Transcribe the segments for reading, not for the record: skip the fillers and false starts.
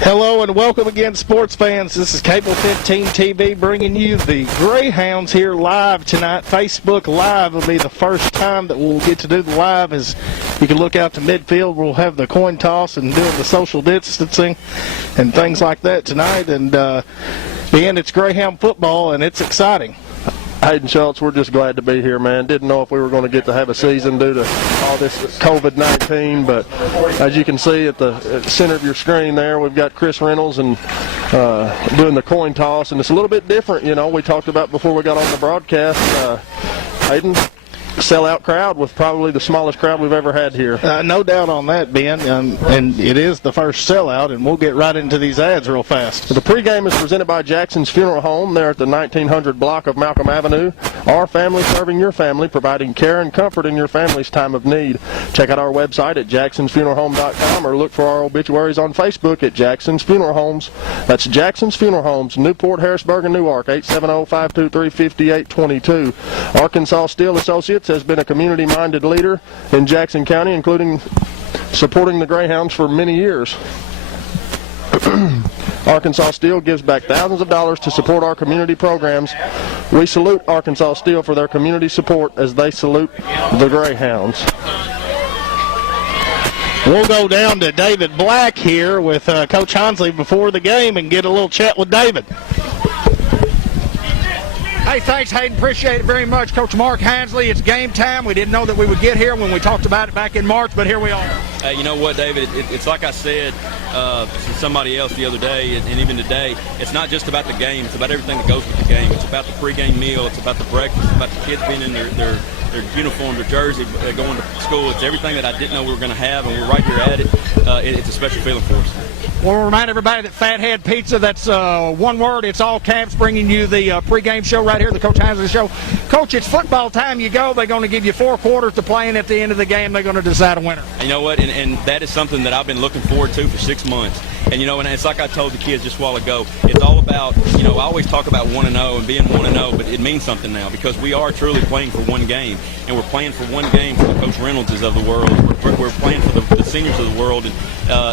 Hello and welcome again, sports fans. This is Cable 15 TV bringing you the Greyhounds here live tonight. Facebook Live will be the first time that we'll get to do the live. As you can look out to midfield, we'll have the coin toss and doing the social distancing and things like that tonight. And again, it's Greyhound football, and it's exciting. Hayden Schultz, we're just glad to be here, man. Didn't know if we were going to get to have a season due to all this COVID-19, but as you can see at the center of your screen there, we've got Chris Reynolds and doing the coin toss, and it's a little bit different, you know. We talked about before we got on the broadcast. Hayden? sellout crowd with probably the smallest crowd we've ever had here. No doubt on that, Ben, and it is the first sellout, and we'll get right into these ads real fast. The pregame is presented by Jackson's Funeral Home there at the 1900 block of Malcolm Avenue. Our family serving your family, providing care and comfort in your family's time of need. Check out our website at jacksonsfuneralhome.com or look for our obituaries on Facebook at Jackson's Funeral Homes. That's Jackson's Funeral Homes, Newport, Harrisburg, and Newark, 870-523-5822. Arkansas Steel Associates has been a community-minded leader in Jackson County, including supporting the Greyhounds for many years. Arkansas Steel gives back thousands of dollars to support our community programs. We salute Arkansas Steel for their community support as they salute the Greyhounds. We'll go down to David Black here with Coach Hansley before the game and get a little chat with David. Hey, thanks, Hayden. Appreciate it very much. Coach Mark Hansley, it's game time. We didn't know that we would get here when we talked about it back in March, but here we are. You know what, David? It's like I said to somebody else the other day, and even today, it's not just about the game. It's about everything that goes with the game. It's about the pregame meal. It's about the breakfast. It's about the kids being in their uniform, their jersey, going to school. It's everything that I didn't know we were going to have, and we're right here at it. It's a special feeling for us. We'll remind everybody that Fathead Pizza, that's one word, it's all caps, bringing you the pregame show right here, the Coach Hansley Show. Coach, it's football time. You go. They're going to give you 4 quarters to play, and at the end of the game, they're going to decide a winner. And you know what? And that is something that I've been looking forward to for 6 months. And, you know, and it's like I told the kids just a while ago, it's all about, you know, I always talk about 1-0 and being 1-0, but it means something now because we are truly playing for one game. And we're playing for one game for the Coach Reynoldses of the world. We're playing for the seniors of the world. And,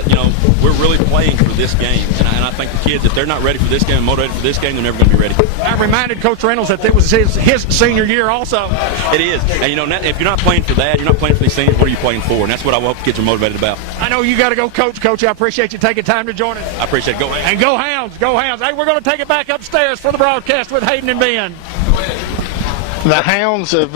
you know, we're really playing for this game. And I think the kids, if they're not ready for this game and motivated for this game, they're never going to be ready. I reminded Coach Reynolds that it was his senior year also. It is. And, you know, if you're not playing for that, you're not playing for these seniors, what are you playing for? And that's what I hope kids are motivated about. I know you got to go, Coach. Coach, I appreciate you taking time to join us. I appreciate it. Go Hounds. And go Hounds. Go Hounds. Hey, we're going to take it back upstairs for the broadcast with Hayden and Ben. The Hounds have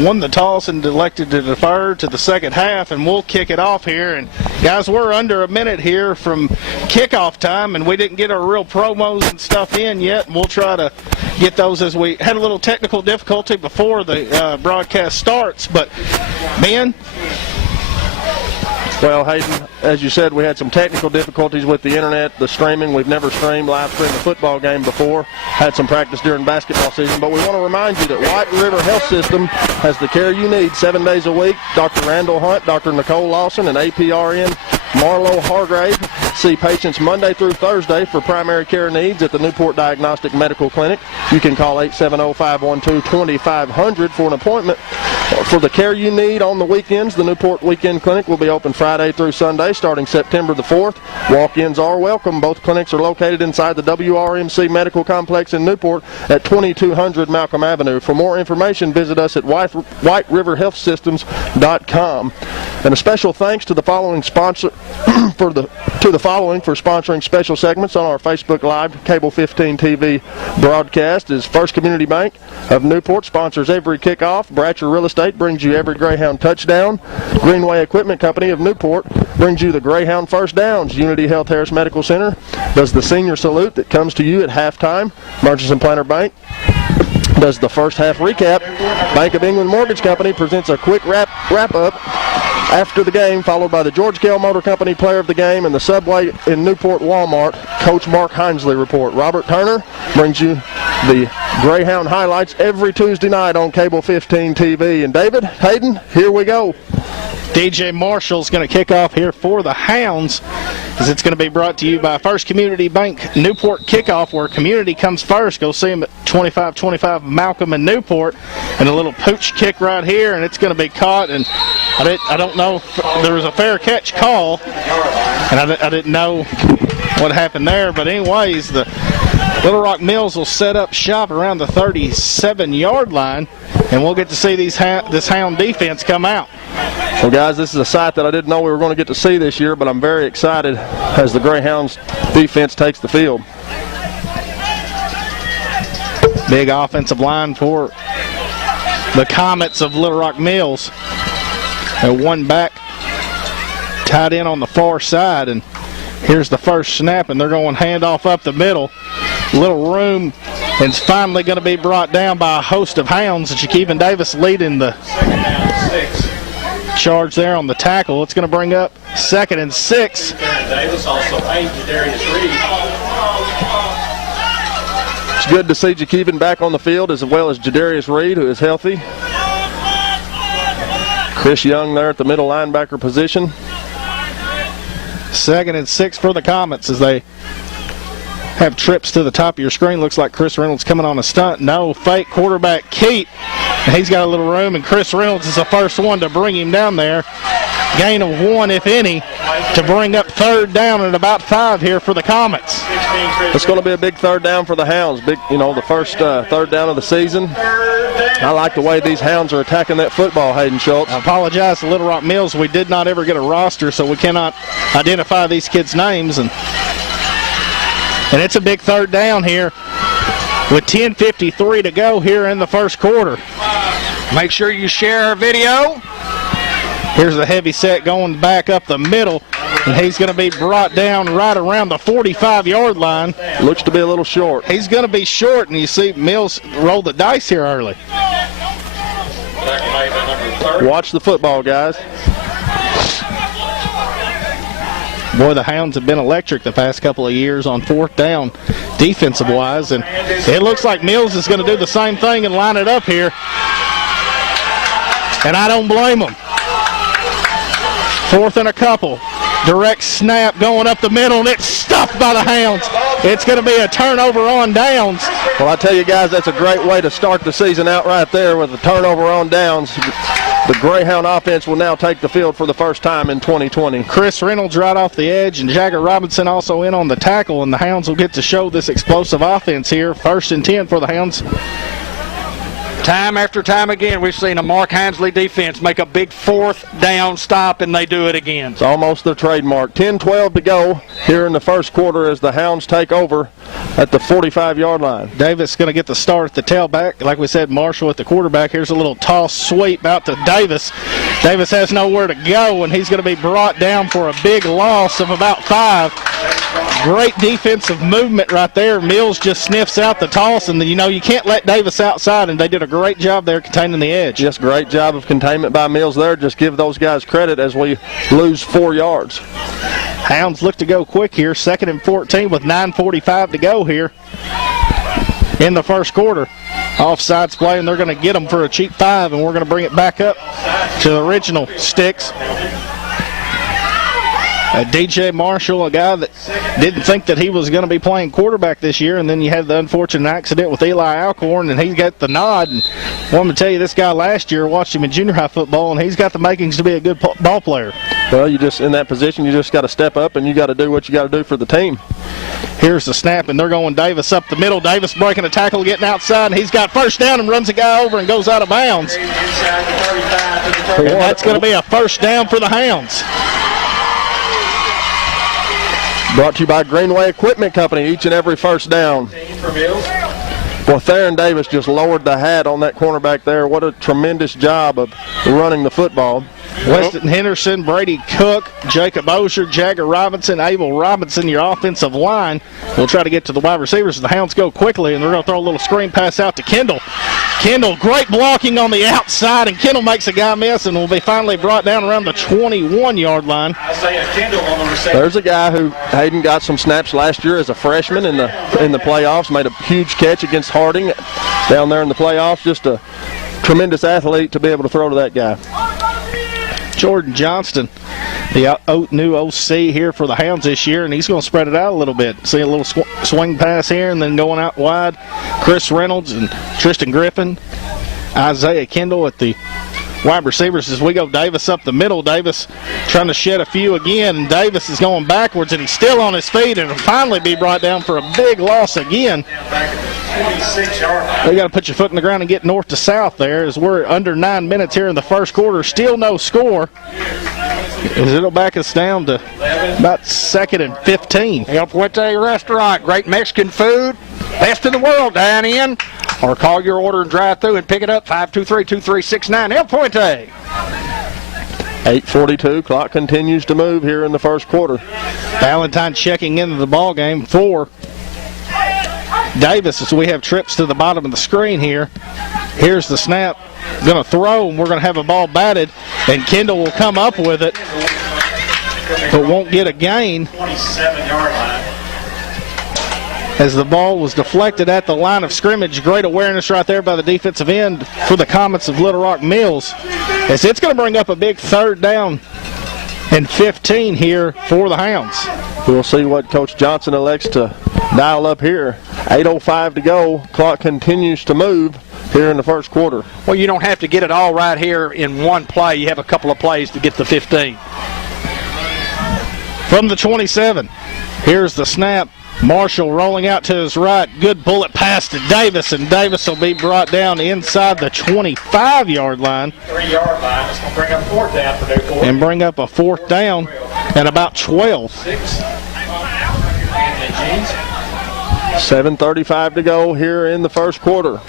won the toss and elected to defer to the second half, and we'll kick it off here. And guys, we're under a minute here from kickoff time, and we didn't get our real promos and stuff in yet, and we'll try to get those as we had a little technical difficulty before the broadcast starts. But Ben? Well, Hayden, as you said, we had some technical difficulties with the internet, the streaming. We've never live streamed a football game before. Had some practice during basketball season. But we want to remind you that White River Health System has the care you need 7 days a week. Dr. Randall Hunt, Dr. Nicole Lawson, and APRN Marlo Hargrave see patients Monday through Thursday for primary care needs at the Newport Diagnostic Medical Clinic. You can call 870-512-2500 for an appointment. For the care you need on the weekends, the Newport Weekend Clinic will be open Friday through Sunday starting September the 4th. Walk-ins are welcome. Both clinics are located inside the WRMC Medical Complex in Newport at 2200 Malcolm Avenue. For more information, visit us at whiteriverhealthsystems.com. And a special thanks to the following sponsor for sponsoring special segments on our Facebook Live Cable 15 TV broadcast is First Community Bank of Newport sponsors every kickoff. Bratcher Real Estate brings you every Greyhound touchdown. Greenway Equipment Company of Newport brings you the Greyhound first downs. Unity Health Harris Medical Center does the senior salute that comes to you at halftime. Merchants and Planter Bank does the first half recap. Bank of England Mortgage Company presents a quick wrap-up after the game, followed by the George Kell Motor Company Player of the Game and the Subway in Newport Walmart Coach Mark Hinsley report. Robert Turner brings you the Greyhound highlights every Tuesday night on Cable 15 TV. And David, Hayden, here we go. DJ Marshall's going to kick off here for the Hounds, as it's going to be brought to you by First Community Bank Newport Kickoff, where community comes first. Go see them at 2525 Malcolm and Newport. And a little pooch kick right here, and it's going to be caught. And I don't know if there was a fair catch call, and I didn't know what happened there. But anyways, the Little Rock Mills will set up shop around the 37-yard line, and we'll get to see this Hound defense come out. Well, guys, this is a sight that I didn't know we were going to get to see this year, but I'm very excited as the Greyhounds defense takes the field. Big offensive line for the Comets of Little Rock Mills. One back, tied in on the far side, and here's the first snap, and they're going handoff up the middle. Little room And it's finally going to be brought down by a host of hounds. And Shaquivin Davis leading the charge there on the tackle. It's going to bring up 2nd and 6. Davis also aimed Darius Reed. It's good to see Shaquivin back on the field, as well as Jadarius Reed, who is healthy. Chris Young there at the middle linebacker position. 2nd and 6 for the Comets as they have trips to the top of your screen. Looks like Chris Reynolds coming on a stunt. No, fake quarterback keep. He's got a little room, and Chris Reynolds is the first one to bring him down there. Gain of 1, if any, to bring up 3rd down at about 5 here for the Comets. It's going to be a big 3rd down for the Hounds. Big, the first 3rd down of the season. I like the way these Hounds are attacking that football, Hayden Schultz. I apologize to Little Rock Mills. We did not ever get a roster, so we cannot identify these kids' names. And it's a big 3rd down here with 10:53 to go here in the first quarter. Make sure you share our video. Here's a heavy set going back up the middle, and he's going to be brought down right around the 45-yard line. Looks to be a little short. He's going to be short, and you see Mills roll the dice here early. Watch the football, guys. Boy, the Hounds have been electric the past couple of years on 4th down defensive-wise, and it looks like Mills is going to do the same thing and line it up here. And I don't blame him. 4th and a couple. Direct snap going up the middle, and it's stuffed by the Hounds. It's going to be a turnover on downs. Well, I tell you guys, that's a great way to start the season out right there with a turnover on downs. The Greyhound offense will now take the field for the first time in 2020. Chris Reynolds right off the edge, and Jagger Robinson also in on the tackle, and the Hounds will get to show this explosive offense here. 1st and 10 for the Hounds. Time after time again, we've seen a Mark Hinsley defense make a big 4th down stop, and they do it again. It's almost their trademark. 10-12 to go here in the first quarter as the Hounds take over at the 45-yard line. Davis going to get the start at the tailback. Like we said, Marshall at the quarterback. Here's a little toss sweep out to Davis. Davis has nowhere to go, and he's going to be brought down for a big loss of about 5. Great defensive movement right there. Mills just sniffs out the toss, and you can't let Davis outside, and they did a great job there containing the edge. Yes, great job of containment by Mills there. Just give those guys credit as we lose 4 yards. Hounds look to go quick here. 2nd and 14 with 9:45 to go here in the first quarter. Offsides play, and they're going to get them for a cheap 5, and we're going to bring it back up to the original sticks. DJ Marshall, a guy that didn't think that he was going to be playing quarterback this year, and then you had the unfortunate accident with Eli Alcorn, and he got the nod. And I want to tell you, this guy last year, watched him in junior high football, and he's got the makings to be a good ball player. Well, you just in that position, you just got to step up, and you got to do what you got to do for the team. Here's the snap, and they're going Davis up the middle. Davis breaking a tackle, getting outside, and he's got 1st down and runs a guy over and goes out of bounds. And that's going to be a 1st down for the Hounds. Brought to you by Greenway Equipment Company, each and every 1st down. Well, Theron Davis just lowered the hat on that cornerback there. What a tremendous job of running the football. Weston Henderson, Brady Cook, Jacob Osher, Jagger Robinson, Abel Robinson, your offensive line. We'll try to get to the wide receivers. The Hounds go quickly, and they're going to throw a little screen pass out to Kendall. Kendall, great blocking on the outside, and Kendall makes a guy miss and will be finally brought down around the 21-yard line. There's a guy who Hayden got some snaps last year as a freshman in the playoffs, made a huge catch against Harding down there in the playoffs. Just a tremendous athlete to be able to throw to that guy. Jordan Johnston, the new OC here for the Hounds this year, and he's going to spread it out a little bit. See a little swing pass here and then going out wide. Chris Reynolds and Tristan Griffin, Isaiah Kendall at the wide receivers as we go Davis up the middle. Davis trying to shed a few again, and Davis is going backwards, and he's still on his feet, and will finally be brought down for a big loss again. You got to put your foot in the ground and get north to south there as we're under 9 minutes here in the first quarter. Still no score. As it'll back us down to about 2nd and 15. El Puente Restaurant, great Mexican food, best in the world, dine in, or call your order and drive through and pick it up, 523-2369, El Puente. 8:42, clock continues to move here in the first quarter. Valentine checking into the ball game for Davis as we have trips to the bottom of the screen here. Here's the snap. Going to throw, and we're going to have a ball batted, and Kendall will come up with it, but won't get a gain. 27-yard line. As the ball was deflected at the line of scrimmage. Great awareness right there by the defensive end for the Comets of Little Rock Mills. As it's going to bring up a big 3rd down and 15 here for the Hounds. We'll see what Coach Johnson elects to dial up here. 8:05 to go. Clock continues to move here in the first quarter. Well, you don't have to get it all right here in one play. You have a couple of plays to get the 15. From the 27, here's the snap. Marshall rolling out to his right. Good bullet pass to Davis, and Davis will be brought down inside the 25-yard line. 3-yard line. It's going to bring up 4th down for Newport. And bring up a 4th down and about 12. 7:35 to go here in the first quarter.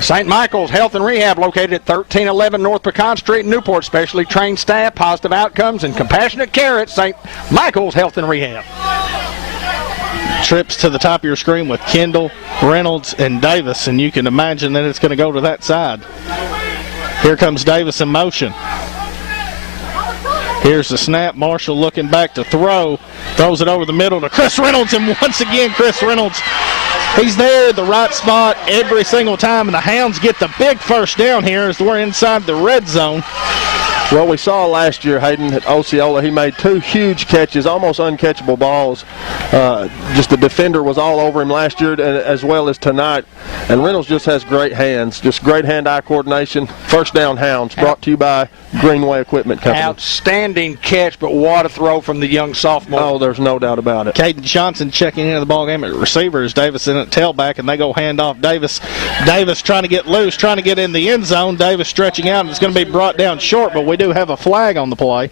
St. Michael's Health and Rehab, located at 1311 North Pecan Street in Newport. Specially trained staff, positive outcomes, and compassionate care at St. Michael's Health and Rehab. Trips to the top of your screen with Kendall, Reynolds, and Davis, and you can imagine that it's going to go to that side. Here comes Davis in motion. Here's the snap. Marshall looking back to throw. Throws it over the middle to Chris Reynolds, and once again, Chris Reynolds, he's there at the right spot every single time, and the Hounds get the big 1st down here as we're inside the red zone. Well, we saw last year, Hayden, at Osceola, he made 2 huge catches, almost uncatchable balls. Just the defender was all over him last year as well as tonight. And Reynolds just has great hands, just great hand-eye coordination. 1st down Hounds, brought to you by Greenway Equipment Company. Outstanding catch, but what a throw from the young sophomore. Oh, there's no doubt about it. Caden Johnson checking into the ballgame at receivers. Davis in at tailback, and they go hand off Davis. Davis trying to get loose, trying to get in the end zone. Davis stretching out, and it's going to be brought down short, but we do have a flag on the play.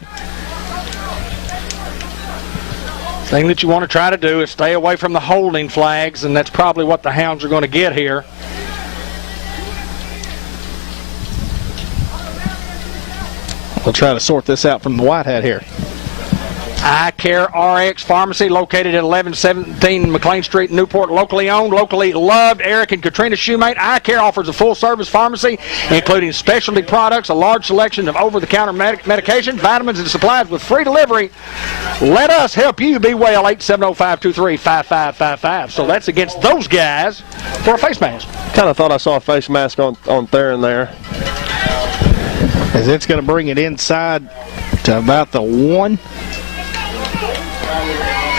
Thing that you want to try to do is stay away from the holding flags, and that's probably what the Hounds are going to get here. We'll try to sort this out from the white hat here. Eye Care RX Pharmacy, located at 1117 McLean Street, Newport. Locally owned, locally loved. Eric and Katrina Shoemate. Eye Care offers a full-service pharmacy, including specialty products, a large selection of over-the-counter medication, vitamins, and supplies with free delivery. Let us help you be well. 870-523-5555. So that's against those guys for a face mask. Kind of thought I saw a face mask on Theron there. As it's going to bring it inside to about the 1.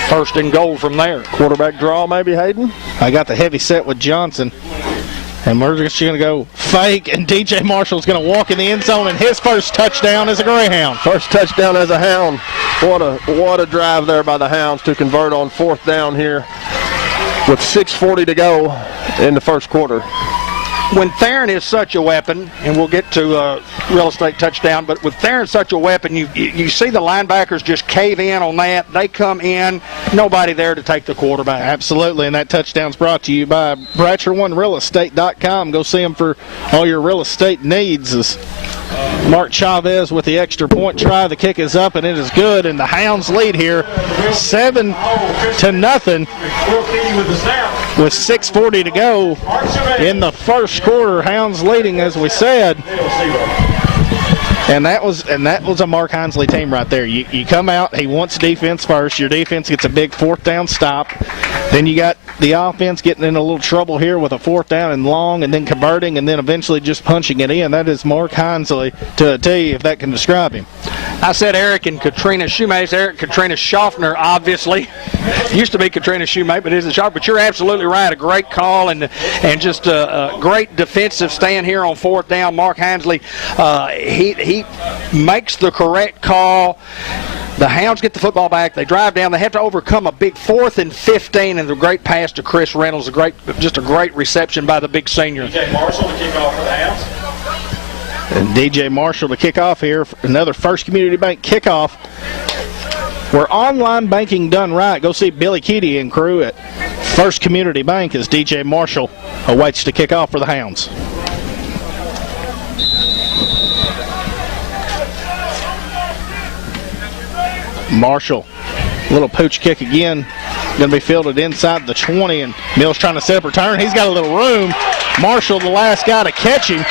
1st and goal from there. Quarterback draw maybe, Hayden? I got the heavy set with Johnson. And we're just going to go fake, and DJ Marshall's going to walk in the end zone, and his 1st touchdown as a Greyhound. 1st touchdown as a Hound. What a drive there by the Hounds to convert on 4th down here with 6:40 to go in the first quarter. When Theron is such a weapon, and we'll get to real estate touchdown, but with Theron such a weapon, you see the linebackers just cave in on that. They come in, nobody there to take the quarterback. Absolutely, and that touchdown's brought to you by BratcherOneRealEstate.com. Go see them for all your real estate needs. As Mark Chavez with the extra point try. The kick is up, and it is good, and the Hounds lead here 7-0 with 6:40 to go in the first quarter. Hounds leading, as we said. And that was a Mark Hinsley team right there. You come out, he wants defense first. Your defense gets a big 4th down stop. Then you got the offense getting in a little trouble here with a 4th down and long, and then converting, and then eventually just punching it in. That is Mark Hinsley to a T, if that can describe him. I said Eric and Katrina Shoemate. Eric Katrina Schaffner, obviously. Used to be Katrina Shoemate, but isn't Schaffner. But you're absolutely right. A great call and just a great defensive stand here on 4th down. Mark Hinsley, he makes the correct call. The Hounds get the football back. They drive down. They have to overcome a big 4th and 15, and a great pass to Chris Reynolds. Just a great reception by the big senior. DJ Marshall to kick off for the Hounds. And DJ Marshall to kick off here. Another First Community Bank kickoff. Where online banking done right, go see Billy Keaty and crew at First Community Bank as DJ Marshall awaits to kick off for the Hounds. Marshall, little pooch kick again. Going to be fielded inside the 20, and Mills trying to set up return. He's got a little room. Marshall, the last guy to catch him,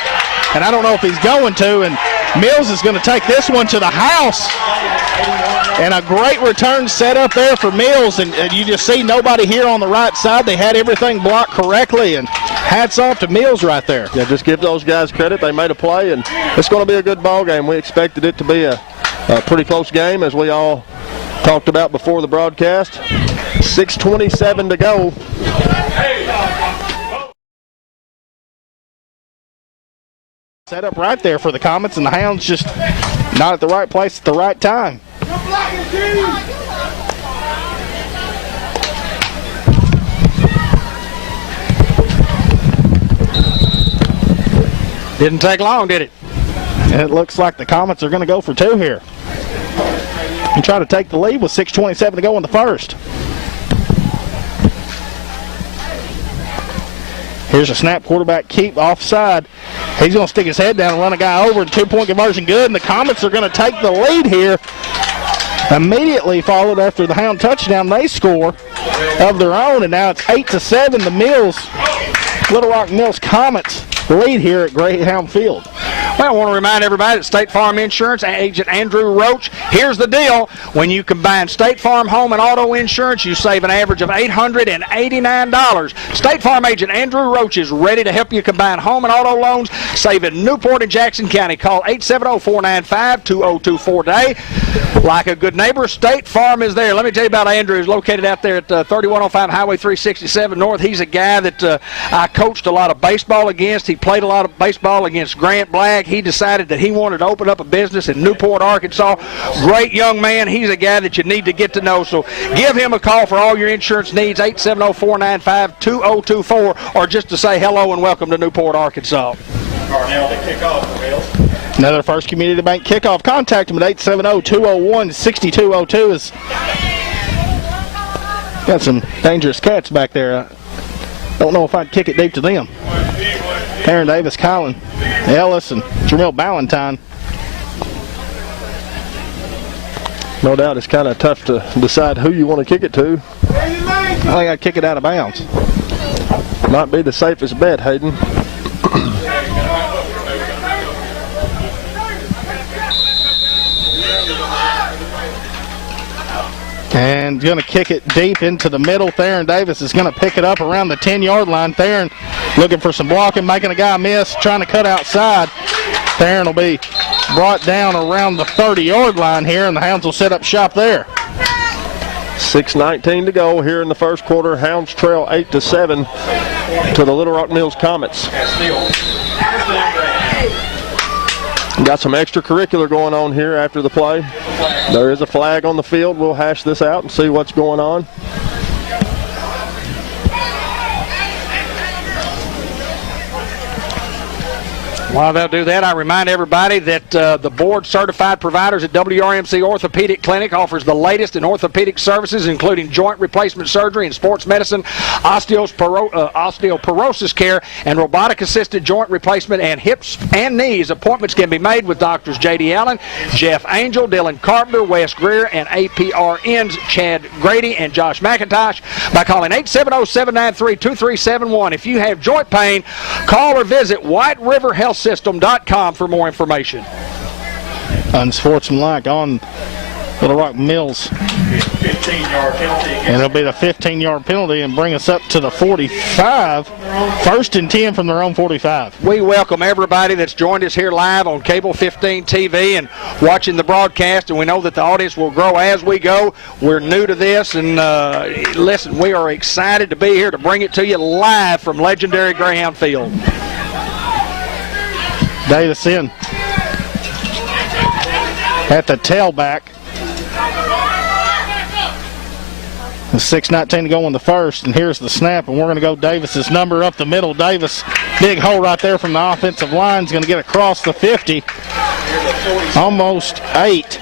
and I don't know if he's going to, and Mills is going to take this one to the house. And a great return set up there for Mills, and you just see nobody here on the right side. They had everything blocked correctly, and hats off to Mills right there. Yeah, just give those guys credit. They made a play, and it's going to be a good ball game. We expected it to be a pretty close game, as we all talked about before the broadcast. 6:27 to go. Set up right there for the Comets, and the Hounds just not at the right place at the right time. Didn't take long, did it? And it looks like the Comets are going to go for two here and try to take the lead with 6:27 to go in the first. Here's a snap, quarterback keep offside. He's going to stick his head down and run a guy over. 2-point conversion good, and the Comets are going to take the lead here. Immediately followed after the Hound touchdown, they score of their own, and now it's 8-7. The Mills, Little Rock Mills Comets lead here at Greyhound Field. Well, I want to remind everybody that State Farm Insurance agent Andrew Roach, here's the deal. When you combine State Farm home and auto insurance, you save an average of $889. State Farm agent Andrew Roach is ready to help you combine home and auto loans, save in Newport and Jackson County. Call 870-495-2024 today. Like a good neighbor, State Farm is there. Let me tell you about Andrew. He's located out there at 3105 Highway 367 North. He's a guy that I coached a lot of baseball against. He played a lot of baseball against Grant Black. He decided that he wanted to open up a business in Newport, Arkansas. Great young man. He's a guy that you need to get to know. So give him a call for all your insurance needs, 870-495-2024, or just to say hello and welcome to Newport, Arkansas. Carnell to kick off for Mills. Another First Community Bank kickoff. Contact them at 870-201-6202. Is got some dangerous cats back there. I don't know if I'd kick it deep to them. Aaron Davis, Colin Ellis, and Jamil Ballantyne. No doubt it's kind of tough to decide who you want to kick it to. I think I'd kick it out of bounds. Might be the safest bet, Hayden. And going to kick it deep into the middle. Theron Davis is going to pick it up around the 10-yard line. Theron looking for some blocking, making a guy miss, trying to cut outside. Theron will be brought down around the 30-yard line here, and the Hounds will set up shop there. 6:19 to go here in the first quarter. Hounds trail 8-7 to the Little Rock Mills Comets. Got some extracurricular going on here after the play. There is a flag on the field. We'll hash this out and see what's going on. While they'll do that, I remind everybody that the board-certified providers at WRMC Orthopedic Clinic offers the latest in orthopedic services, including joint replacement surgery and sports medicine, osteoporosis care, and robotic-assisted joint replacement and hips and knees. Appointments can be made with Doctors J.D. Allen, Jeff Angel, Dylan Carpenter, Wes Greer, and APRN's Chad Grady and Josh McIntosh by calling 870-793-2371. If you have joint pain, call or visit White River Health System.com for more information. Unsportsmanlike on Little Rock Mills. 15-yard penalty. And it'll be the 15-yard penalty and bring us up to the 45. First and 10 from their own 45. We welcome everybody that's joined us here live on Cable 15 TV and watching the broadcast, and we know that the audience will grow as we go. We're new to this, and listen, we are excited to be here to bring it to you live from legendary Greyhound Field. Davis in at the tailback. 6:19 to go in the first, and here's the snap, and we're going to go Davis's number up the middle. Davis, big hole right there from the offensive line, is going to get across the 50, almost 8.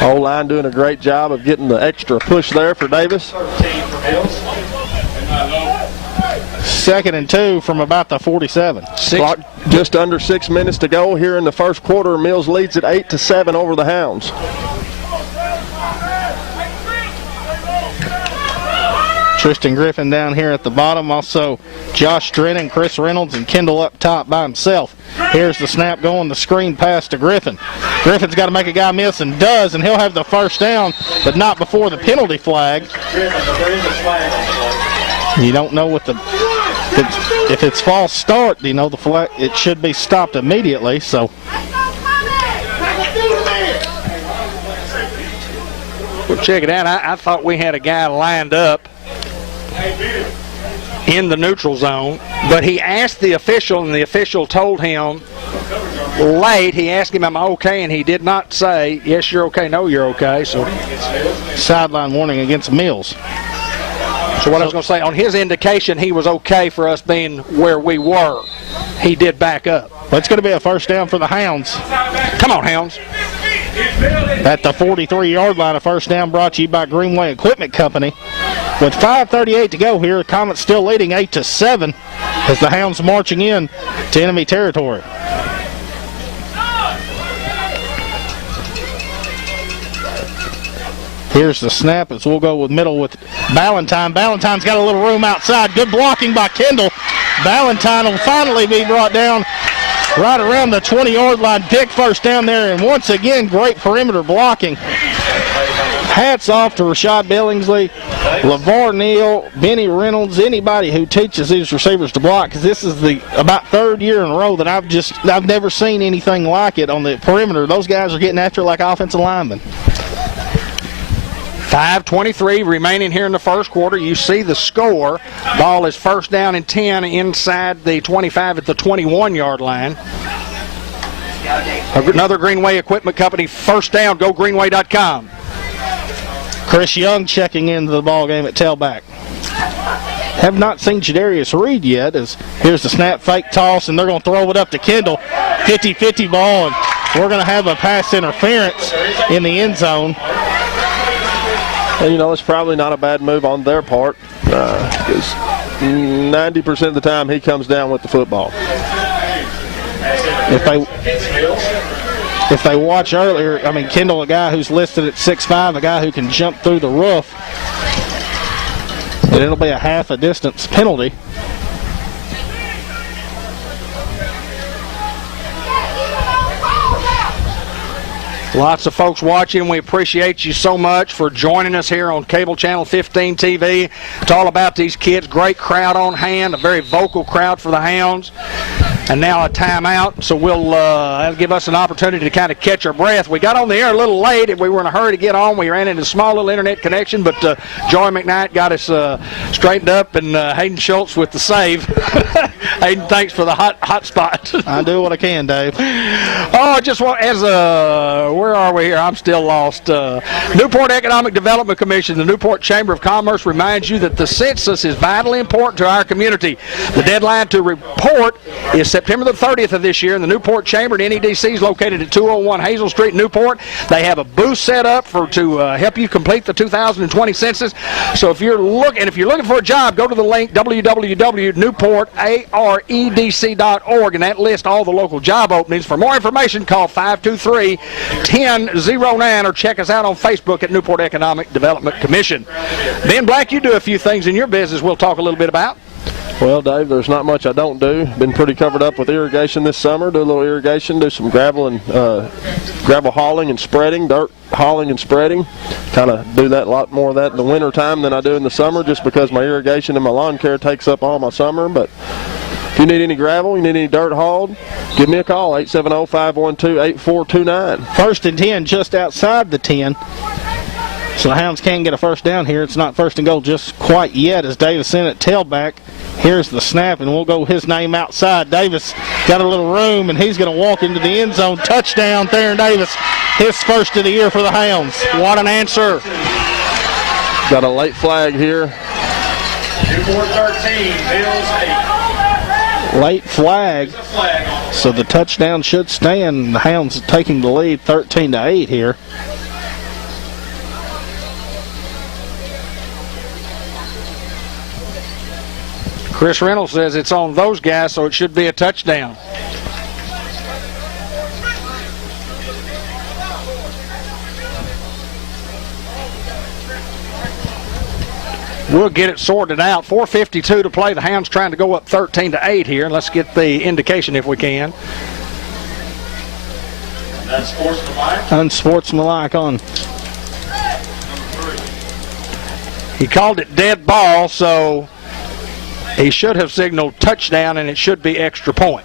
O-line doing a great job of getting the extra push there for Davis. 13 for Mills. 2nd and 2 from about the 47. Clock just under 6 minutes to go here in the first quarter. Mills leads at 8-7 over the Hounds. Tristan Griffin down here at the bottom. Also, Josh Drennan, Chris Reynolds, and Kendall up top by himself. Here's the snap going, the screen pass to Griffin. Griffin's got to make a guy miss and does, and he'll have the first down, but not before the penalty flag. You don't know what if it's false start, you know, the flag, it should be stopped immediately, so. Well, check it out. I thought we had a guy lined up in the neutral zone, but he asked the official, and the official told him late. He asked him, am I okay? And he did not say, yes, you're okay, no, you're okay. So, sideline warning against Mills. So what I was going to say, on his indication, he was okay for us being where we were. He did back up. Well, it's going to be a first down for the Hounds. Come on, Hounds. At the 43-yard line, a first down brought to you by Greenway Equipment Company. With 5:38 to go here, the Comets still leading 8-7 as the Hounds marching in to enemy territory. Here's the snap as we'll go with middle with Ballantyne. Ballantyne's got a little room outside. Good blocking by Kendall. Ballantyne will finally be brought down right around the 20-yard line. Big first down there, and once again, great perimeter blocking. Hats off to Rashad Billingsley, LeVar Neal, Benny Reynolds, anybody who teaches these receivers to block, because this is the about third year in a row that I've never seen anything like it on the perimeter. Those guys are getting after it like offensive linemen. 5:23 remaining here in the first quarter. You see the score. Ball is first down and 10 inside the 25 at the 21-yard line. Another Greenway Equipment Company first down. GoGreenway.com. Chris Young checking into the ball game at tailback. Have not seen Jadarius Reed yet. As here's the snap, fake toss, and they're going to throw it up to Kendall. 50-50 ball, and we're going to have a pass interference in the end zone. And, you know, it's probably not a bad move on their part because 90% of the time he comes down with the football. If they watch earlier, I mean, Kendall, a guy who's listed at 6'5", a guy who can jump through the roof, and it'll be a half a distance penalty. Lots of folks watching. We appreciate you so much for joining us here on Cable Channel 15 TV. It's all about these kids. Great crowd on hand, a very vocal crowd for the Hounds. And now a timeout, so that'll give us an opportunity to kind of catch our breath. We got on the air a little late, and we were in a hurry to get on. We ran into a small little internet connection, but Joy McKnight got us straightened up, and Hayden Schultz with the save. Hayden, thanks for the hot spot. I do what I can, Dave. Oh, just where are we here? I'm still lost. Newport Economic Development Commission, the Newport Chamber of Commerce reminds you that the census is vitally important to our community. The deadline to report is September the 30th of this year, and the Newport Chamber and NEDC is located at 201 Hazel Street, Newport. They have a booth set up to help you complete the 2020 census. So if you're looking for a job, go to the link www.newportaredc.org, and that lists all the local job openings. For more information, call 523-1009 or check us out on Facebook at Newport Economic Development Commission. Ben Black, you do a few things in your business we'll talk a little bit about. Well, Dave, there's not much I don't do. Been pretty covered up with irrigation this summer. Do a little irrigation, do some gravel and gravel hauling and spreading, dirt hauling and spreading. Kind of do that a lot more of that in the winter time than I do in the summer, just because my irrigation and my lawn care takes up all my summer. But if you need any gravel, you need any dirt hauled, give me a call, 870-512-8429. First and 10 just outside the 10. So the Hounds can get a first down here. It's not first and goal just quite yet as Davis in at tailback. Here's the snap, and we'll go his name outside. Davis got a little room, and he's going to walk into the end zone. Touchdown, Theron Davis. His first of the year for the Hounds. What an answer. Got a late flag here. Newport 13, Bills 8. Late flag. So the touchdown should stand. The Hounds taking the lead 13-8 here. Chris Reynolds says it's on those guys, so it should be a touchdown. We'll get it sorted out. 4:52 to play. The Hounds trying to go up 13-8 here. Let's get the indication if we can. Unsportsmanlike. Unsportsmanlike on. He called it dead ball, so he should have signaled touchdown, and it should be extra point.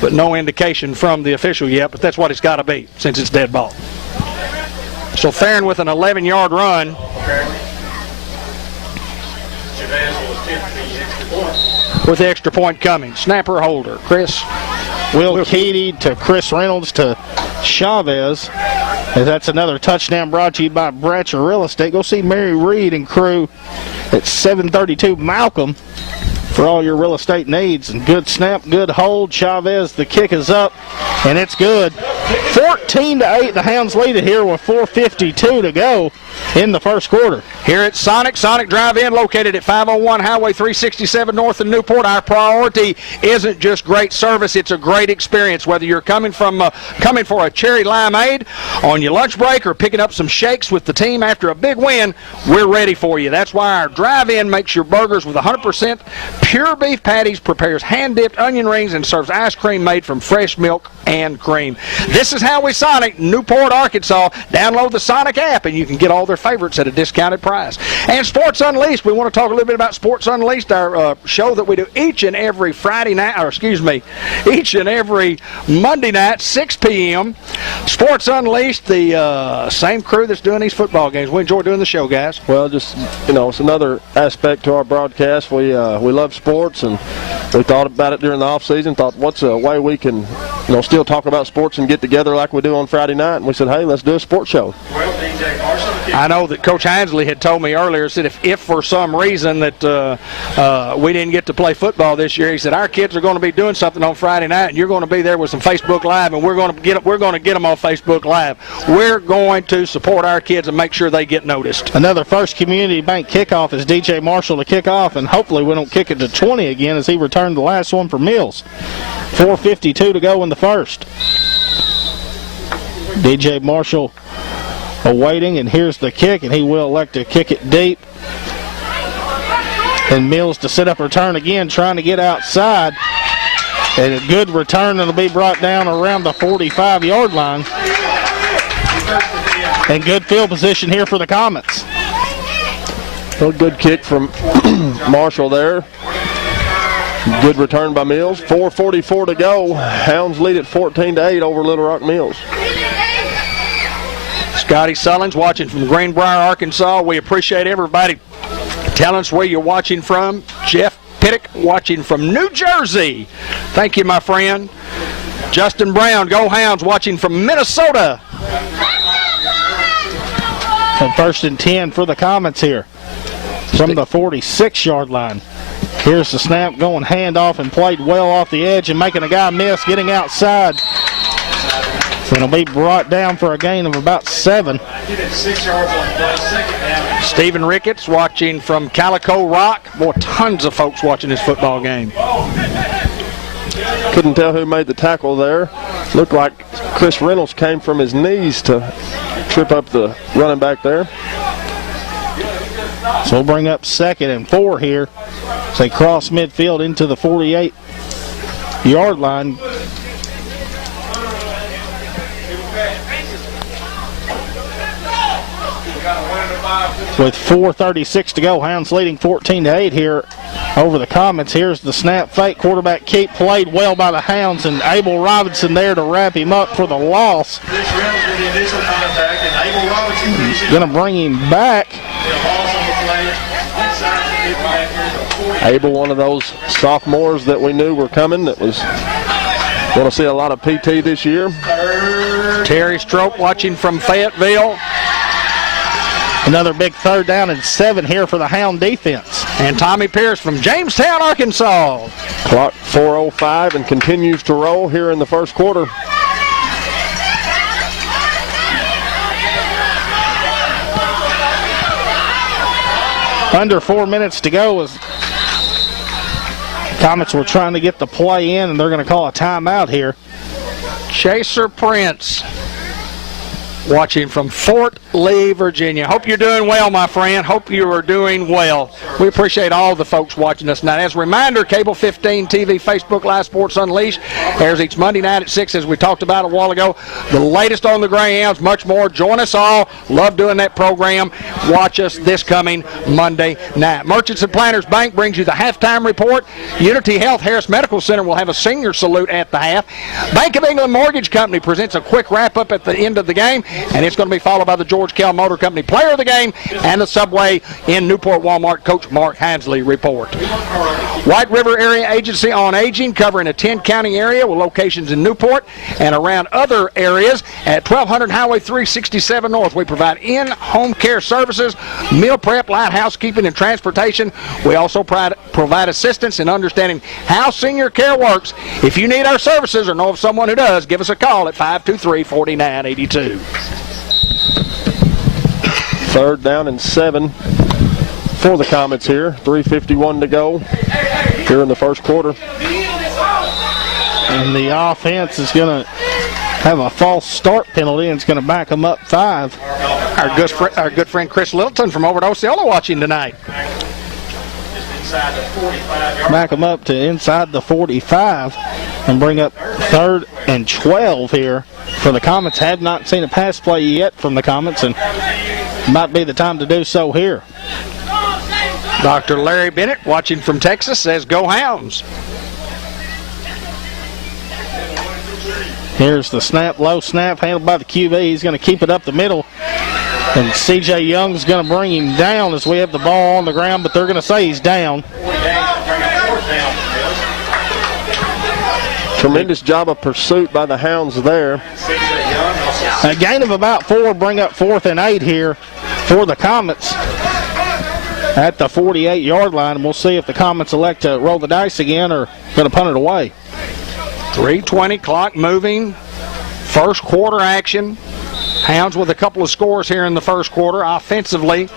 But no indication from the official yet, but that's what it's got to be since it's dead ball. So Theron with an 11-yard run. With the extra point coming. Snapper holder. Chris. Will Keaty to Chris Reynolds to Chavez. And that's another touchdown brought to you by Bratcher Real Estate. Go see Mary Reed and crew at 732 Malcolm for all your real estate needs. And good snap, good hold. Chavez, the kick is up, and it's good. 14-8, the Hounds lead it here with 4:52 to go in the first quarter. Here at Sonic Drive-In, located at 501 Highway 367 north in Newport. Our priority isn't just great service, it's a great experience. Whether you're coming for a cherry limeade on your lunch break or picking up some shakes with the team after a big win, we're ready for you. That's why our drive-in makes your burgers with 100% pure beef patties, prepares hand-dipped onion rings, and serves ice cream made from fresh milk and cream. This is how we Sonic, Newport, Arkansas. Download the Sonic app and you can get all their favorites at a discounted price. And Sports Unleashed, we want to talk a little bit about Sports Unleashed, our show that we do each and every each and every Monday night, 6 p.m. Sports Unleashed, the same crew that's doing these football games. We enjoy doing the show, guys. Well, just, it's another aspect to our broadcast. We love sports, and we thought about it during the off season. Thought, what's a way we can, still talk about sports and get together like we do on Friday night? And we said, hey, let's do a sports show. Well, DJ Marshall. I know that Coach Hinsley had told me earlier, said if for some reason that we didn't get to play football this year, he said our kids are going to be doing something on Friday night, and you're going to be there with some Facebook Live, and we're going to get them on Facebook Live. We're going to support our kids and make sure they get noticed. Another First Community Bank kickoff is DJ Marshall to kick off, and hopefully we don't kick it to 20 again as he returned the last one for Mills. 4:52 to go in the first. DJ Marshall awaiting, and here's the kick, and he will elect to kick it deep. And Mills to set up return again, trying to get outside. And a good return that'll be brought down around the 45-yard line. And good field position here for the Comets. A good kick from Marshall there. Good return by Mills. 4:44 to go. Hounds lead at 14-8 over Little Rock Mills. Scotty Sullins watching from Greenbrier, Arkansas. We appreciate everybody telling us where you're watching from. Jeff Pittick watching from New Jersey. Thank you, my friend. Justin Brown, Go Hounds, watching from Minnesota. And 1st and 10 for the Comets here from the 46-yard line. Here's the snap, going handoff and played well off the edge and making a guy miss, getting outside. So it'll be brought down for a gain of about 7. 6 yards on the play, second down. Stephen Ricketts watching from Calico Rock. Boy, tons of folks watching this football game. Couldn't tell who made the tackle there. Looked like Chris Reynolds came from his knees to trip up the running back there. So we'll bring up 2nd and 4 here. As they cross midfield into the 48-yard line. With 4:36 to go, Hounds leading 14-8 here over the Comets. Here's the snap fake. Quarterback keep played well by the Hounds, and Abel Robinson there to wrap him up for the loss. Chris Reynolds with the initial contact, and Abel Robinson Going to bring him back. Abel, one of those sophomores that we knew were coming, that was going to see a lot of PT this year. Terry Stroke watching from Fayetteville. Another big 3rd down and 7 here for the Hound defense. And Tommy Pierce from Jamestown, Arkansas. Clock 4:05 and continues to roll here in the first quarter. Under 4 minutes to go as Comets were trying to get the play in, and they're going to call a timeout here. Chaser Prince watching from Fort Lee, Virginia. Hope you're doing well, my friend. Hope you are doing well. We appreciate all the folks watching us tonight. As a reminder, Cable 15 TV, Facebook Live Sports Unleashed airs each Monday night at 6, as we talked about a while ago. The latest on the Greyhounds, much more. Join us all. Love doing that program. Watch us this coming Monday night. Merchants and Planters Bank brings you the halftime report. Unity Health Harris Medical Center will have a senior salute at the half. Bank of England Mortgage Company presents a quick wrap-up at the end of the game, and it's going to be followed by the George Kell Motor Company Player of the Game and the Subway in Newport Walmart Coach Mark Hansley report. White River Area Agency on Aging, covering a 10-county area with locations in Newport and around other areas. At 1200 Highway 367 North, we provide in-home care services, meal prep, light housekeeping, and transportation. We also provide assistance in understanding how senior care works. If you need our services or know of someone who does, give us a call at 523-4982. 3rd down and 7 for the Comets here. 3:51 to go here in the first quarter. And the offense is going to have a false start penalty, and it's going to back them up 5. Our good friend Chris Littleton from over at Osceola watching tonight. Back them up to inside the 45 and bring up 3rd and 12 here for the Comets. Have not seen a pass play yet from the Comets, and might be the time to do so here. Dr. Larry Bennett, watching from Texas, says go Hounds. Here's the snap, low snap, handled by the QB. He's going to keep it up the middle. And C.J. Young's going to bring him down as we have the ball on the ground, but they're going to say he's down. Tremendous job of pursuit by the Hounds there. A gain of about 4, bring up 4th and 8 here for the Comets at the 48-yard line. And we'll see if the Comets elect to roll the dice again or going to punt it away. 3:20, clock moving. First quarter action. Hounds with a couple of scores here in the first quarter. Offensively,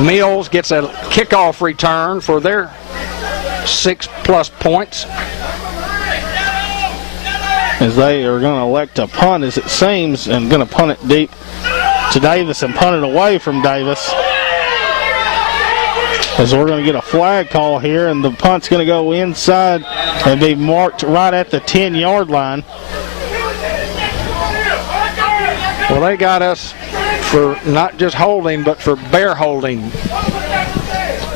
Mills gets a kickoff return for their 6+ points. As they are going to elect to punt, as it seems, and going to punt it deep to Davis and punt it away from Davis. As we're going to get a flag call here, and the punt's going to go inside and be marked right at the 10-yard line. Well, they got us for not just holding, but for bear holding.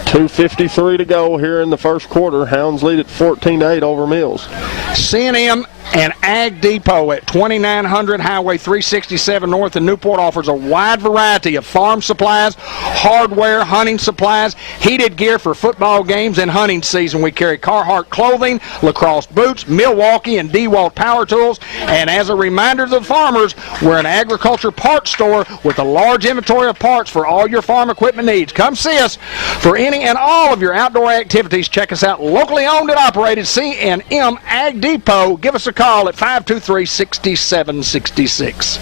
2:53 to go here in the first quarter. Hounds lead at 14-8 over Mills. C&M and Ag Depot at 2900 Highway 367 North in Newport offers a wide variety of farm supplies, hardware, hunting supplies, heated gear for football games and hunting season. We carry Carhartt clothing, lacrosse boots, Milwaukee and DeWalt power tools. And as a reminder to the farmers, we're an agriculture parts store with a large inventory of parts for all your farm equipment needs. Come see us for any and all of your outdoor activities. Check us out, locally owned and operated C&M Ag Depot. Give us a call at 523-6766.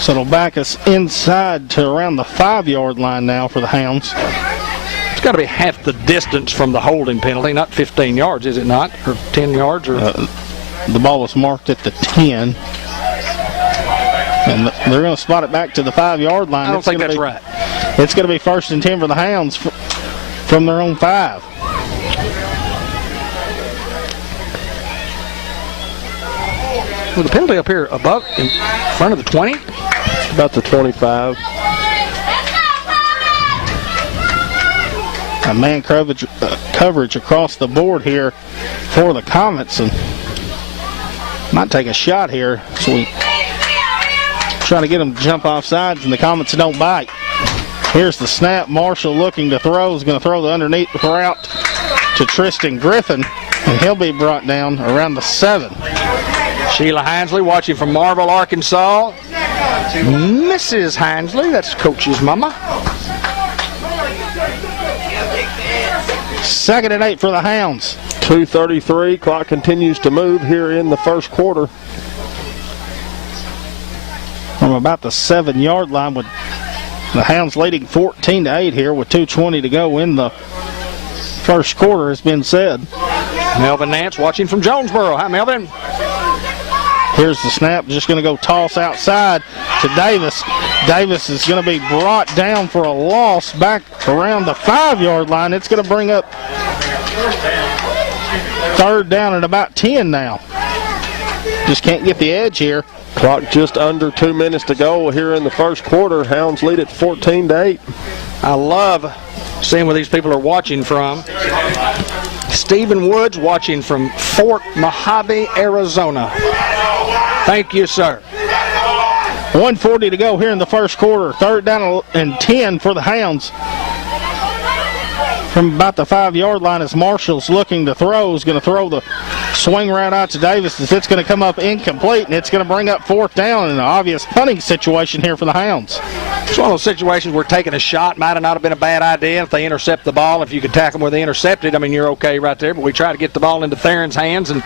So it'll back us inside to around the 5-yard line now for the Hounds. It's got to be half the distance from the holding penalty, not 15 yards, is it not? Or 10 yards? Or the ball was marked at the 10. And they're going to spot it back to the 5-yard line. I don't think that's right. It's going to be 1st and 10 for the Hounds from their own 5. Well, the penalty up here above, in front of the 20? About the 25. A man coverage across the board here for the Comets, and might take a shot here. So we trying to get them to jump off sides, and the Comets don't bite. Here's the snap. Marshall looking to throw. Is going to throw the underneath route to Tristan Griffin, and he'll be brought down around the 7. Sheila Hansley watching from Marville, Arkansas. Mrs. Hansley, that's Coach's mama. 2nd and 8 for the Hounds. 2:33. Clock continues to move here in the first quarter. From about the 7-yard line, with the Hounds leading 14-8 here with 2:20 to go in the first quarter, has been said. Melvin Nance watching from Jonesboro. Hi, Melvin. Here's the snap, just going to go toss outside to Davis. Davis is going to be brought down for a loss back around the 5-yard line. It's going to bring up third down at about 10 now. Just can't get the edge here. Clock just under 2 minutes to go here in the first quarter. Hounds lead at 14-8. I love seeing where these people are watching from. Stephen Woods watching from Fort Mojave, Arizona. Thank you, sir. 1:40 to go here in the first quarter. Third down and 10 for the Hounds. From about the 5-yard line as Marshall's looking to throw. Is going to throw the swing right out to Davis as it's going to come up incomplete, and it's going to bring up fourth down in an obvious punting situation here for the Hounds. It's one of those situations where taking a shot might have not have been a bad idea if they intercept the ball. If you could tackle them where they intercepted, I mean, you're okay right there. But we tried to get the ball into Theron's hands and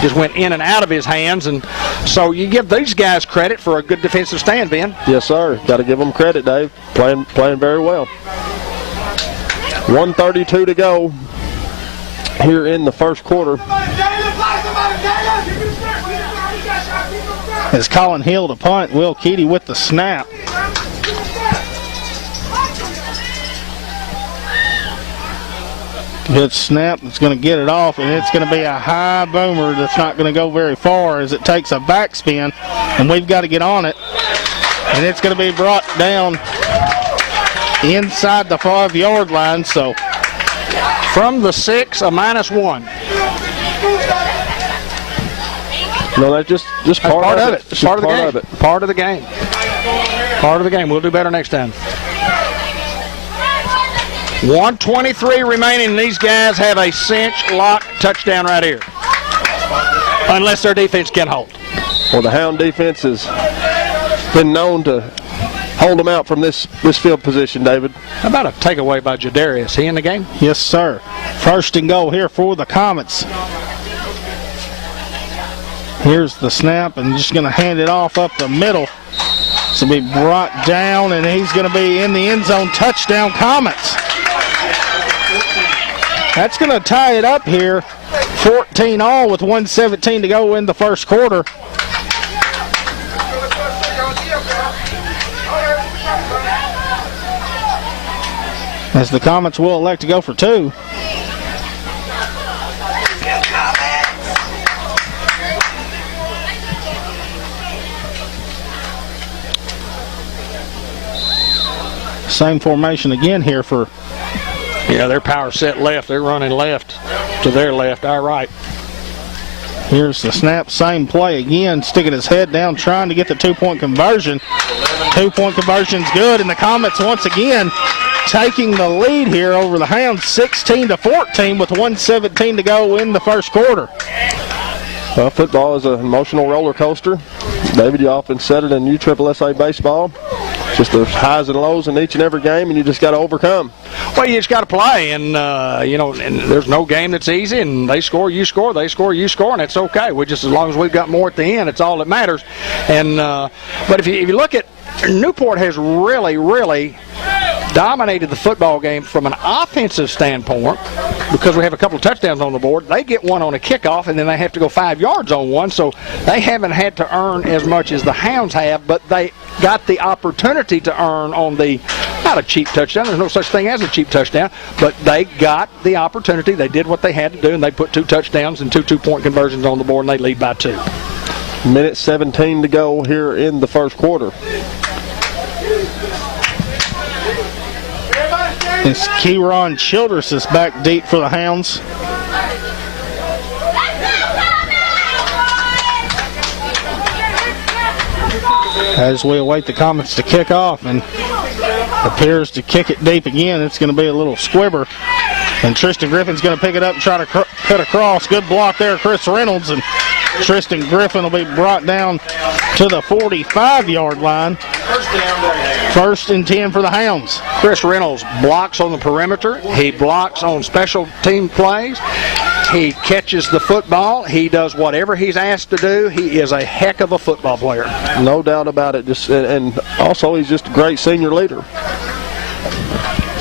just went in and out of his hands. And so you give these guys credit for a good defensive stand, Ben. Yes, sir. Got to give them credit, Dave. Playing very well. 1:32 to go here in the first quarter. As Colin Hill to punt, Will Keady with the snap. Good snap. It's going to get it off, and it's going to be a high boomer that's not going to go very far as it takes a backspin, and we've got to get on it. And it's going to be brought down inside the 5-yard line. So from the 6, a -1. No, that's just part of it. It's part of the game. Part of the game. Part of the game. We'll do better next time. 1:23 remaining. These guys have a cinch lock touchdown right here, unless their defense can hold. Well, the Hound defense has been known to hold them out from this field position, David. How about a takeaway by Jadarius? He in the game? Yes, sir. First and goal here for the Comets. Here's the snap, and just going to hand it off up the middle. This will be brought down, and he's going to be in the end zone. Touchdown, Comets. That's going to tie it up here. 14-all with 1:17 to go in the first quarter. As the Comets will elect to go for 2. Same formation again here for... Yeah, their power set left. They're running left to their left, our right. Here's the snap, same play again, sticking his head down, trying to get the 2-point conversion. 2-point conversion's good, and the Comets once again taking the lead here over the Hounds, 16-14 with 1:17 to go in the first quarter. Well, football is an emotional roller coaster. David, you often said it in USSSA baseball. Just the highs and lows in each and every game, and you just got to overcome. Well, you just got to play, and and there's no game that's easy. And they score, you score, they score, you score, and it's okay. We just as long as we've got more at the end, it's all that matters. And but if you look at Newport, has really dominated the football game from an offensive standpoint because we have a couple of touchdowns on the board. They get one on a kickoff, and then they have to go 5 yards on one, so they haven't had to earn as much as the Hounds have, but they got the opportunity to earn on the, not a cheap touchdown, there's no such thing as a cheap touchdown, but they got the opportunity. They did what they had to do, and they put 2 touchdowns and 2 2-point conversions on the board, and they lead by 2. Minute 17 to go here in the first quarter. It's Kieron Childress is back deep for the Hounds. As we await the Comets to kick off, and appears to kick it deep again. It's going to be a little squibber. And Tristan Griffin's going to pick it up and try to cut across. Good block there, Chris Reynolds. And Tristan Griffin will be brought down to the 45-yard line. First and 10 for the Hounds. Chris Reynolds blocks on the perimeter. He blocks on special team plays. He catches the football. He does whatever he's asked to do. He is a heck of a football player. No doubt about it. And also, he's just a great senior leader.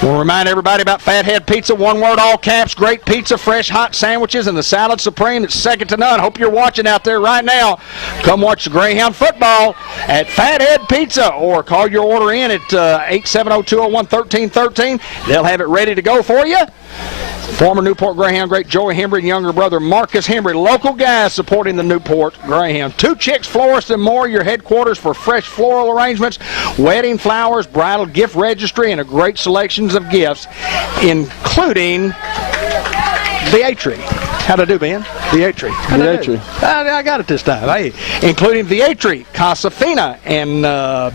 We'll remind everybody about Fathead Pizza, one word, all caps, great pizza, fresh hot sandwiches, and the salad supreme that's second to none. Hope you're watching out there right now. Come watch the Greyhound football at Fathead Pizza, or call your order in at 870-201-1313. They'll have it ready to go for you. Former Newport Greyhound great Joey Hembry and younger brother Marcus Hembry, local guys supporting the Newport Greyhound. Two Chicks Florist and More, your headquarters for fresh floral arrangements, wedding flowers, bridal gift registry, and a great selections of gifts, including the A-Tree. How'd I do, Ben? The A-Tree. The A-Tree. I got it this time. Hey, including the A-Tree, Casa Fina, and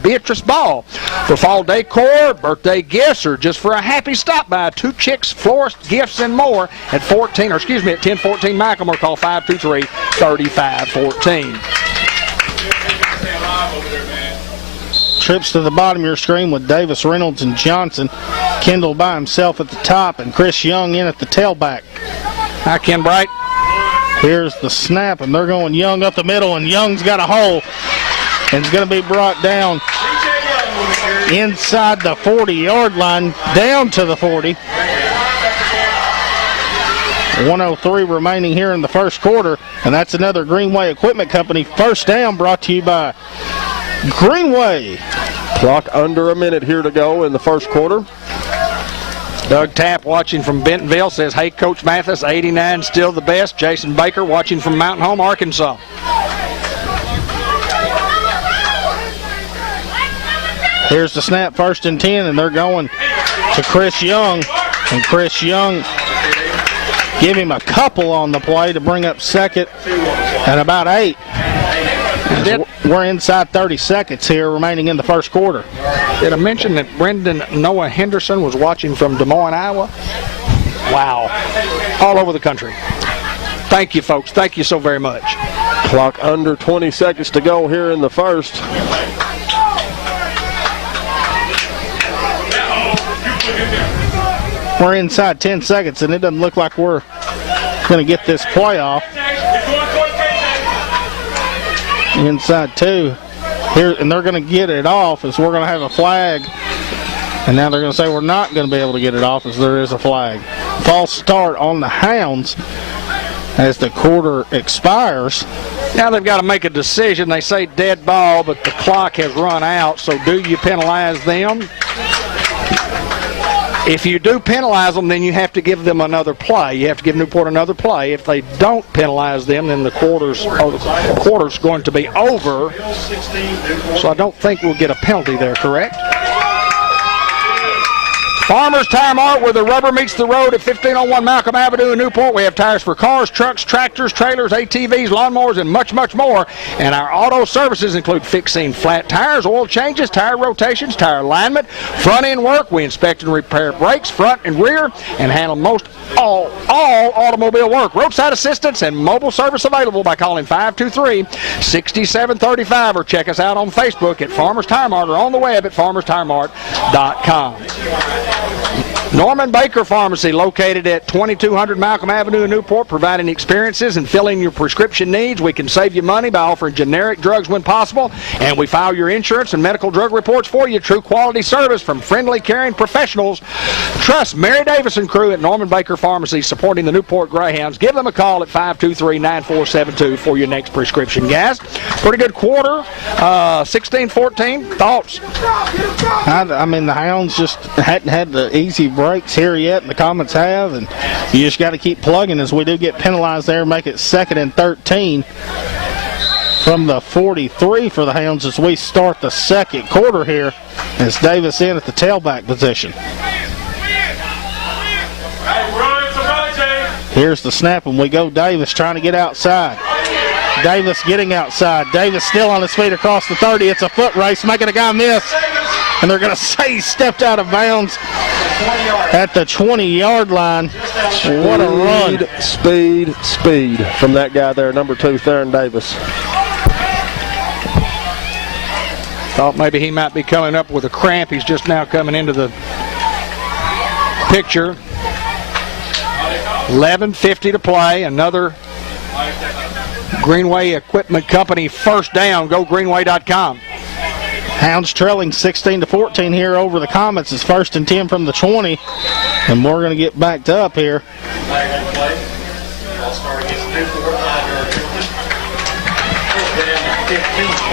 Beatrice Ball. For fall decor, birthday gifts, or just for a happy stop by, Two Chicks Florist Gifts and More at 1014 Malcolm, or call 523-3514. Trips to the bottom of your screen with Davis, Reynolds, and Johnson. Kendall by himself at the top, and Chris Young in at the tailback. Hi, Ken Bright. Here's the snap, and they're going Young up the middle, and Young's got a hole, and it's going to be brought down inside the 40-yard line, down to the 40. 1:03 remaining here in the first quarter, and that's another Greenway Equipment Company first down, brought to you by Greenway. Clock under a minute here to go in the first quarter. Doug Tapp watching from Bentonville says, hey, Coach Mathis, 89 still the best. Jason Baker watching from Mountain Home, Arkansas. Here's the snap, 1st and 10, and they're going to Chris Young. And Chris Young give him a couple on the play to bring up second and about 8. We're inside 30 seconds here remaining in the first quarter. Did I mention that Brendan Noah Henderson was watching from Des Moines, Iowa? Wow. All over the country. Thank you, folks. Thank you so very much. Clock under 20 seconds to go here in the first. We're inside 10 seconds, and it doesn't look like we're going to get this play off. Inside 2 here, and they're going to get it off as we're going to have a flag, and now they're going to say we're not going to be able to get it off as there is a flag. False start on the Hounds as the quarter expires. Now they've got to make a decision. They say dead ball, but the clock has run out, so do you penalize them? If you do penalize them, then you have to give them another play. You have to give Newport another play. If they don't penalize them, then the quarter's going to be over. So I don't think we'll get a penalty there, correct? Farmers Tire Mart, where the rubber meets the road at 1501 Malcolm Avenue in Newport. We have tires for cars, trucks, tractors, trailers, ATVs, lawnmowers, and much, much more. And our auto services include fixing flat tires, oil changes, tire rotations, tire alignment, front end work. We inspect and repair brakes, front and rear, and handle most all automobile work. Roadside assistance and mobile service available by calling 523-6735, or check us out on Facebook at Farmers Tire Mart, or on the web at farmerstiremart.com. Norman Baker Pharmacy, located at 2200 Malcolm Avenue in Newport, providing experiences and filling your prescription needs. We can save you money by offering generic drugs when possible, and we file your insurance and medical drug reports for you. True quality service from friendly, caring professionals. Trust Mary Davis and crew at Norman Baker Pharmacy, supporting the Newport Greyhounds. Give them a call at 523-9472 for your next prescription, guys. Pretty good quarter, 16-14. Thoughts? I mean, the Hounds just hadn't had the easy breaks here yet, and the Comets have, and you just got to keep plugging as we do get penalized there, make it 2nd and 13 from the 43 for the Hounds as we start the second quarter here, as Davis in at the tailback position. Here's the snap, and we go Davis trying to get outside. Davis getting outside. Davis still on his feet across the 30. It's a foot race, making a guy miss. And they're going to say he stepped out of bounds at the 20-yard line. What a run. Speed from that guy there, number 2, Theron Davis. Thought maybe he might be coming up with a cramp. He's just now coming into the picture. 11:50 to play. Another Greenway Equipment Company first down. Go Greenway.com. Hounds trailing 16-14 here over the Comets. It's 1st and 10 from the 20, and we're going to get backed up here.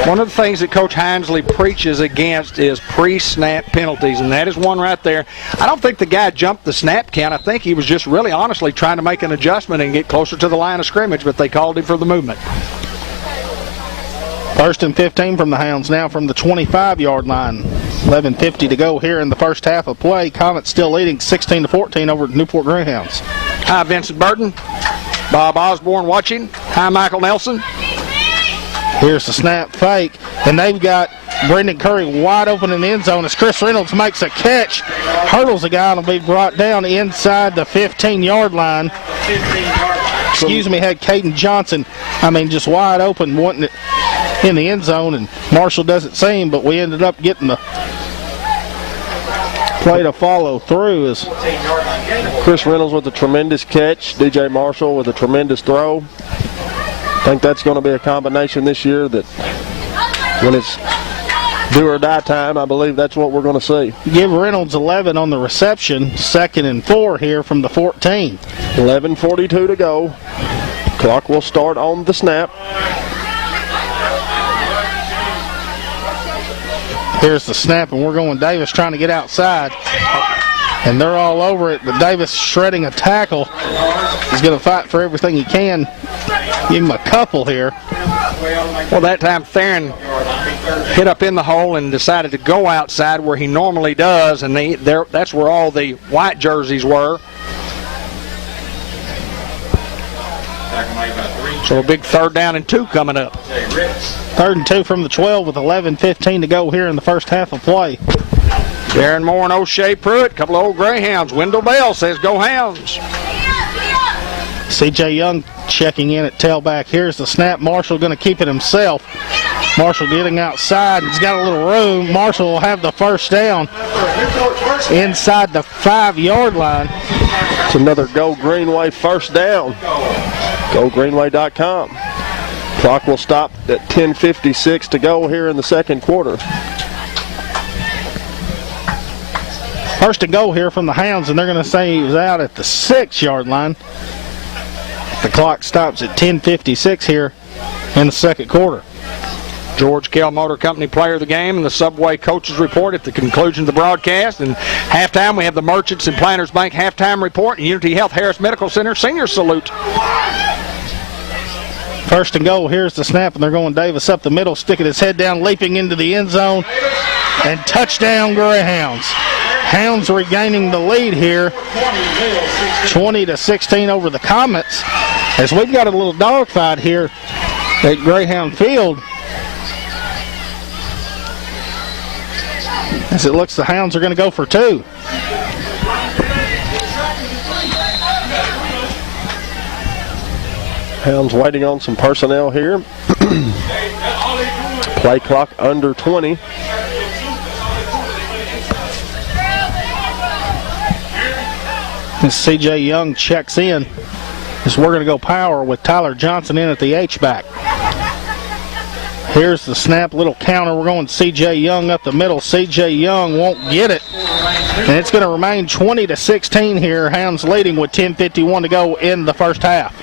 One of the things that Coach Hinesley preaches against is pre-snap penalties, and that is one right there. I don't think the guy jumped the snap count. I think he was just really honestly trying to make an adjustment and get closer to the line of scrimmage, but they called him for the movement. 1st and 15 from the Hounds now from the 25-yard line. 11:50 to go here in the first half of play. Comets still leading 16-14 over the Newport Greyhounds. Hi, Vincent Burton. Bob Osborne watching. Hi, Michael Nelson. Here's the snap fake, and they've got Brendan Curry wide open in the end zone as Chris Reynolds makes a catch. Hurdles the guy and will be brought down inside the 15-yard line. Excuse me, had Caden Johnson, just wide open, wanting it in the end zone, and Marshall doesn't see him, but we ended up getting the play to follow through. As Chris Reynolds with a tremendous catch, DJ Marshall with a tremendous throw. I think that's going to be a combination this year that when it's do or die time, I believe that's what we're going to see. Give Reynolds 11 on the reception, 2nd and 4 here from the 14. 11:42 to go. Clock will start on the snap. Here's the snap, and we're going Davis trying to get outside. And they're all over it, but Davis shredding a tackle. He's going to fight for everything he can. Give him a couple here. Well, that time Theron hit up in the hole and decided to go outside where he normally does, and that's where all the white jerseys were. So a big 3rd down and 2 coming up. 3rd and 2 from the 12 with 11:15 to go here in the first half of play. Darren Moore and O'Shea Pruitt, a couple of old Greyhounds. Wendell Bell says go Hounds. C.J. Young checking in at tailback. Here's the snap. Marshall going to keep it himself. Marshall getting outside. He's got a little room. Marshall will have the first down inside the 5-yard line. It's another Go Greenway first down. GoGreenway.com. Clock will stop at 10:56 to go here in the second quarter. 1st and goal here from the Hounds, and they're going to say he was out at the 6-yard line. The clock stops at 10:56 here in the second quarter. George Kell Motor Company player of the game and the Subway coaches report at the conclusion of the broadcast. And halftime, we have the Merchants and Planters Bank halftime report and Unity Health Harris Medical Center senior salute. 1st and goal. Here's the snap, and they're going Davis up the middle, sticking his head down, leaping into the end zone, and touchdown Greyhounds. Hounds regaining the lead here, 20-16 over the Comets, as we've got a little dogfight here at Greyhound Field. As it looks, the Hounds are going to go for 2. Hounds waiting on some personnel here. Play clock under 20. As C.J. Young checks in, as we're going to go power with Tyler Johnson in at the H-back. Here's the snap, little counter. We're going C.J. Young up the middle. C.J. Young won't get it. And it's going to remain 20-16 here. Hounds leading with 10:51 to go in the first half.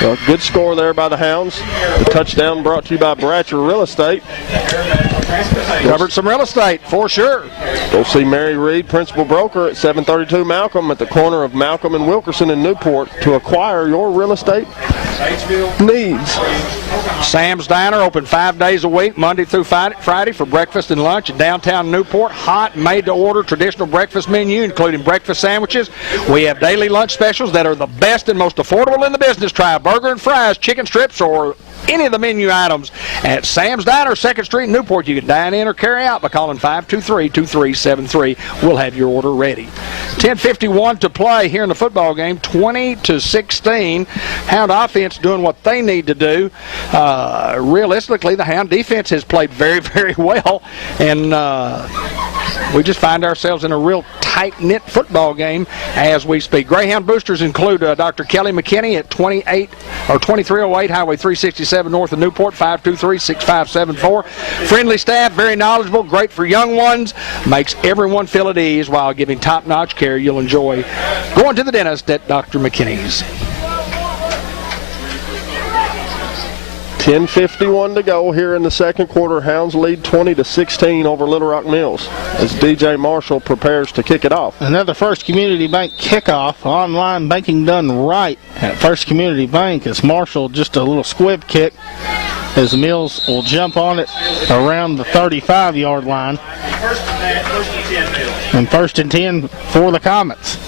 Well, good score there by the Hounds. The touchdown brought to you by Bratcher Real Estate. Covered some real estate, for sure. Go see Mary Reed, principal broker at 732 Malcolm at the corner of Malcolm and Wilkerson in Newport to acquire your real estate needs. Sam's Diner open 5 days a week, Monday through Friday for breakfast and lunch in downtown Newport. Hot, made-to-order traditional breakfast menu, including breakfast sandwiches. We have daily lunch specials that are the best and most affordable in the business. Try a burger and fries, chicken strips, or any of the menu items at Sam's Diner, 2nd Street in Newport. You can dine in or carry out by calling 523-2373. We'll have your order ready. 10:51 to play here in the football game, 20-16. Hound offense doing what they need to do. Realistically, the Hound defense has played very, very well, and we just find ourselves in a real tight-knit football game as we speak. Greyhound boosters include Dr. Kelly McKinney at 2308 Highway 367 north of Newport, 523-6574. Friendly staff, very knowledgeable, great for young ones, makes everyone feel at ease while giving top-notch care. You'll enjoy going to the dentist at Dr. McKinney's. 10:51 to go here in the second quarter. Hounds lead 20-16 over Little Rock Mills as DJ Marshall prepares to kick it off. Another First Community Bank kickoff. Online banking done right at First Community Bank as Marshall just a little squib kick as Mills will jump on it around the 35-yard line. And 1st and 10 for the Comets.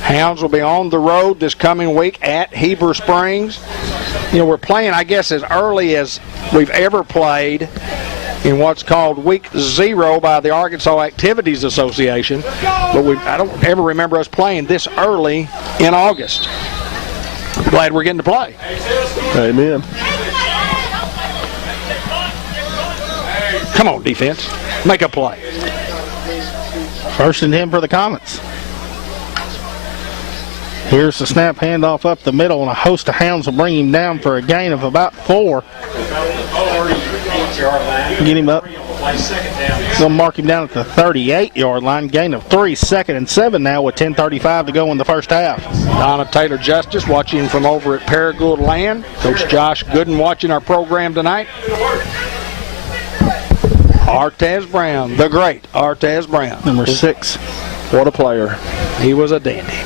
Hounds will be on the road this coming week at Heber Springs. You know, we're playing, I guess, as early as we've ever played in what's called Week 0 by the Arkansas Activities Association. But I don't ever remember us playing this early in August. Glad we're getting to play. Amen. Come on, defense. Make a play. 1st and 10 for the Comets. Here's the snap, handoff up the middle, and a host of Hounds will bring him down for a gain of about 4. Get him up. They'll mark him down at the 38-yard line. Gain of 3, 2nd and 7 now with 10:35 to go in the first half. Donna Taylor Justice watching from over at Paragould Land. Coach Josh Gooden watching our program tonight. Artez Brown, the great Artez Brown. Number 6. What a player. He was a dandy.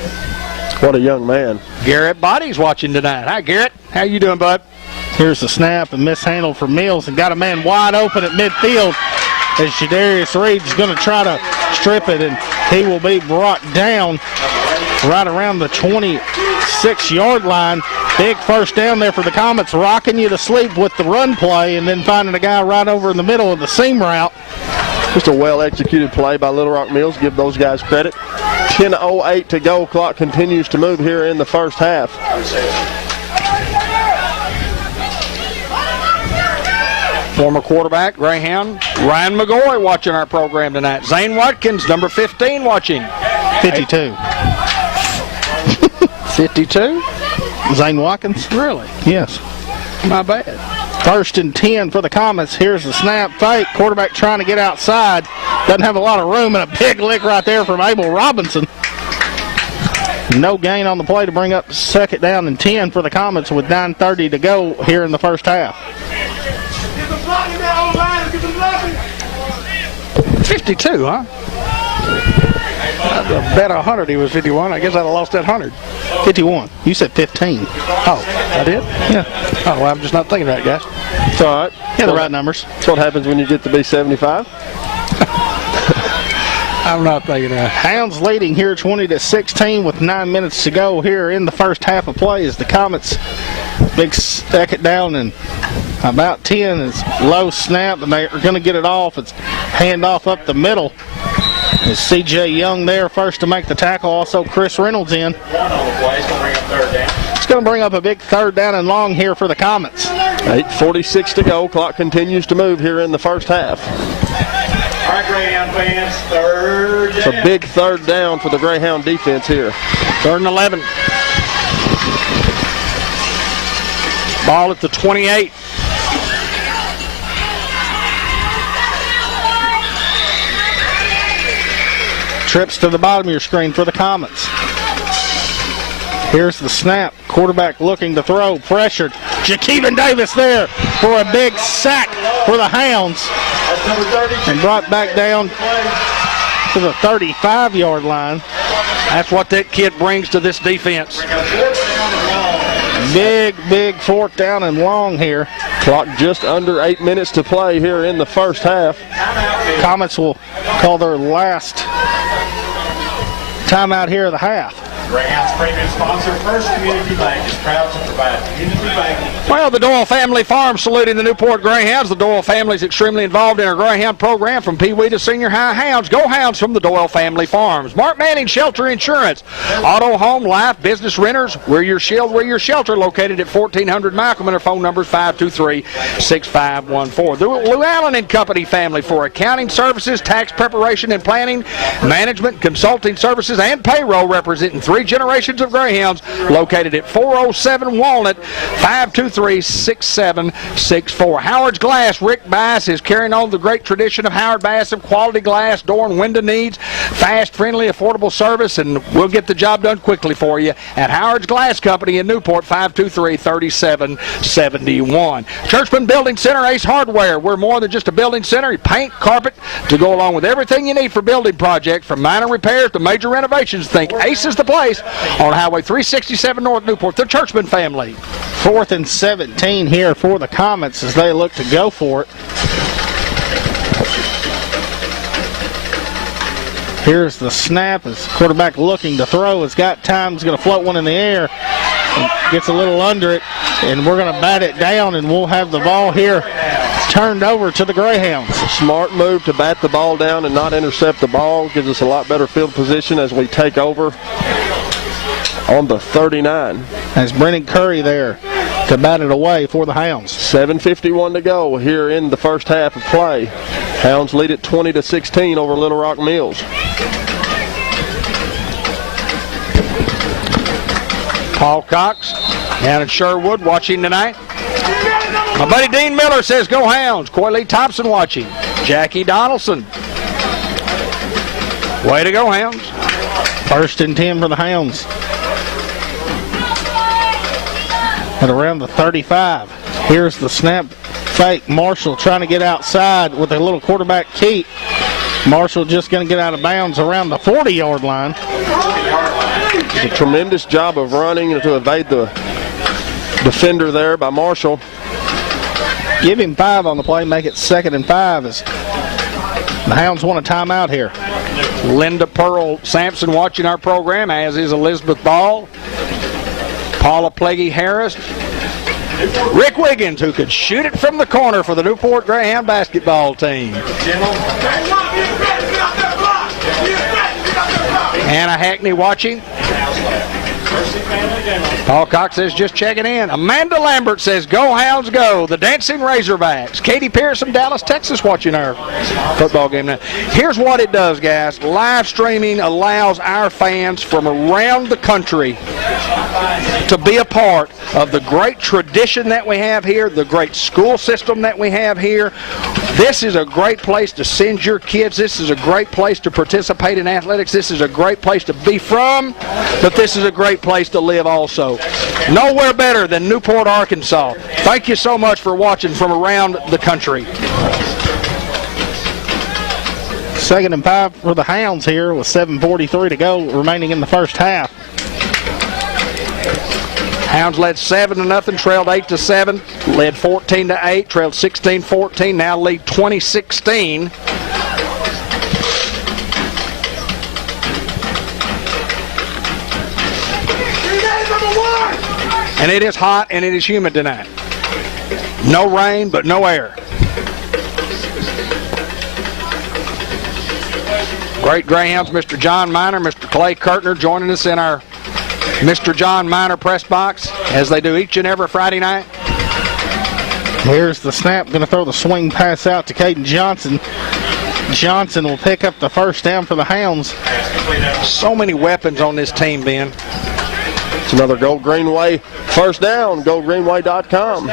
What a young man. Garrett Body's watching tonight. Hi, Garrett. How you doing, bud? Here's the snap and mishandled for Mills and got a man wide open at midfield as Shadarius Reed's going to try to strip it, and he will be brought down right around the 26-yard line. Big first down there for the Comets, rocking you to sleep with the run play and then finding a guy right over in the middle of the seam route. Just a well-executed play by Little Rock Mills. Give those guys credit. 10:08 to go. Clock continues to move here in the first half. Former quarterback, Greyhound, Ryan McGoy watching our program tonight. Zane Watkins, number 15, watching. 52. 52? Zane Watkins? Really? Yes. My bad. 1st and 10 for the Comets. Here's the snap fake. Quarterback trying to get outside. Doesn't have a lot of room, and a big lick right there from Abel Robinson. No gain on the play to bring up 2nd down and 10 for the Comets with 9:30 to go here in the first half. 52, huh? I'd bet 100 he was 51. I guess I'd have lost that 100. 51. You said 15. Oh, I did? Yeah. Oh, well, I'm just not thinking right, guys. It's all right. Yeah, the right numbers. That's what happens when you get to be 75. I'm not thinking right. Hounds leading here 20-16 with 9 minutes to go here in the first half of play as the Comets big 2nd down and about 10. It's low snap, and they're going to get it off. It's handoff up the middle. Is C.J. Young there first to make the tackle. Also Chris Reynolds in. It's going to bring up a big 3rd down and long here for the Comets. 8:46 to go. Clock continues to move here in the first half. All right, Greyhound fans, 3rd It's a big 3rd down for the Greyhound defense here. 3rd and 11. Ball at the 28. Trips to the bottom of your screen for the Comets. Here's the snap. Quarterback looking to throw. Pressured. Jakeevan Davis there for a big sack for the Hounds. And brought back down to the 35-yard line. That's what that kid brings to this defense. Big 4th down and long here. Clock just under 8 minutes to play here in the first half. Comets will call their last timeout here of the half. Greyhound's premium sponsor, First Community Bank, is proud to provide community banking. Well, the Doyle family farm saluting the Newport Greyhounds. The Doyle family is extremely involved in our Greyhound program from Pee Wee to senior high hounds. Go Hounds from the Doyle family farms. Mark Manning Shelter Insurance. Auto, home, life, business renters. We're your shield, we're your shelter. Located at 1400 Malcolm, and our phone number is 523-6514. The Llewellyn and Company family for accounting services, tax preparation and planning, management, consulting services, and payroll, representing 3 generations of Greyhounds. Located at 407 Walnut, 523-6764. Howard's Glass. Rick Bass is carrying on the great tradition of Howard Bass of quality glass, door and window needs, fast, friendly, affordable service, and we'll get the job done quickly for you at Howard's Glass Company in Newport, 523-3771. Churchman Building Center, Ace Hardware. We're more than just a building center. Paint, carpet, to go along with everything you need for building projects, from minor repairs to major renovations. Think Ace is the place on Highway 367 North Newport. The Churchman family. 4th and 17 here for the Comets as they look to go for it. Here's the snap as quarterback looking to throw. Has got time. He's going to float one in the air. Gets a little under it, and we're going to bat it down, and we'll have the ball here turned over to the Greyhounds. Smart move to bat the ball down and not intercept the ball. Gives us a lot better field position as we take over on the 39. As Brennan Curry there to bat it away for the Hounds. 7:51 to go here in the first half of play. Hounds lead it 20-16 over Little Rock Mills. Paul Cox down in Sherwood watching tonight. My buddy Dean Miller says go Hounds. Coy Lee Thompson watching. Jackie Donaldson. Way to go, Hounds. 1st and 10 for the Hounds. At around the 35. Here's the snap fake. Marshall trying to get outside with a little quarterback keep. Marshall just going to get out of bounds around the 40-yard line. It's a tremendous job of running to evade the defender there by Marshall. Give him 5 on the play, make it 2nd and 5 as the Hounds want a timeout here. Linda Pearl Sampson watching our program, as is Elizabeth Ball. Paula Plaguey Harris. Rick Wiggins, who could shoot it from the corner for the Newport Greyhound basketball team. Hannah Hackney watching. Paul Cox says just checking in. Amanda Lambert says go Hounds go. The Dancing Razorbacks. Katie Pierce from Dallas, Texas watching our football game now. Here's what it does, guys. Live streaming allows our fans from around the country to be a part of the great tradition that we have here, the great school system that we have here. This is a great place to send your kids. This is a great place to participate in athletics. This is a great place to be from, but this is a great place to live also. Nowhere better than Newport, Arkansas. Thank you so much for watching from around the country. 2nd and 5 for the Hounds here with 7:43 to go remaining in the first half. Hounds led 7-0, trailed 8-7, led 14-8, trailed 16-14, now lead 20-16. And it is hot and it is humid tonight. No rain, but no air. Great Greyhounds, Mr. John Miner, Mr. Clay Kurtner joining us in our Mr. John Miner press box, as they do each and every Friday night. Here's the snap, going to throw the swing pass out to Caden Johnson. Johnson will pick up the first down for the Hounds. So many weapons on this team, Ben. It's another Gold Greenway first down, goldgreenway.com.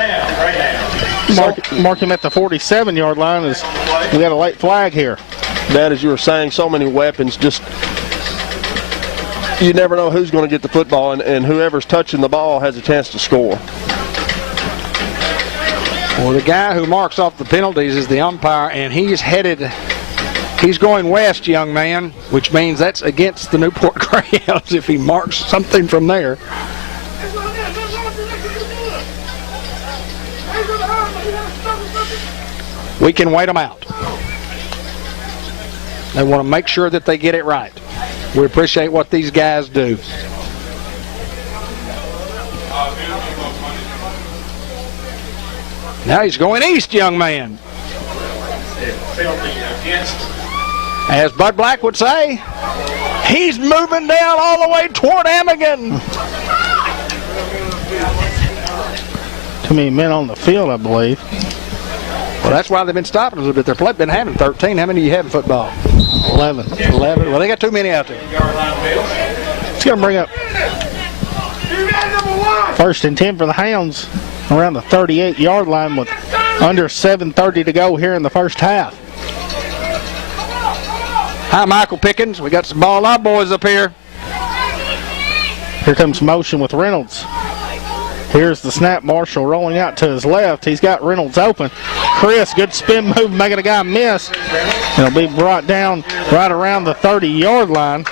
Mark him at the 47-yard line as we got a late flag here. Dad, as you were saying, so many weapons, just you never know who's going to get the football, and whoever's touching the ball has a chance to score. Well, the guy who marks off the penalties is the umpire, and he's going west, young man, which means that's against the Newport Greyhounds if he marks something from there. We can wait them out. They want to make sure that they get it right. We appreciate what these guys do. Now he's going east, young man. As Bud Black would say, he's moving down all the way toward Amigan. Too many men on the field, I believe. Well, that's why they've been stopping a little bit. They've been having 13. How many do you have in football? 11. 11. Well, they got too many out there. It's going to bring up 1st and 10 for the Hounds around the 38-yard line with under 7:30 to go here in the first half. Hi, Michael Pickens. We got some ball out boys up here. Here comes motion with Reynolds. Here's the snap. Marshall rolling out to his left. He's got Reynolds open. Chris, good spin move, making a guy miss. And it'll be brought down right around the 30-yard line.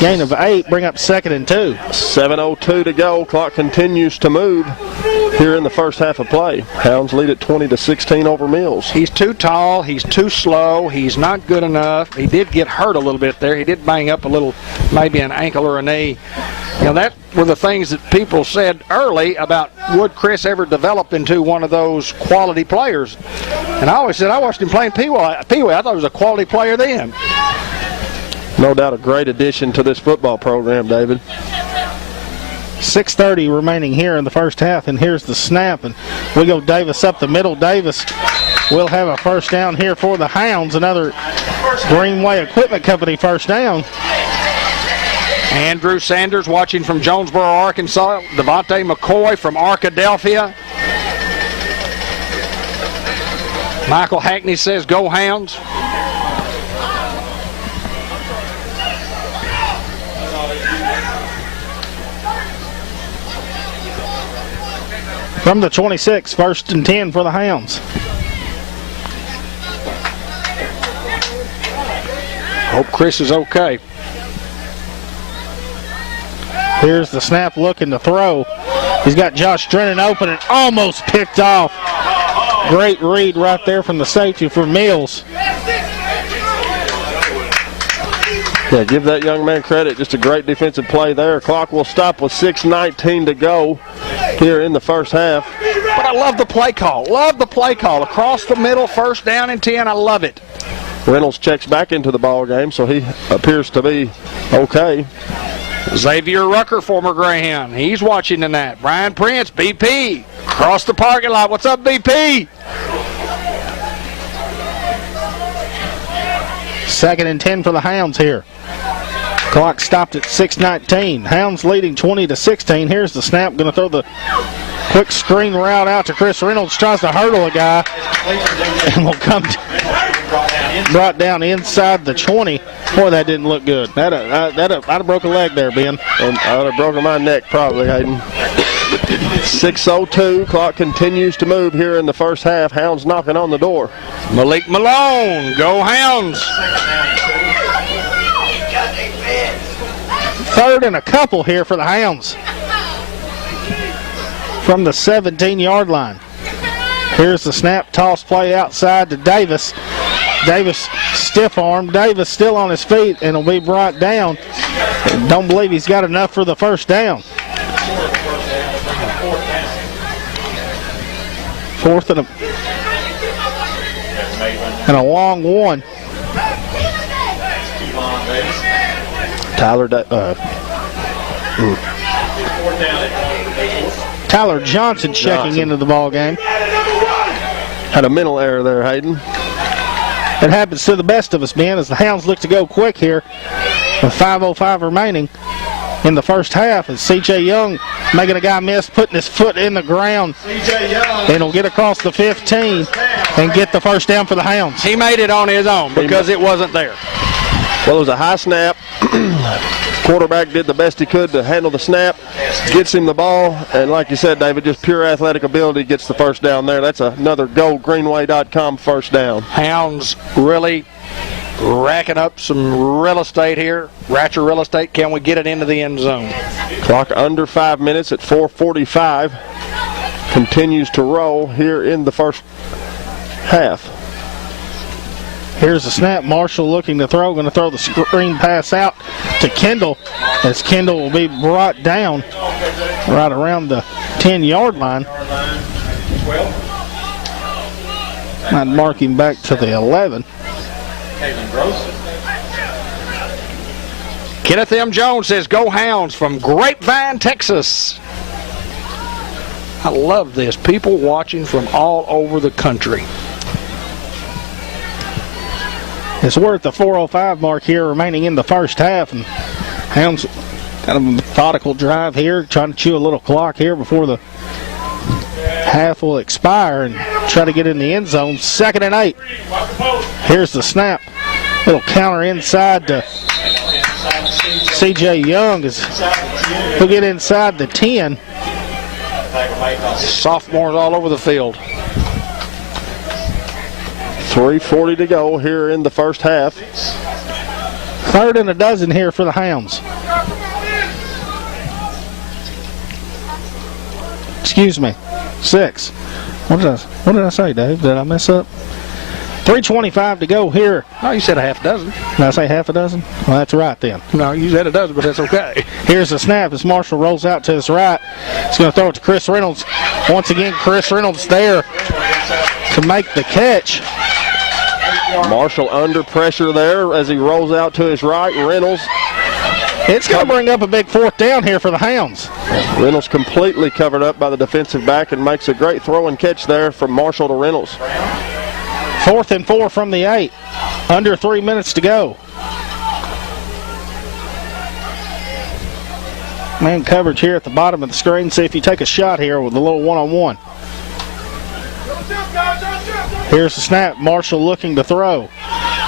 Gain of 8, bring up 2nd and 2. 7:02 to go. Clock continues to move here in the first half of play. Hounds lead at 20-16 over Mills. He's too tall. He's too slow. He's not good enough. He did get hurt a little bit there. He did bang up a little, maybe an ankle or a knee. You know, that were the things that people said early about would Chris ever develop into one of those quality players. And I always said I watched him playing Pee-wee. I thought he was a quality player then. No doubt a great addition to this football program, David. 6:30 remaining here in the first half, and here's the snap, and we go Davis up the middle. Davis will have a first down here for the Hounds, another Greenway Equipment Company first down. Andrew Sanders watching from Jonesboro, Arkansas. Devontae McCoy from Arkadelphia. Michael Hackney says, go Hounds. From the 26, 1st and 10 for the Hounds. Hope Chris is okay. Here's the snap, looking to throw. He's got Josh Drennan open and almost picked off. Great read right there from the safety for Mills. Yeah, give that young man credit. Just a great defensive play there. Clock will stop with 6:19 to go here in the first half. But I love the play call. Love the play call. Across the middle, 1st down and 10. I love it. Reynolds checks back into the ball game, so he appears to be okay. Xavier Rucker, former Greyhound. He's watching in that. Brian Prince, BP. Across the parking lot. What's up, BP? 2nd and 10 for the Hounds here. Clock stopped at 6:19. Hounds leading 20-16. Here's the snap. Going to throw the quick screen route out to Chris Reynolds. Tries to hurdle a guy and will come brought down inside the 20. Boy, that didn't look good. I'd have broke a leg there, Ben. And I'd have broken my neck probably, Hayden. 6:02. Clock continues to move here in the first half. Hounds knocking on the door. Malik Malone. Go Hounds. 3rd and a couple here for the Hounds. From the 17-yard line. Here's the snap, toss play outside to Davis. Davis stiff arm. Davis still on his feet and will be brought down. Don't believe he's got enough for the first down. 4th and a long one. Tyler Johnson checking into the ball game. Had a mental error there, Hayden. It happens to the best of us, Ben, as the Hounds look to go quick here with 5:05 remaining in the first half. And C.J. Young making a guy miss, putting his foot in the ground. And he'll get across the 15 and get the first down for the Hounds. He made it on his own because it wasn't there. Well, it was a high snap. Quarterback did the best he could to handle the snap, gets him the ball, and like you said, David, just pure athletic ability gets the first down there. That's another GoGreenway.com first down. Hounds really racking up some real estate here. Ratcher real estate. Can we get it into the end zone? Clock under 5 minutes at 4:45. Continues to roll here in the first half. Here's the snap. Marshall looking to throw. Going to throw the screen pass out to Kendall. as Kendall will be brought down right around the 10-yard line. I'd mark him back to the 11. Kenneth M. Jones says, "Go Hounds," from Grapevine, Texas. I love this. People watching from all over the country. It's worth the 4:05 mark here remaining in the first half. And Hounds kind of a methodical drive here, trying to chew a little clock here before the half will expire and try to get in the end zone. 2nd and 8. Here's the snap. Little counter inside to C.J. Young as he'll get inside the 10. Sophomores all over the field. 3:40 to go here in the first half. 3rd and a dozen here for the Hounds. Excuse me, 6. What did I say, Dave? Did I mess up? 3:25 to go here. Oh, you said a half dozen. Did I say half a dozen? Well, that's right then. No, you said a dozen, but that's okay. Here's the snap as Marshall rolls out to his right. He's going to throw it to Chris Reynolds. Once again, Chris Reynolds there to make the catch. Marshall under pressure there as he rolls out to his right. Reynolds. It's going to bring up a big 4th down here for the Hounds. Reynolds completely covered up by the defensive back and makes a great throw and catch there from Marshall to Reynolds. 4th and 4 from the 8. Under 3 minutes to go. Man coverage here at the bottom of the screen. See if you take a shot here with a little one-on-one. Here's the snap. Marshall looking to throw.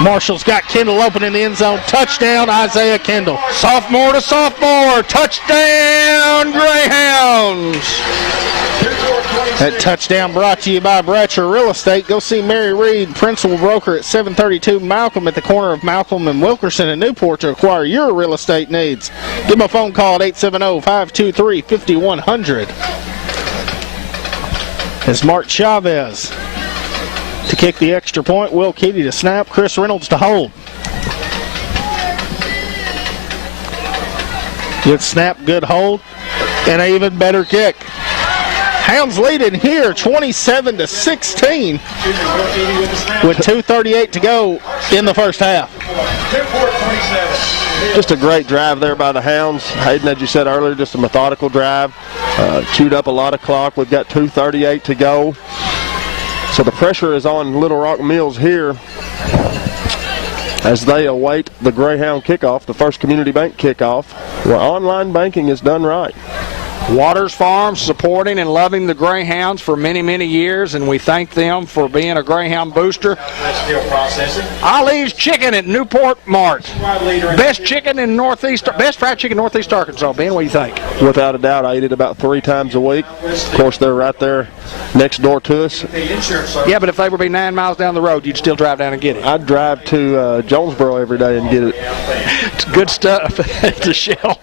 Marshall's got Kendall open in the end zone. Touchdown, Isaiah Kendall. Sophomore to sophomore. Touchdown, Greyhounds. That touchdown brought to you by Bratcher Real Estate. Go see Mary Reed, principal broker at 732 Malcolm at the corner of Malcolm and Wilkerson in Newport to acquire your real estate needs. Give them a phone call at 870-523-5100. It's Mark Chavez to kick the extra point. Will Keaty to snap. Chris Reynolds to hold. Good snap, good hold, and an even better kick. Hounds leading here 27-16 with 2:38 to go in the first half. Just a great drive there by the Hounds. Hayden, as you said earlier, just a methodical drive. Chewed up a lot of clock. We've got 2:38 to go. So the pressure is on Little Rock Mills here as they await the Greyhound kickoff, the First Community Bank kickoff, where online banking is done right. Waters Farm supporting and loving the Greyhounds for many, many years, and we thank them for being a Greyhound booster. Ali's Chicken at Newport Mart. Best chicken in best fried chicken in Northeast Arkansas. Ben, what do you think? Without a doubt, I eat it about 3 times a week. Of course, they're right there next door to us. Yeah, but if they were be 9 miles down the road, you'd still drive down and get it. I'd drive to Jonesboro every day and get it. It's good stuff at the Shell.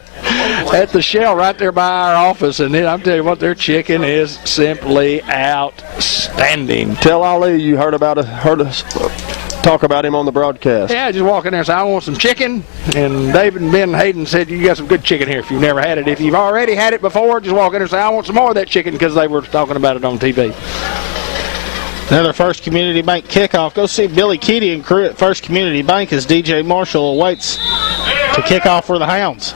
At the Shell right there by our office, and then I'm telling you what, their chicken is simply outstanding. Tell Ali you heard us talk about him on the broadcast. Yeah, just walk in there and say, I want some chicken, and David and Ben and Hayden said, you got some good chicken here if you've never had it. If you've already had it before, just walk in there and say, I want some more of that chicken, because they were talking about it on TV. Another First Community Bank kickoff. Go see Billy Keaty and crew at First Community Bank as DJ Marshall awaits to kick off for the Hounds.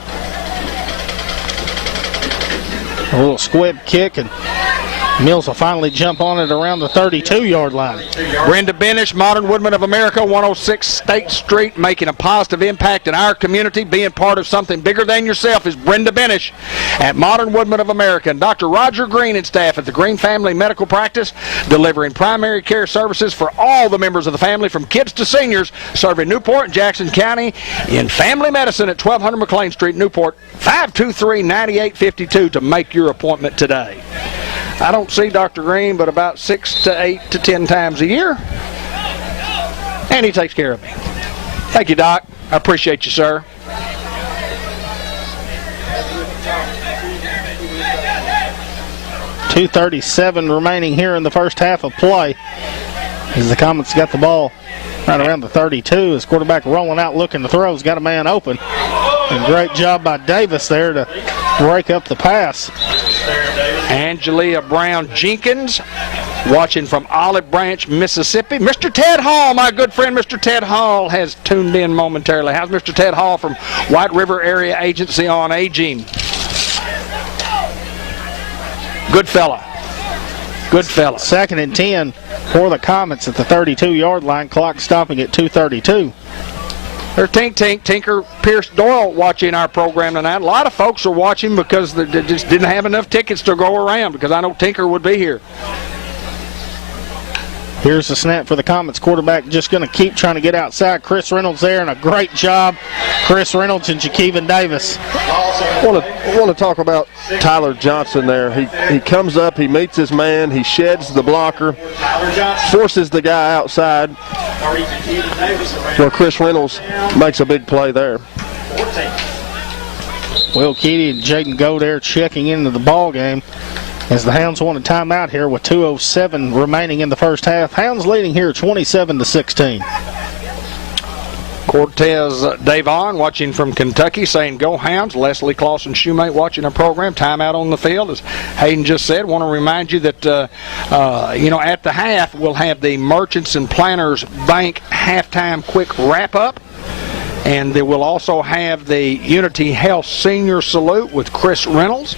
A little squib kick, and Mills will finally jump on it around the 32-yard line. Brenda Benish, Modern Woodman of America, 106 State Street, making a positive impact in our community. Being part of something bigger than yourself is Brenda Benish at Modern Woodman of America. And Dr. Roger Green and staff at the Green Family Medical Practice, delivering primary care services for all the members of the family, from kids to seniors, serving Newport and Jackson County in family medicine at 1200 McLean Street, Newport, 523-9852 to make your appointment today. I don't see Dr. Green but about 6 to 8 to 10 times a year, and he takes care of me. Thank you, Doc. I appreciate you, sir. .237 remaining here in the first half of play as the Comets got the ball right around the 32. His quarterback rolling out looking to throw. He's got a man open. And great job by Davis there to break up the pass. Angelia Brown Jenkins, watching from Olive Branch, Mississippi. Mr. Ted Hall, my good friend Mr. Ted Hall, has tuned in momentarily. How's Mr. Ted Hall from White River Area Agency on Aging? Good fella. Good fella. 2nd and 10 for the Comets at the 32-yard line. Clock stopping at 2:32. There's Tinker Pierce Doyle watching our program tonight. A lot of folks are watching because they just didn't have enough tickets to go around, because I know Tinker would be here. Here's the snap for the Comets. Quarterback just going to keep trying to get outside. Chris Reynolds there, and a great job. Chris Reynolds and Jakeevan Davis. I want to talk about Tyler Johnson there. He comes up, he meets his man, he sheds the blocker, forces the guy outside. Well, Chris Reynolds makes a big play there. Will Keedy and Jaden Godare checking into the ball game as the Hounds want a timeout here with 2:07 remaining in the first half. Hounds leading here 27-16. Cortez Davon watching from Kentucky saying go Hounds. Leslie Clausen Shoemate watching our program. Timeout on the field, as Hayden just said. Want to remind you that at the half we'll have the Merchants and Planners Bank halftime quick wrap up. And they will also have the Unity Health Senior Salute with Chris Reynolds.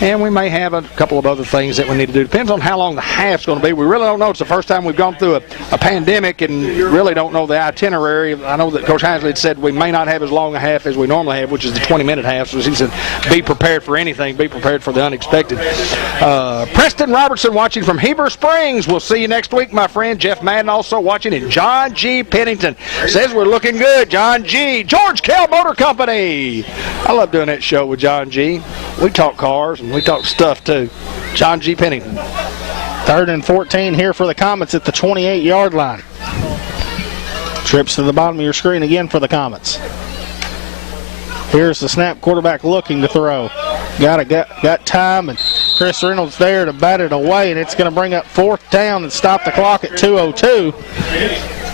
And we may have a couple of other things that we need to do. Depends on how long the half's going to be. We really don't know. It's the first time we've gone through a pandemic and really don't know the itinerary. I know that Coach Hinsley had said we may not have as long a half as we normally have, which is the 20-minute half. So he said, be prepared for anything. Be prepared for the unexpected. Preston Robertson watching from Heber Springs. We'll see you next week, my friend. Jeff Madden also watching. And John G. Pennington says we're looking good. John G. George Kell Motor Company. I love doing that show with John G. We talk cars and we talk stuff too. John G. Pennington. 3rd and 14 here for the Comets at the 28-yard line. Trips to the bottom of your screen again for the Comets. Here's the snap. Quarterback looking to throw. Got time, and Chris Reynolds there to bat it away, and it's going to bring up 4th down and stop the clock at 2:02.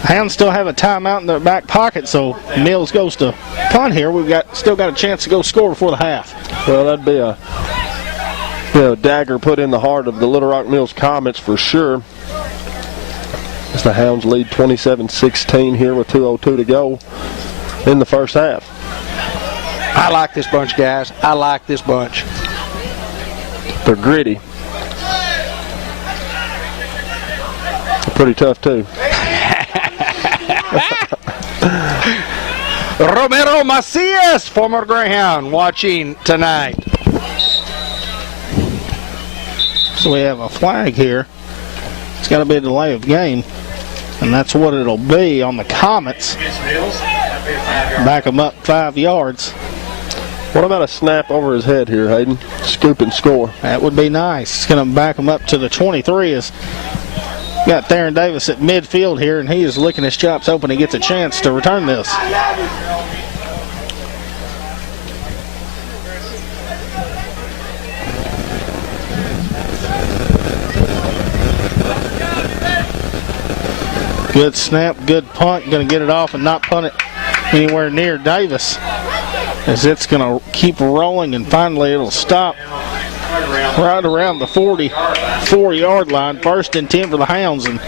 Hounds still have a timeout in their back pocket, so Mills goes to punt here. We've still got a chance to go score before the half. Well, that'd be a dagger put in the heart of the Little Rock Mills Comets for sure. As the Hounds lead 27-16 here with 2:02 to go in the first half. I like this bunch, guys. I like this bunch. They're gritty. They're pretty tough too. Romero Macias, former Greyhound, watching tonight. So we have a flag here. It's got to be a delay of game, and that's what it'll be on the Comets. Back them up 5 yards. What about a snap over his head here, Hayden? Scoop and score. That would be nice. It's going to back them up to the 23 as got Theron Davis at midfield here, and he is licking his chops hoping he gets a chance to return this. Good snap, good punt. Going to get it off and not punt it anywhere near Davis, as it's going to keep rolling, and finally it'll stop right around the 44-yard line. 1st and 10 for the Hounds, and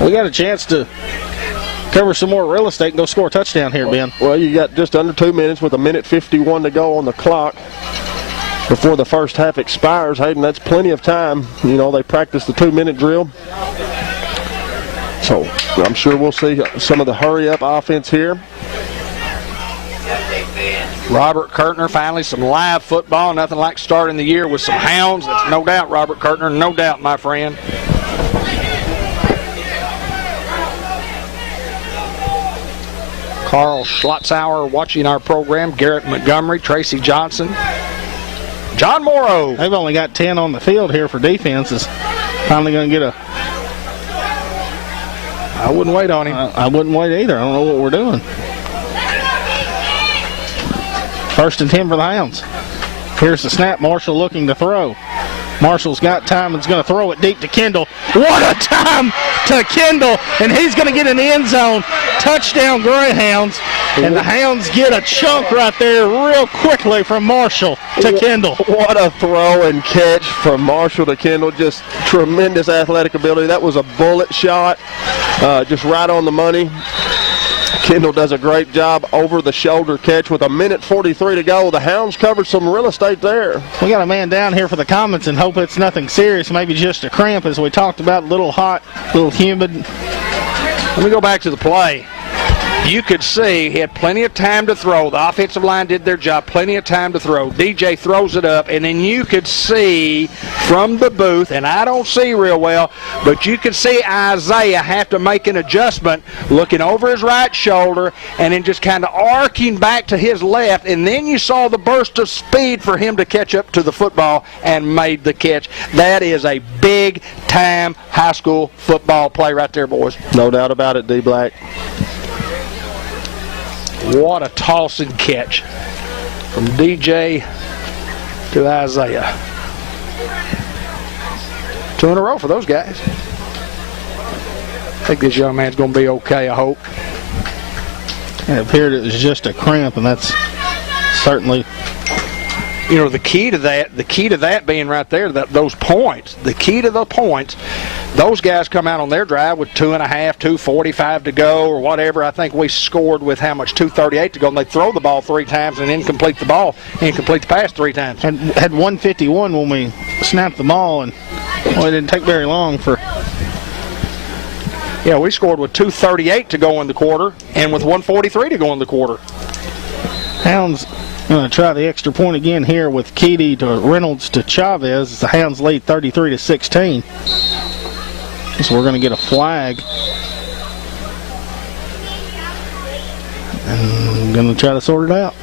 we got a chance to cover some more real estate and go score a touchdown here, Ben. Well, you got just under 2 minutes with 1:51 to go on the clock before the first half expires. Hayden, that's plenty of time. You know, they practice the 2-minute drill. So I'm sure we'll see some of the hurry-up offense here. Robert Kurtner, finally some live football. Nothing like starting the year with some Hounds. That's no doubt, Robert Kurtner. No doubt, my friend. Carl Schlotzauer watching our program. Garrett Montgomery, Tracy Johnson, John Morrow. They've only got 10 on the field here for defense. Is finally going to get a... I wouldn't wait on him. I wouldn't wait either. I don't know what we're doing. 1st and 10 for the Hounds. Here's the snap. Marshall looking to throw. Marshall's got time and is going to throw it deep to Kendall. What a time to Kendall, and he's going to get in the end zone. Touchdown Greyhounds. And the Hounds get a chunk right there real quickly from Marshall to Kendall. What a throw and catch from Marshall to Kendall. Just tremendous athletic ability. That was a bullet shot, just right on the money. Kendall does a great job over the shoulder catch with 1:43 to go. The Hounds covered some real estate there. We got a man down here for the comments and hope it's nothing serious, maybe just a cramp as we talked about, a little hot, a little humid. Let me go back to the play. You could see he had plenty of time to throw. The offensive line did their job, plenty of time to throw. DJ throws it up, and then you could see from the booth, and I don't see real well, but you could see Isaiah have to make an adjustment, looking over his right shoulder, and then just kind of arcing back to his left, and then you saw the burst of speed for him to catch up to the football and made the catch. That is a big-time high school football play right there, boys. No doubt about it, D-Black. What a toss and catch from DJ to Isaiah. 2 in a row for those guys. I think this young man's going to be okay, I hope. It appeared it was just a cramp, and that's certainly... You know, the key to that being right there, those points, the key to the points, those guys come out on their drive with 2.5, 2:45 to go or whatever. I think we scored with how much, 2:38 to go, and they throw the ball 3 times and incomplete the pass 3 times. And had 1:51 when we snapped the ball, and it didn't take very long for... Yeah, we scored with 2:38 to go in the quarter and with 1:43 to go in the quarter. Hounds going to try the extra point again here with Keedy to Reynolds to Chavez. The Hounds lead 33-16. So we're going to get a flag. And I'm going to try to sort it out.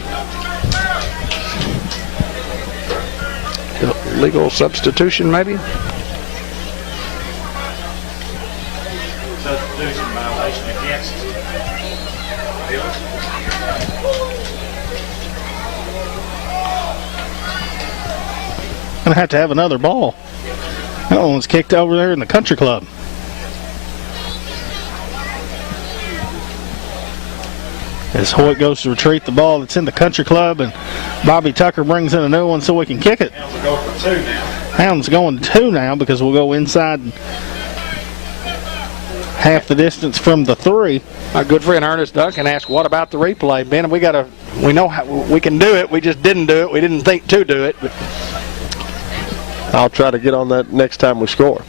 Legal substitution, maybe? Substitution violation against Going to have another ball. That one's kicked over there in the country club. As Hoyt goes to retrieve the ball that's in the country club, and Bobby Tucker brings in a new one so we can kick it. Hounds will go for 2 now. Hounds going 2 now because we'll go inside half the distance from the 3. My good friend Ernest Duncan asked, "What about the replay, Ben?" We know how we can do it. We just didn't do it. We didn't think to do it. But I'll try to get on that next time we score.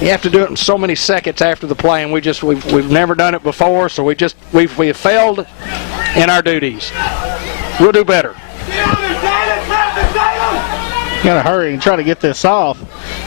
you have to do it in so many seconds after the play, and we've never done it before, so we have failed in our duties. We'll do better. Got to hurry and try to get this off.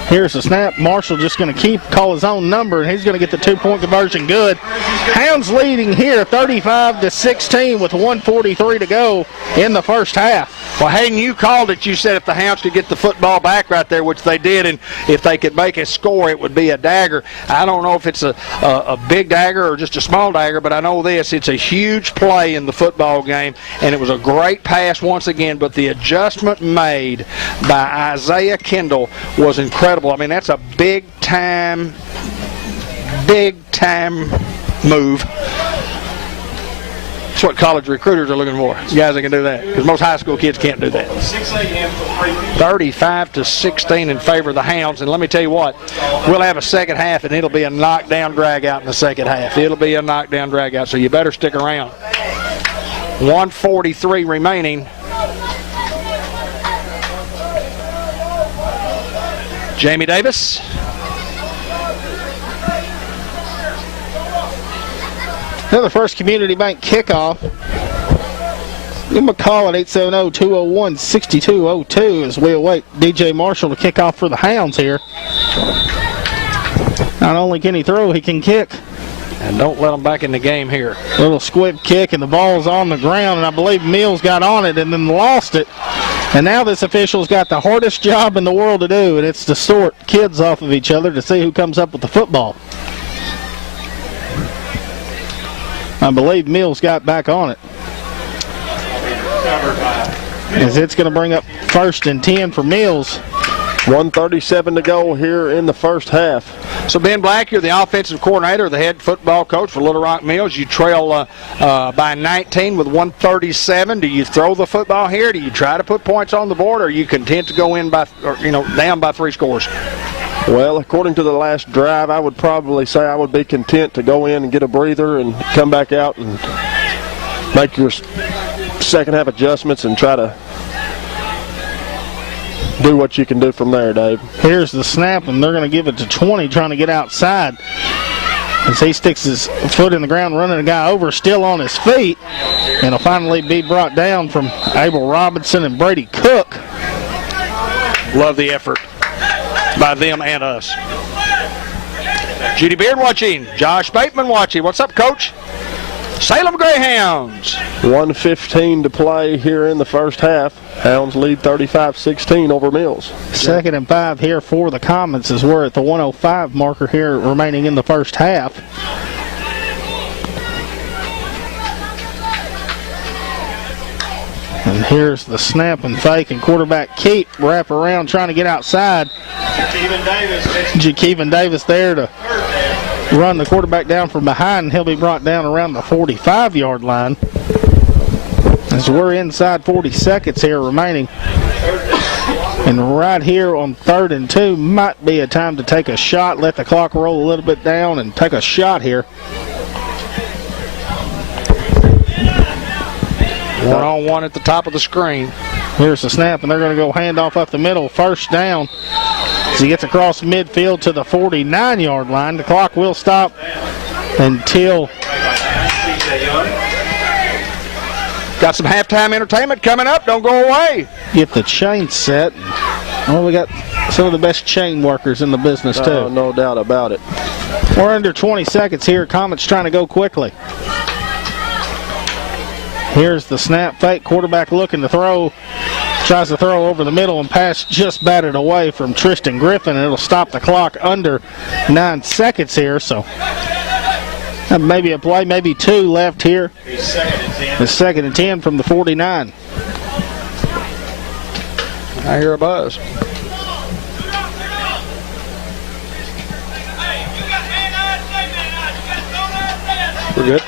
Here's the snap. Marshall just going to call his own number, and he's going to get the 2-point conversion good. Hounds leading here 35-16 with 1:43 to go in the first half. Well, Hayden, you called it. You said if the Hounds could get the football back right there, which they did, and if they could make a score, it would be a dagger. I don't know if it's a big dagger or just a small dagger, but I know this. It's a huge play in the football game, and it was a great pass once again, but the adjustment made by Isaiah Kendall was incredible. I mean, that's a big-time move. That's what college recruiters are looking for, guys that can do that, because most high school kids can't do that. 6 a.m. for 35-16 in favor of the Hounds, and let me tell you what, we'll have a second half, and it'll be a knockdown drag-out in the second half. It'll be a knockdown drag-out, so you better stick around. 1:43 remaining. Jamie Davis. Another First Community Bank kickoff. Give them a call at 870-201-6202 as we await DJ Marshall to kick off for the Hounds here. Not only can he throw, he can kick. And don't let them back in the game here. Little squib kick, and the ball's on the ground, and I believe Mills got on it and then lost it. And now this official's got the hardest job in the world to do, and it's to sort kids off of each other to see who comes up with the football. I believe Mills got back on it. As it's going to bring up 1st and 10 for Mills. 1:37 to go here in the first half. So, Ben Black, you're the offensive coordinator, the head football coach for Little Rock Mills. You trail by 19 with 1:37. Do you throw the football here? Do you try to put points on the board, or are you content to go in by, down by 3 scores? Well, according to the last drive, I would probably say I would be content to go in and get a breather and come back out and make your second half adjustments and try to do what you can do from there, Dave. Here's the snap, and they're going to give it to 20, trying to get outside. As he sticks his foot in the ground, running a guy over, still on his feet. And it'll finally be brought down from Abel Robinson and Brady Cook. Love the effort by them and us. Judy Beard watching. Josh Bateman watching. What's up, Coach? Salem Greyhounds. 1:15 to play here in the first half. Hounds lead 35-16 over Mills. 2nd and 5 here for the Comets as we're at the 1:05 marker here remaining in the first half. And here's the snap and fake, and quarterback Keep wrap around trying to get outside. Jakeevan Davis there to run the quarterback down from behind, and he'll be brought down around the 45-yard line. As we're inside 40 seconds here remaining. And right here on 3rd and 2 might be a time to take a shot, let the clock roll a little bit down and take a shot here. 1-on-1 at the top of the screen. Here's the snap, and they're going to go handoff up the middle. First down. As he gets across midfield to the 49-yard line. The clock will stop until... Got some halftime entertainment coming up. Don't go away. Get the chain set. Well, we got some of the best chain workers in the business, too. No doubt about it. We're under 20 seconds here. Comets trying to go quickly. Here's the snap fake. Quarterback looking to throw. Tries to throw over the middle, and pass just batted away from Tristan Griffin, and it'll stop the clock under 9 seconds here. So maybe a play, maybe 2 left here. It's 2nd and 10 from the 49. I hear a buzz. We're good.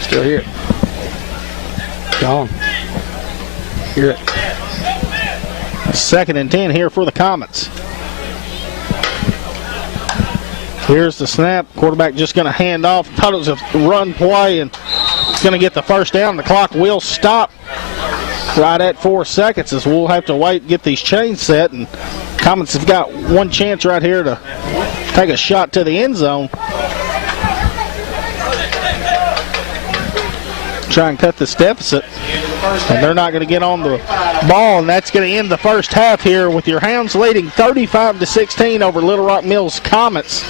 Still here. Gone. Hear it. 2nd and 10 here for the Comets. Here's the snap. Quarterback just going to hand off. Thought it was a run play, and it's going to get the first down. The clock will stop right at 4 seconds, as we'll have to wait and get these chains set. And Comets have got one chance right here to take a shot to the end zone. Try and cut this deficit. And they're not going to get on the ball, and that's going to end the first half here with your Hounds leading 35-16 over Little Rock Mills Comets.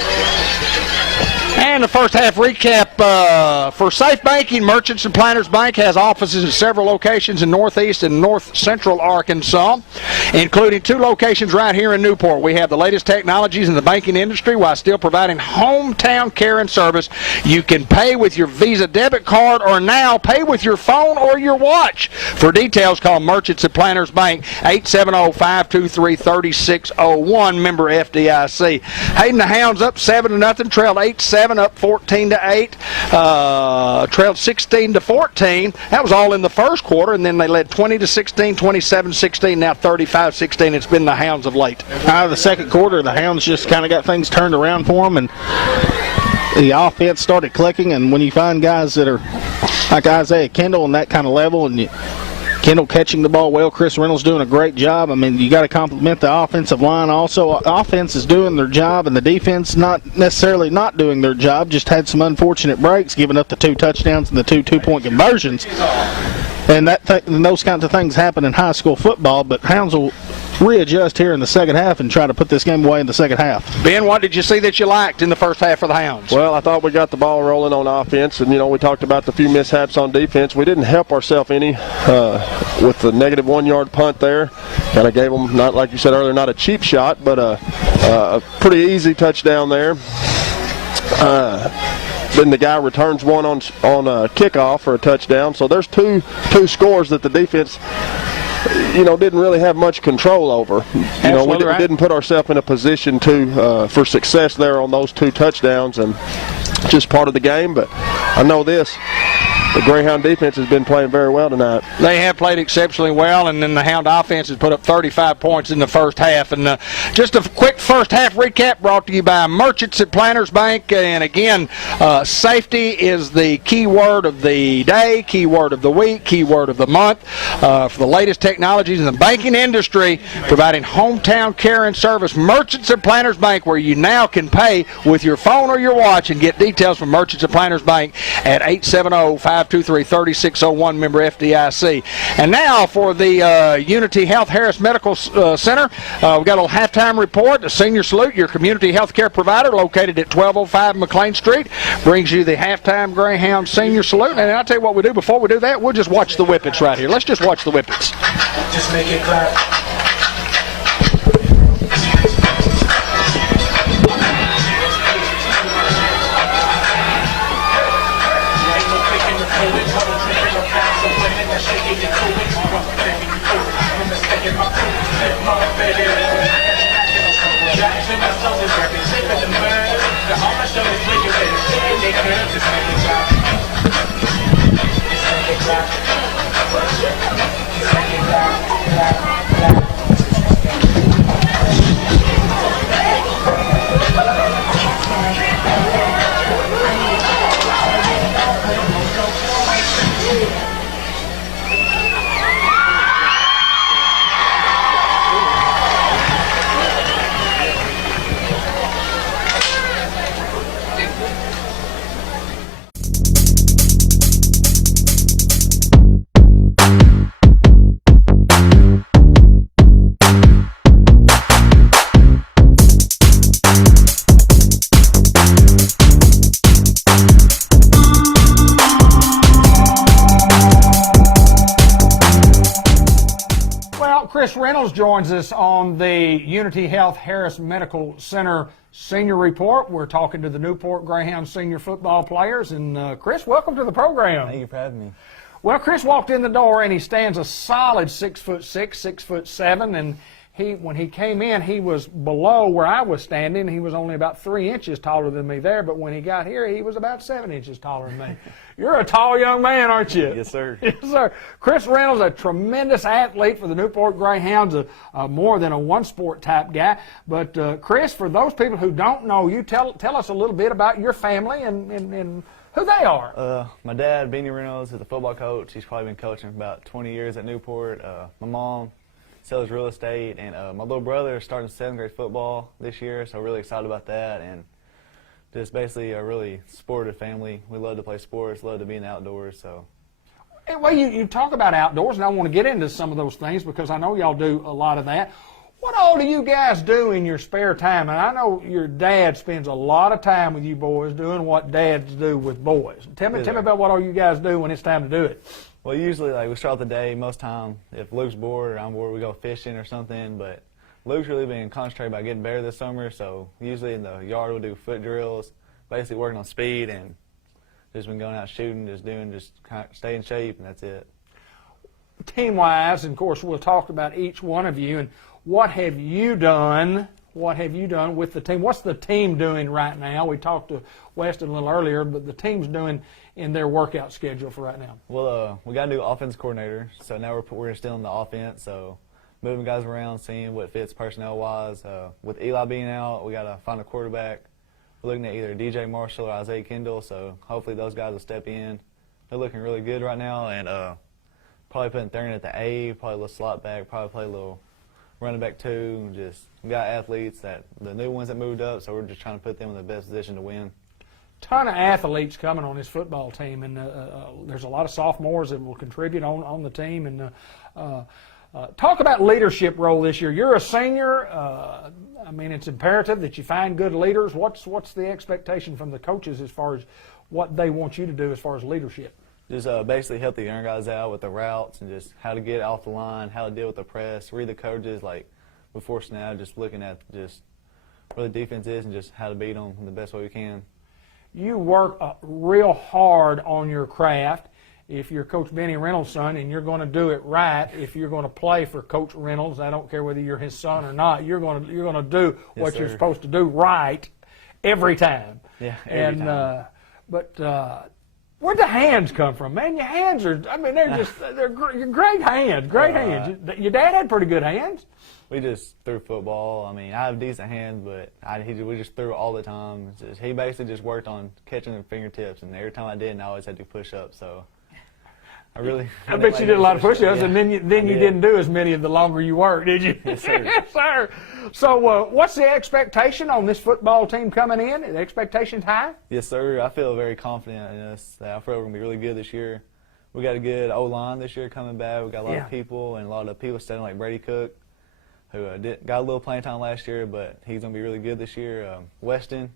And the first half recap for Safe Banking. Merchants and Planters Bank has offices in several locations in northeast and north central Arkansas, including 2 locations right here in Newport. We have the latest technologies in the banking industry while still providing hometown care and service. You can pay with your Visa debit card, or now pay with your phone or your watch. For details, call Merchants and Planters Bank, 870-523-3601, member FDIC. Hayden, the Hounds up 7-0, trailed 8-7, up 14-8, trailed 16-14. That was all in the first quarter, and then they led 20-16, 27-16, now 35-16. It's been the Hounds of late. Out of the second quarter, the Hounds just kind of got things turned around for them, and the offense started clicking. And when you find guys that are like Isaiah Kendall and that kind of level, and Kendall catching the ball well, Chris Reynolds doing a great job. I mean, you got to compliment the offensive line. Also, offense is doing their job, and the defense not necessarily not doing their job. Just had some unfortunate breaks, giving up the 2 touchdowns and the 2 two-point conversions. And those kinds of things happen in high school football, but Hounds will readjust here in the second half and try to put this game away in the second half. Ben, what did you see that you liked in the first half for the Hounds? Well, I thought we got the ball rolling on offense, and, we talked about the few mishaps on defense. We didn't help ourselves any with the negative 1-yard punt there. Kind of gave them, not like you said earlier, not a cheap shot, but a pretty easy touchdown there. Then the guy returns one on a kickoff for a touchdown. So there's two scores that the defense didn't really have much control over. We right. didn't put ourselves in a position to for success there on those 2 touchdowns, and just part of the game. But I know this. The Greyhound defense has been playing very well tonight. They have played exceptionally well, and then the Hound offense has put up 35 points in the first half. And just a quick first half recap brought to you by Merchants at Planters Bank. And again, safety is the key word of the day, key word of the week, key word of the month. For the latest technologies in the banking industry, providing hometown care and service, Merchants at Planters Bank, where you now can pay with your phone or your watch, and get details from Merchants at Planters Bank at 870-523-3601, member FDIC. And now for the Unity Health Harris Medical Center, we've got a little halftime report. The Senior Salute, your community health care provider, located at 1205 McLean Street, brings you the halftime Greyhound Senior Salute. And I'll tell you what we do before we do that. We'll just watch the Whippets right here. Let's just watch the Whippets. Just make it clap. Chris Reynolds joins us on the Unity Health Harris Medical Center Senior Report. We're talking to the Newport Greyhound senior football players. And Chris, welcome to the program. Thank you for having me. Well, Chris walked in the door and he stands a solid 6'6", 6'7", and when he came in, he was below where I was standing. He was only about 3 inches taller than me there, but when he got here, he was about 7 inches taller than me. You're a tall young man, aren't you? Yes, sir. Yes, sir. Chris Reynolds, a tremendous athlete for the Newport Greyhounds, more than a one-sport type guy. But, Chris, for those people who don't know you, tell us a little bit about your family and who they are. My dad, Beanie Reynolds, is a football coach. He's probably been coaching for about 20 years at Newport. My mom sells real estate, and my little brother is starting 7th grade football this year, so really excited about that. And just basically a really sportive family. We love to play sports, love to be in the outdoors. So. Well, you talk about outdoors, and I want to get into some of those things because I know y'all do a lot of that. What all do you guys do in your spare time? And I know your dad spends a lot of time with you boys doing what dads do with boys. Tell me about what all you guys do when it's time to do it. Well, usually, we start the day, most time, if Luke's bored or I'm bored, we go fishing or something. But Luke's really been concentrating about getting better this summer, so usually in the yard we'll do foot drills, basically working on speed, and just been going out shooting, just stay in shape, and that's it. Team-wise, and of course, we'll talk about each one of you, and what have you done with the team? What's the team doing right now? We talked to Weston a little earlier, but the team's doing in their workout schedule for right now. Well, we got a new offense coordinator, so now we're still in the offense, so moving guys around, seeing what fits personnel-wise. With Eli being out, we got to find a quarterback. We're looking at either DJ Marshall or Isaiah Kendall, so hopefully those guys will step in. They're looking really good right now, and probably putting Thurman at the A, probably a little slot back, probably play a little running back too. We got athletes, the new ones that moved up, so we're just trying to put them in the best position to win. Ton of athletes coming on this football team, and there's a lot of sophomores that will contribute on the team. And talk about leadership role this year. You're a senior. I mean, it's imperative that you find good leaders. What's the expectation from the coaches as far as what they want you to do as far as leadership? Just basically help the young guys out with the routes and just how to get off the line, how to deal with the press, read the coverages before snap, just looking at just where the defense is and just how to beat them in the best way we can. You work real hard on your craft, if you're Coach Benny Reynolds' son and you're going to do it right, if you're going to play for Coach Reynolds, I don't care whether you're his son or not, you're going to do what sir. you're supposed to do right every time. Yeah, every time. But where'd the hands come from, man? Your hands are, I mean, they're great hands, great hands. Your dad had pretty good hands. We just threw football. I mean, I have decent hands, but we just threw all the time. He basically just worked on catching the fingertips, and every time I did, I always had to push up. So I bet you did a lot of push-ups, and then you didn't do as many the longer you worked, did you? Yes, sir. Yes, sir. So what's the expectation on this football team coming in? Are the expectations high? Yes, sir. I feel very confident in us. I feel we're going to be really good this year. We got a good O-line this year coming back. We got a lot of people, and a lot of people studying like Brady Cook, who got a little playing time last year, but he's going to be really good this year. Weston's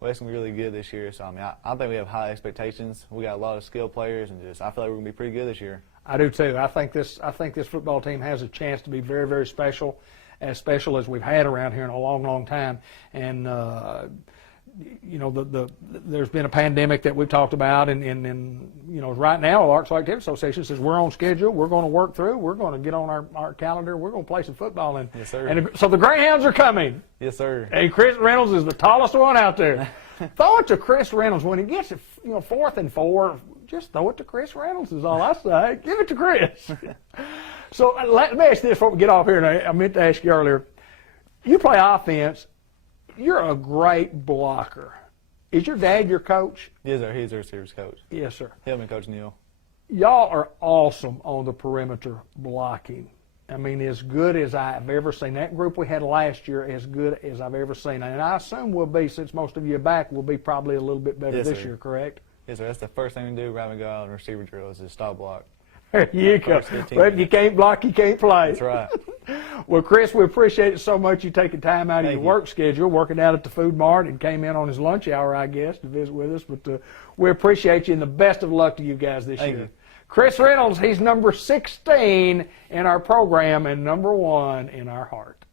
going to be really good this year. So, I mean, I think we have high expectations. We got a lot of skilled players, and I feel like we're going to be pretty good this year. I do too. I think this football team has a chance to be very, very special as we've had around here in a long, long time. And you know, there's been a pandemic that we've talked about, and you know, right now, the Arts Activity Association says we're on schedule. We're going to work through. We're going to get on our calendar. We're going to play some football. And yes, sir. And so the Greyhounds are coming. Yes, sir. And Chris Reynolds is the tallest one out there. Throw it to Chris Reynolds when he gets it. 4th and 4. Just throw it to Chris Reynolds is all I say. Give it to Chris. So let me ask this before we get off here. And I meant to ask you earlier. You play offense. You're a great blocker. Is your dad your coach? Yes, sir. He's our receivers coach. Yes, sir. Him and Coach Neal. Y'all are awesome on the perimeter blocking. I mean, as good as I've ever seen. That group we had last year, as good as I've ever seen. And I assume we'll be, since most of you are back, we'll be probably a little bit better this year, correct? Yes, sir. That's the first thing we do right when we go out on receiver drills is stop block. There you go. Well, if you can't block, you can't play. That's right. Well, Chris, we appreciate it so much you taking time out of your work schedule, working out at the Food Mart, and came in on his lunch hour, I guess, to visit with us. But we appreciate you, and the best of luck to you guys this year. You. Chris Reynolds, he's number 16 in our program and number 1 in our heart.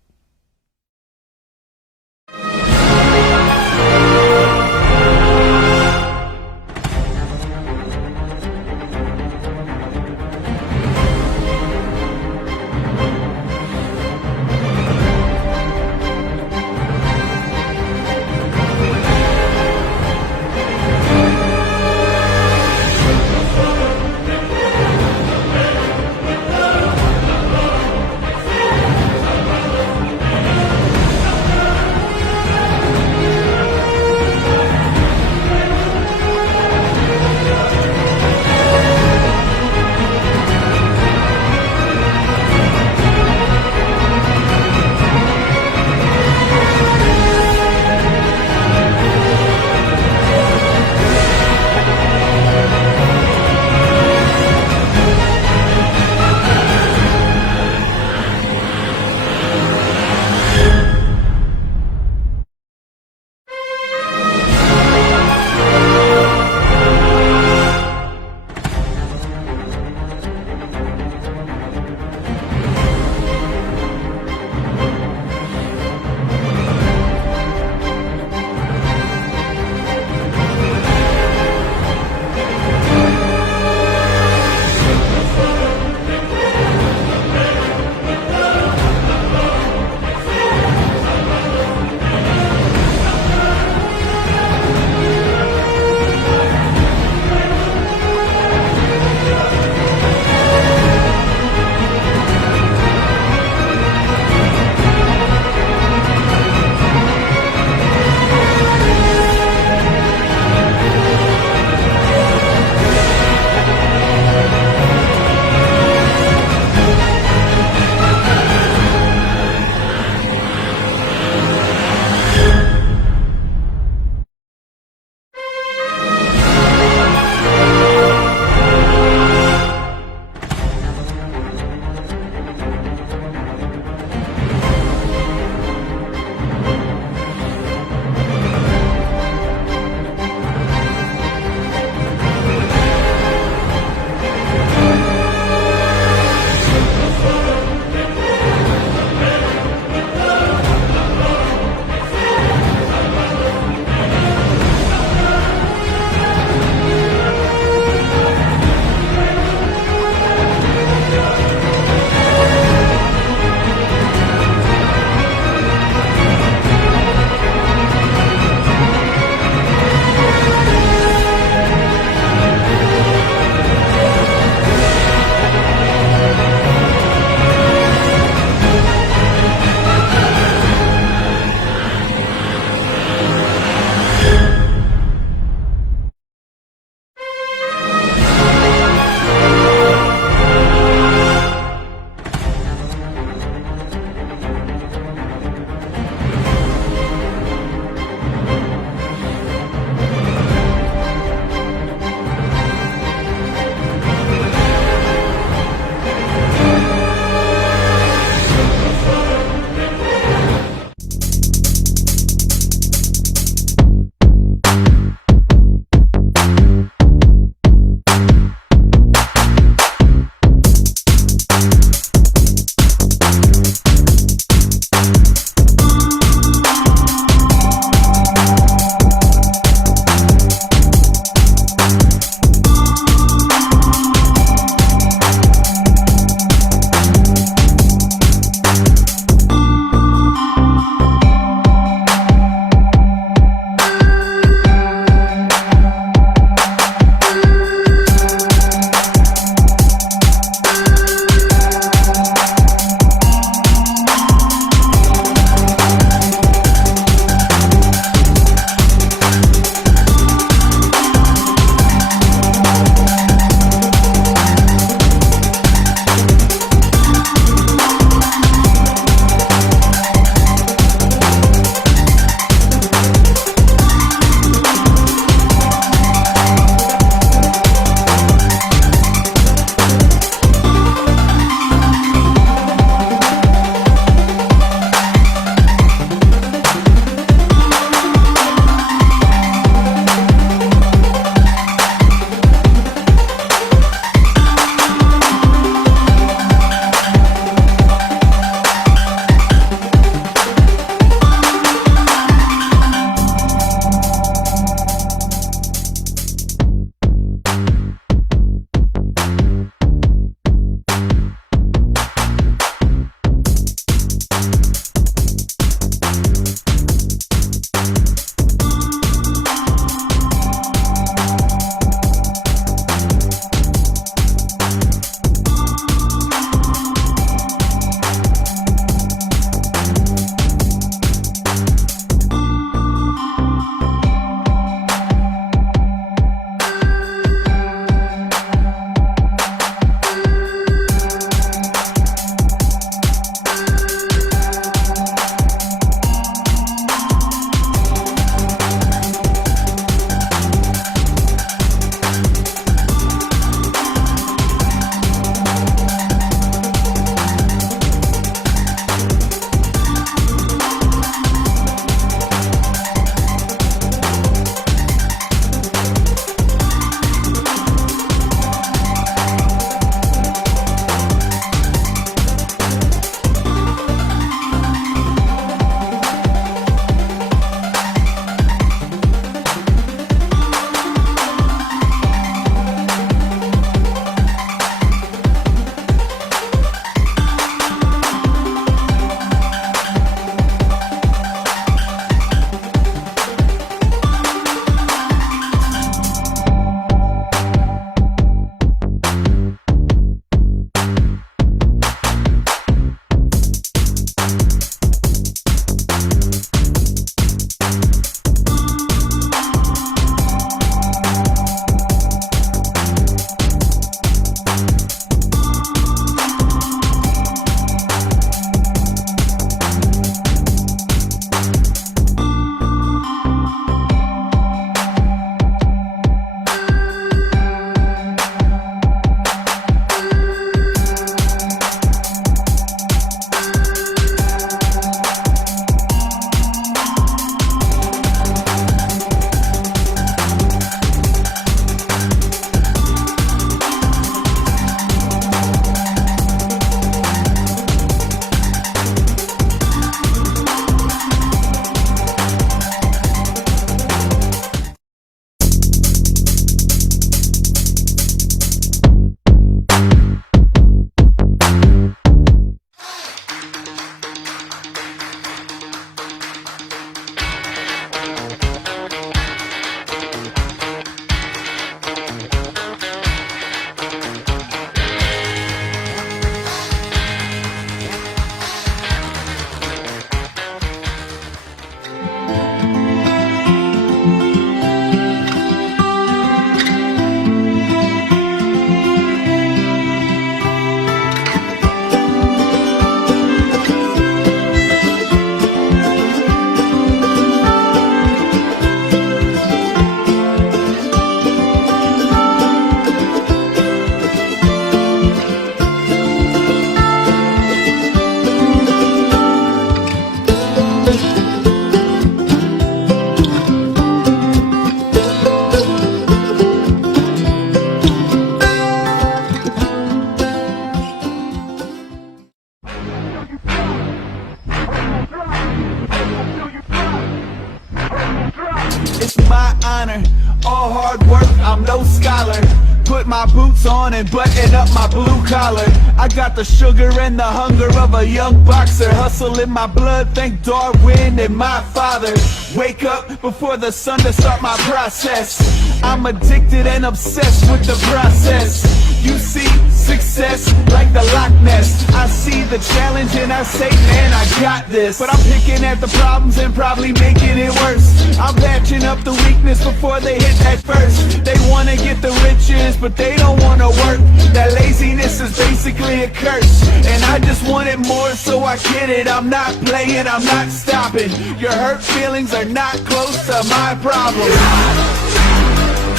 my honor. All hard work, I'm no scholar. Put my boots on and button up my blue collar. I got the sugar and the hunger of a young boxer. Hustle in my blood, thank Darwin and my father. Wake up before the sun to start my process. I'm addicted and obsessed with the process. You see success like the Loch Ness. I see the challenge and I say, man, I got this. But I'm picking at the problems and probably making it worse. I'm patching up the weakness before they hit that first. They wanna get the riches, but they don't wanna work. That laziness is basically a curse, and I just want it more, so I get it. I'm not playing, I'm not stopping. Your hurt feelings are not close to my problems.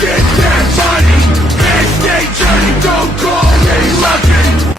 Get that money, next day journey, don't call me lucky.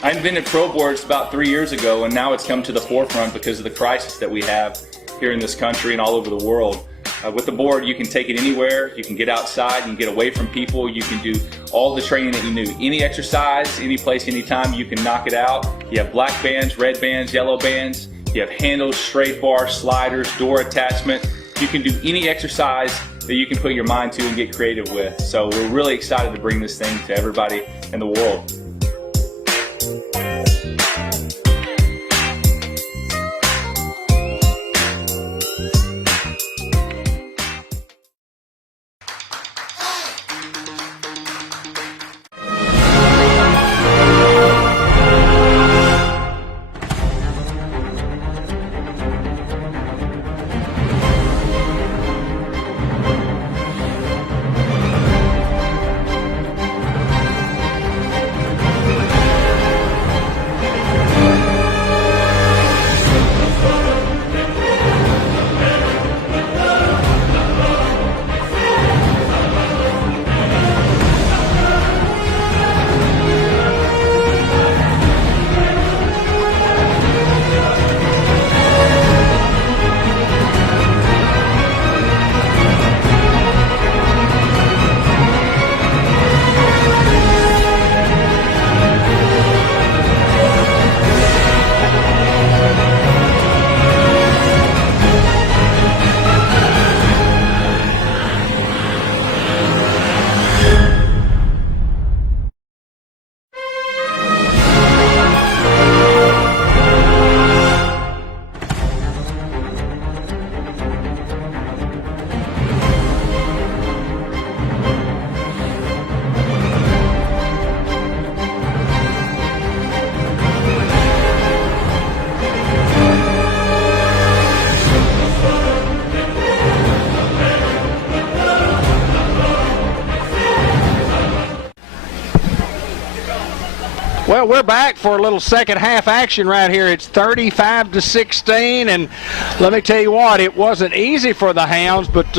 I invented Pro Boards about 3 years ago, and now it's come to the forefront because of the crisis that we have here in this country and all over the world. With the board, you can take it anywhere, you can get outside, you can get away from people, you can do all the training that you need. Any exercise, any place, anytime, you can knock it out. You have black bands, red bands, yellow bands, you have handles, straight bars, sliders, door attachment. You can do any exercise that you can put your mind to and get creative with. So we're really excited to bring this thing to everybody in the world. Well, we're back for a little second half action right here. It's 35-16, and let me tell you what, it wasn't easy for the Hounds, but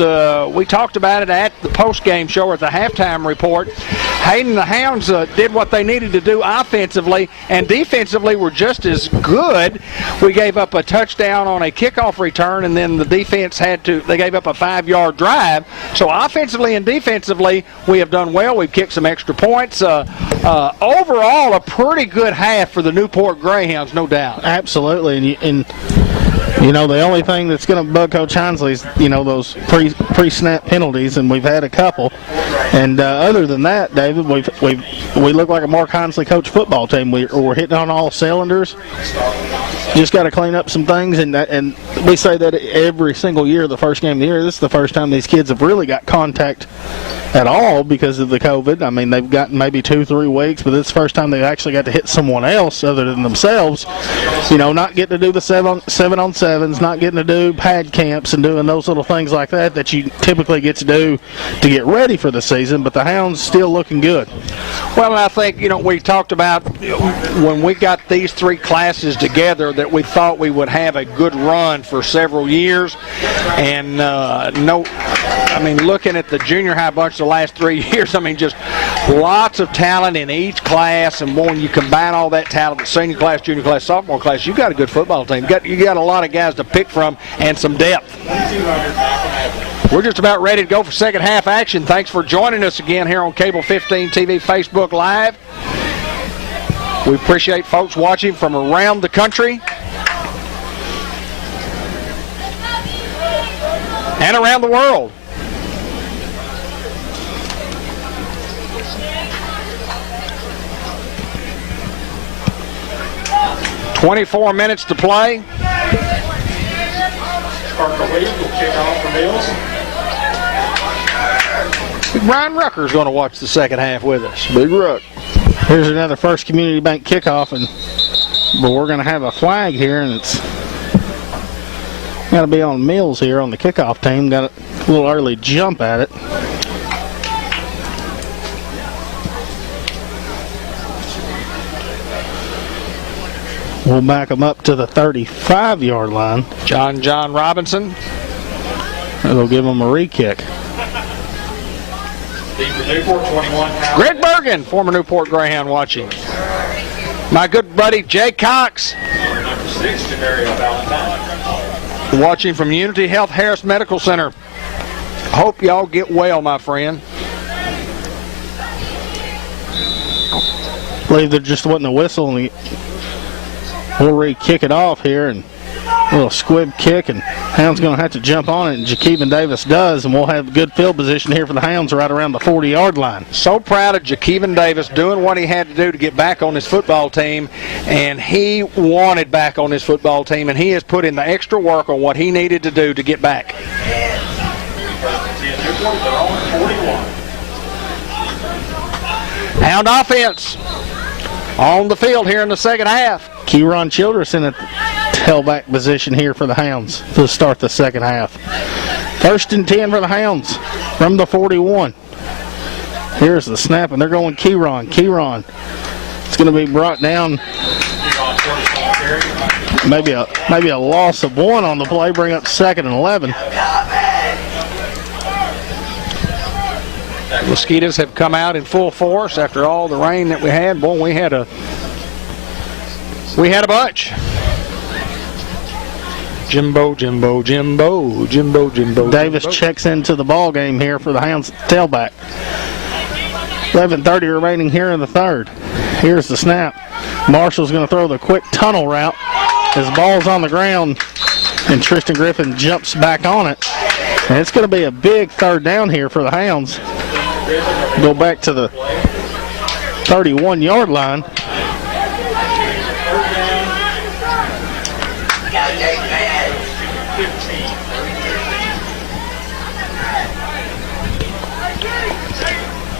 we talked about it at the post-game show or at the halftime report. Hayden, the Hounds did what they needed to do offensively, and defensively were just as good. We gave up a touchdown on a kickoff return, and then the defense they gave up a 5-yard drive. So offensively and defensively, we have done well. We've kicked some extra points. Overall, a pretty good half for the Newport Greyhounds, no doubt. Absolutely, and you know, the only thing that's going to bug Coach Hinsley is, you know, those pre-snap penalties, and we've had a couple. And other than that, David, we look like a Mark Hinsley coach football team. We're hitting on all cylinders. Just got to clean up some things, and we say that every single year, the first game of the year. This is the first time these kids have really got contact at all because of the COVID. I mean, they've gotten maybe 2-3 weeks, but this is the first time they've actually got to hit someone else other than themselves. You know, not getting to do the 7-on-7s, not getting to do pad camps and doing those little things like that you typically get to do to get ready for the season, but the Hounds still looking good. Well, I think, you know, we talked about when we got these three classes together that we thought we would have a good run for several years. And looking at the junior high bunch the last 3 years, I mean, just Lots of talent in each class, and when you combine all that talent, the senior class, junior class, sophomore class, you've got a good football team. You got a lot of guys to pick from and some depth. We're just about ready to go for second half action. Thanks for joining us again here on Cable 15 TV Facebook Live. We appreciate folks watching from around the country and around the world. "24 minutes to play." Parker Williams will kick off for Mills. Ryan Rucker's going to watch the second half with us. Big Ruck. Here's another First Community Bank kickoff, but we're going to have a flag here, and it's got to be on Mills here on the kickoff team. Got a little early jump at it. We'll back them up to the 35-yard line. John Robinson. They'll give them a re-kick. Newport 21. Greg Bergen, former Newport Greyhound, watching. My good buddy Jay Cox, Number 6, Jamario Valentine. watching from Unity Health Harris Medical Center. Hope y'all get well, my friend. I believe there just wasn't a whistle, and we'll re-kick it off here, and a little squib kick, and Hound's going to have to jump on it, and Jakeevan Davis does, and we'll have good field position here for the Hounds right around the 40-yard line. So proud of Jakeevan Davis doing what he had to do to get back on his football team, and he wanted back on his football team, and he has put in the extra work on what he needed to do to get back. Hound offense on the field here in the second half. Kieron Childress in a tailback position here for the Hounds to start the second half. 1st and 10 for the Hounds from the 41. Here's the snap, and they're going Kieron. Kieron, it's going to be brought down. Maybe a loss of 1 on the play, bring up 2nd and 11. Mosquitoes have come out in full force after all the rain that we had. Boy, we had a bunch. Jimbo. Davis checks into the ball game here for the Hounds tailback. 11:30 remaining here in the third. Here's the snap. Marshall's going to throw the quick tunnel route. His ball's on the ground, and Tristan Griffin jumps back on it. And it's going to be a big third down here for the Hounds. Go back to the 31-yard line.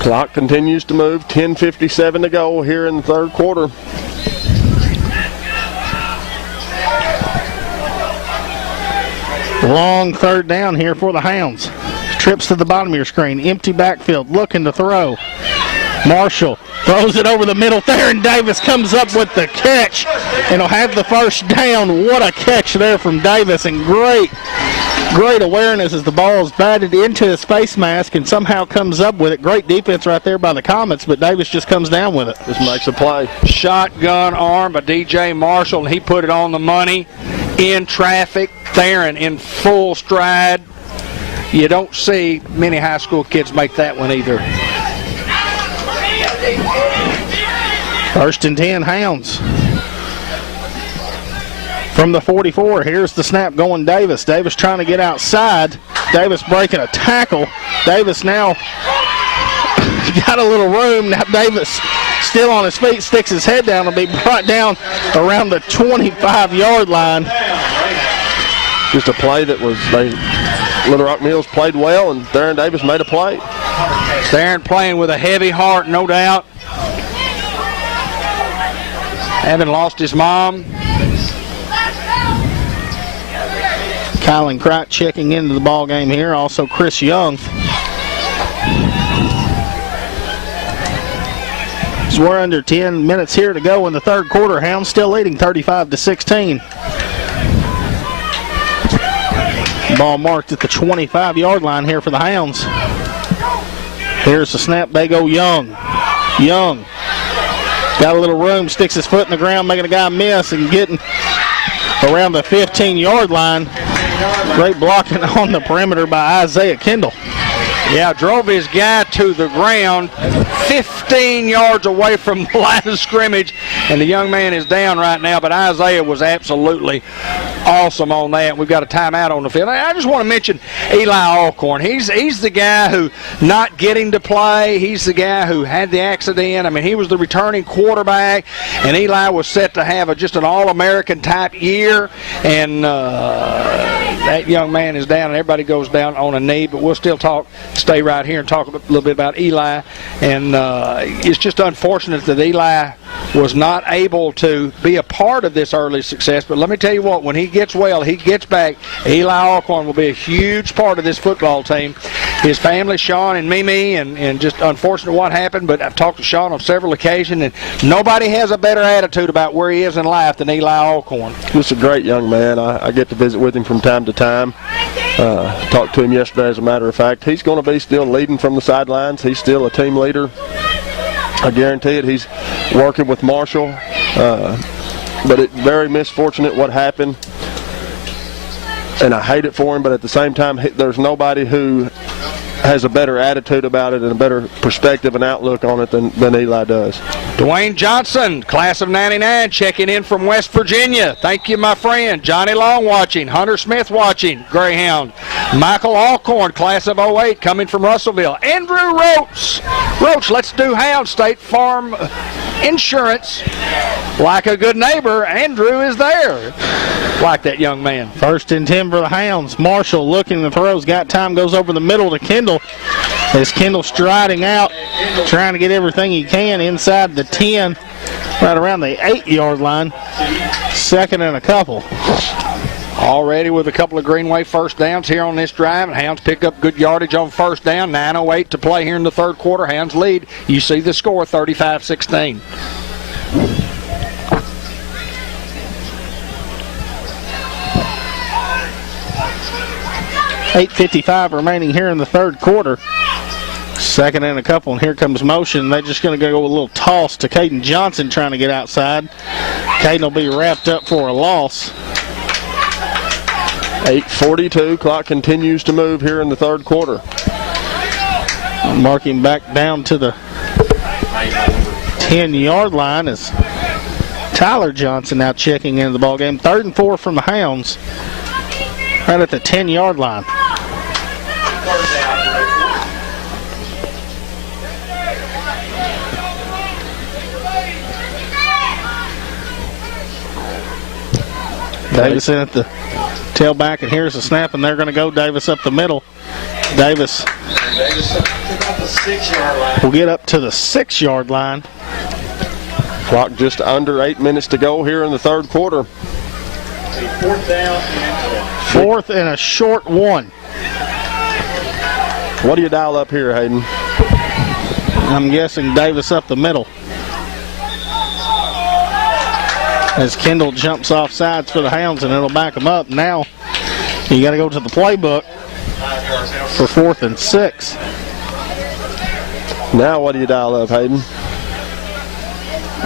Clock continues to move. 10:57 to go here in the third quarter. Long third down here for the Hounds. Trips to the bottom of your screen. Empty backfield, looking to throw. Marshall throws it over the middle there, and Davis comes up with the catch, and he'll have the first down. What a catch there from Davis, and great awareness as the ball is batted into his face mask and somehow comes up with it. Great defense right there by the Comets, but Davis just comes down with it. Just makes a play. Shotgun arm by DJ Marshall, and he put it on the money in traffic. Theron in full stride. You don't see many high school kids make that one either. 1st and 10 Hounds. From the 44, here's the snap going Davis. Davis trying to get outside. Davis breaking a tackle. Davis now got a little room. Now Davis still on his feet, sticks his head down and be brought down around the 25-yard line. Just a play that was, Little Rock Mills played well, and Theron Davis made a play. Theron playing with a heavy heart, no doubt. Having lost his mom. Kylan Cricht checking into the ball game here. Also Chris Young. So we're under 10 minutes here to go in the third quarter. Hounds still leading 35-16. Ball marked at the 25-yard line here for the Hounds. Here's the snap. They go Young. Young got a little room, sticks his foot in the ground, making a guy miss and getting around the 15-yard line. Great blocking on the perimeter by Isaiah Kendall. Yeah, drove his guy to the ground 15 yards away from the line of scrimmage, and the young man is down right now, but Isaiah was absolutely awesome on that. We've got a timeout on the field. I just want to mention Eli Alcorn. He's the guy who not getting to play. He's the guy who had the accident. I mean, he was the returning quarterback, and Eli was set to have just an All-American type year, and that young man is down, and everybody goes down on a knee, but we'll still stay right here and talk a little bit about Eli. And it's just unfortunate that Eli was not able to be a part of this early success. But let me tell you what, when he gets well, he gets back, Eli Alcorn will be a huge part of this football team. His family, Sean and Mimi, and just unfortunate what happened, but I've talked to Sean on several occasions, and nobody has a better attitude about where he is in life than Eli Alcorn. He's a great young man. I get to visit with him from time to time. Talked to him yesterday, as a matter of fact. He's going to be still leading from the sidelines. He's still a team leader. I guarantee it. He's working with Marshall. But it's very misfortunate what happened. And I hate it for him, but at the same time, there's nobody who has a better attitude about it and a better perspective and outlook on it than Eli does. Dwayne Johnson, class of 99, checking in from West Virginia. Thank you, my friend. Johnny Long watching. Hunter Smith watching. Greyhound. Michael Alcorn, class of 08, coming from Russellville. Andrew Roach. Roach, let's do Hound. State Farm Insurance. Like a good neighbor, Andrew is there. Like that young man. 1st and 10 for the Hounds. Marshall looking, the throw's got time, goes over the middle to Kendall. As Kendall striding out, trying to get everything he can inside the 10, right around the 8-yard line. 2nd and a couple. Already with a couple of Greenway first downs here on this drive, and Hounds pick up good yardage on first down. 9:08 to play here in the third quarter. Hounds lead. You see the score, 35-16. .8:55 remaining here in the third quarter. 2nd and a couple, and here comes motion. They're just going to go a little toss to Caden Johnson trying to get outside. Caden will be wrapped up for a loss. 8:42, clock continues to move here in the third quarter. Marking back down to the 10-yard line is Tyler Johnson now checking into the ballgame. 3rd and 4 from the Hounds, right at the 10-yard line. Davison at the tailback, and here's the snap, and they're going to go Davis up the middle. Davis will get up to the 6-yard line. Clock just under 8 minutes to go here in the third quarter. 4th down and 4th and a short 1. What do you dial up here, Hayden? I'm guessing Davis up the middle. As Kendall jumps off sides for the Hounds, and it'll back them up. Now you got to go to the playbook for 4th and 6. Now what do you dial up, Hayden?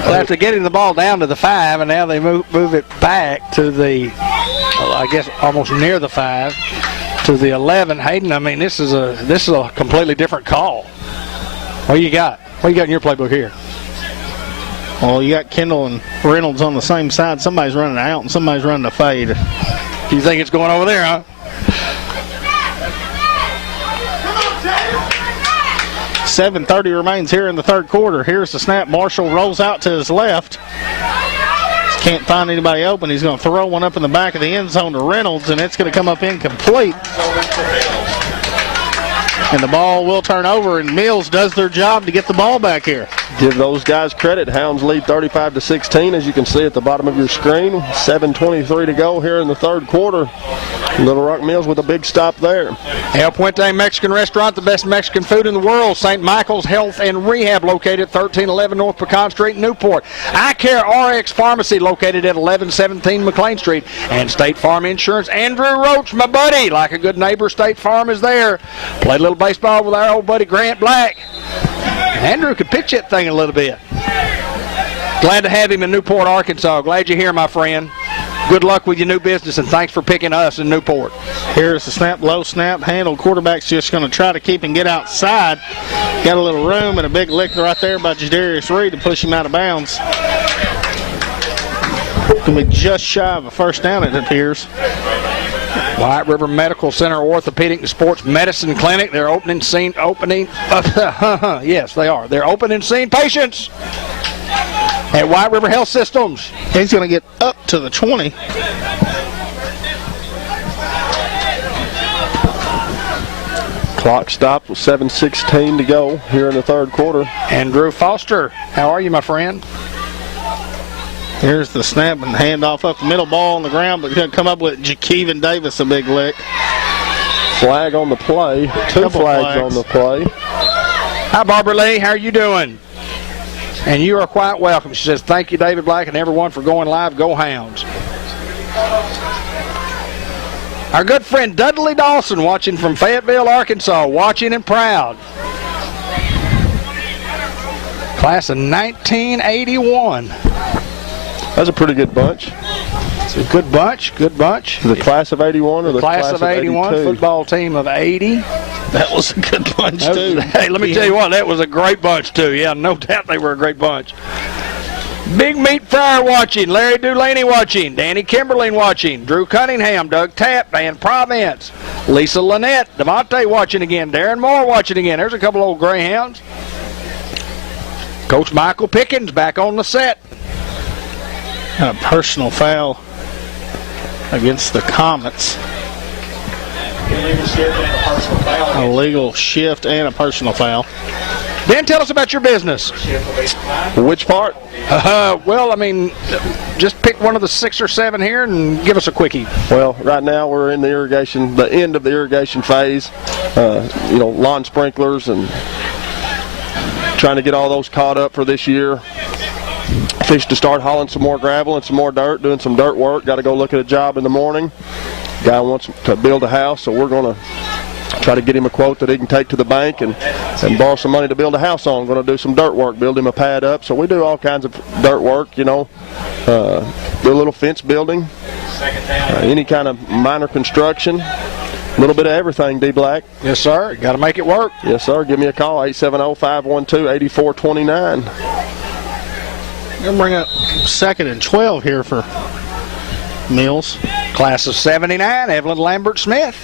Well, after getting the ball down to the 5, and now they move it back to the, I guess, almost near the 5, to the 11. Hayden, I mean, this is a completely different call. What do you got? What do you got in your playbook here? Well, you got Kendall and Reynolds on the same side. Somebody's running out and somebody's running a fade. You think it's going over there, huh? 7:30 remains here in the third quarter. Here's the snap. Marshall rolls out to his left. Can't find anybody open. He's going to throw one up in the back of the end zone to Reynolds, and it's going to come up incomplete. And the ball will turn over, and Mills does their job to get the ball back here. Give those guys credit. Hounds lead 35-16, as you can see at the bottom of your screen. 7:23 to go here in the third quarter. Little Rock Mills with a big stop there. El Puente Mexican Restaurant, the best Mexican food in the world. St. Michael's Health and Rehab, located at 1311 North Pecan Street, Newport. Eye Care RX Pharmacy, located at 1117 McLean Street. And State Farm Insurance. Andrew Roach, my buddy. Like a good neighbor, State Farm is there. Played a little baseball with our old buddy Grant Black. Andrew could pitch that thing a little bit. Glad to have him in Newport, Arkansas. Glad you're here, my friend. Good luck with your new business, and thanks for picking us in Newport. Here's the snap, low snap handle. Quarterback's just going to try to keep him get outside. Got a little room and a big lick right there by Jadarius Reed to push him out of bounds. Going to be just shy of a first down, it appears. White River Medical Center Orthopedic and Sports Medicine Clinic. They're yes, they are. They're open and seeing patients at White River Health Systems. He's going to get up to the 20. Clock stopped with 7:16 to go here in the third quarter. Andrew Foster, how are you, my friend? Here's the snap and handoff up the middle, ball on the ground, but going to come up with Jakeevan Davis a big lick. Flag on the play. Two flags on the play. Hi, Barbara Lee. How are you doing? And you are quite welcome. She says, thank you, David Black, and everyone for going live. Go Hounds. Our good friend Dudley Dawson watching from Fayetteville, Arkansas, watching and proud. Class of 1981. That's a pretty good bunch. It's a good bunch, good bunch. The class of 81 or the class of 81, 82? Football team of 80. That was a good bunch, too. Hey, let me tell you what, that was a great bunch, too. Yeah, no doubt they were a great bunch. Big Meat Fryer watching, Larry Dulaney watching, Danny Kimberlin watching, Drew Cunningham, Doug Tapp, Dan Province, Lisa Lynette, Devontae watching again, Darren Moore watching again. There's a couple old Greyhounds. Coach Michael Pickens back on the set. A personal foul against the Comets. A legal shift and a personal foul. Dan, tell us about your business. Which part? Well, I mean, just pick one of the 6 or 7 here and give us a quickie. Well, right now we're in the end of the irrigation phase. Lawn sprinklers and trying to get all those caught up for this year. Fish to start hauling some more gravel and some more dirt, doing some dirt work. Got to go look at a job in the morning. Guy wants to build a house, so we're going to try to get him a quote that he can take to the bank and borrow some money to build a house on. Going to do some dirt work, build him a pad up. So we do all kinds of dirt work, do a little fence building, any kind of minor construction. A little bit of everything, D. Black. Yes, sir. Got to make it work. Yes, sir. Give me a call, 870-512-8429. Going to bring up 2nd and 12 here for Mills. Class of 79, Evelyn Lambert Smith.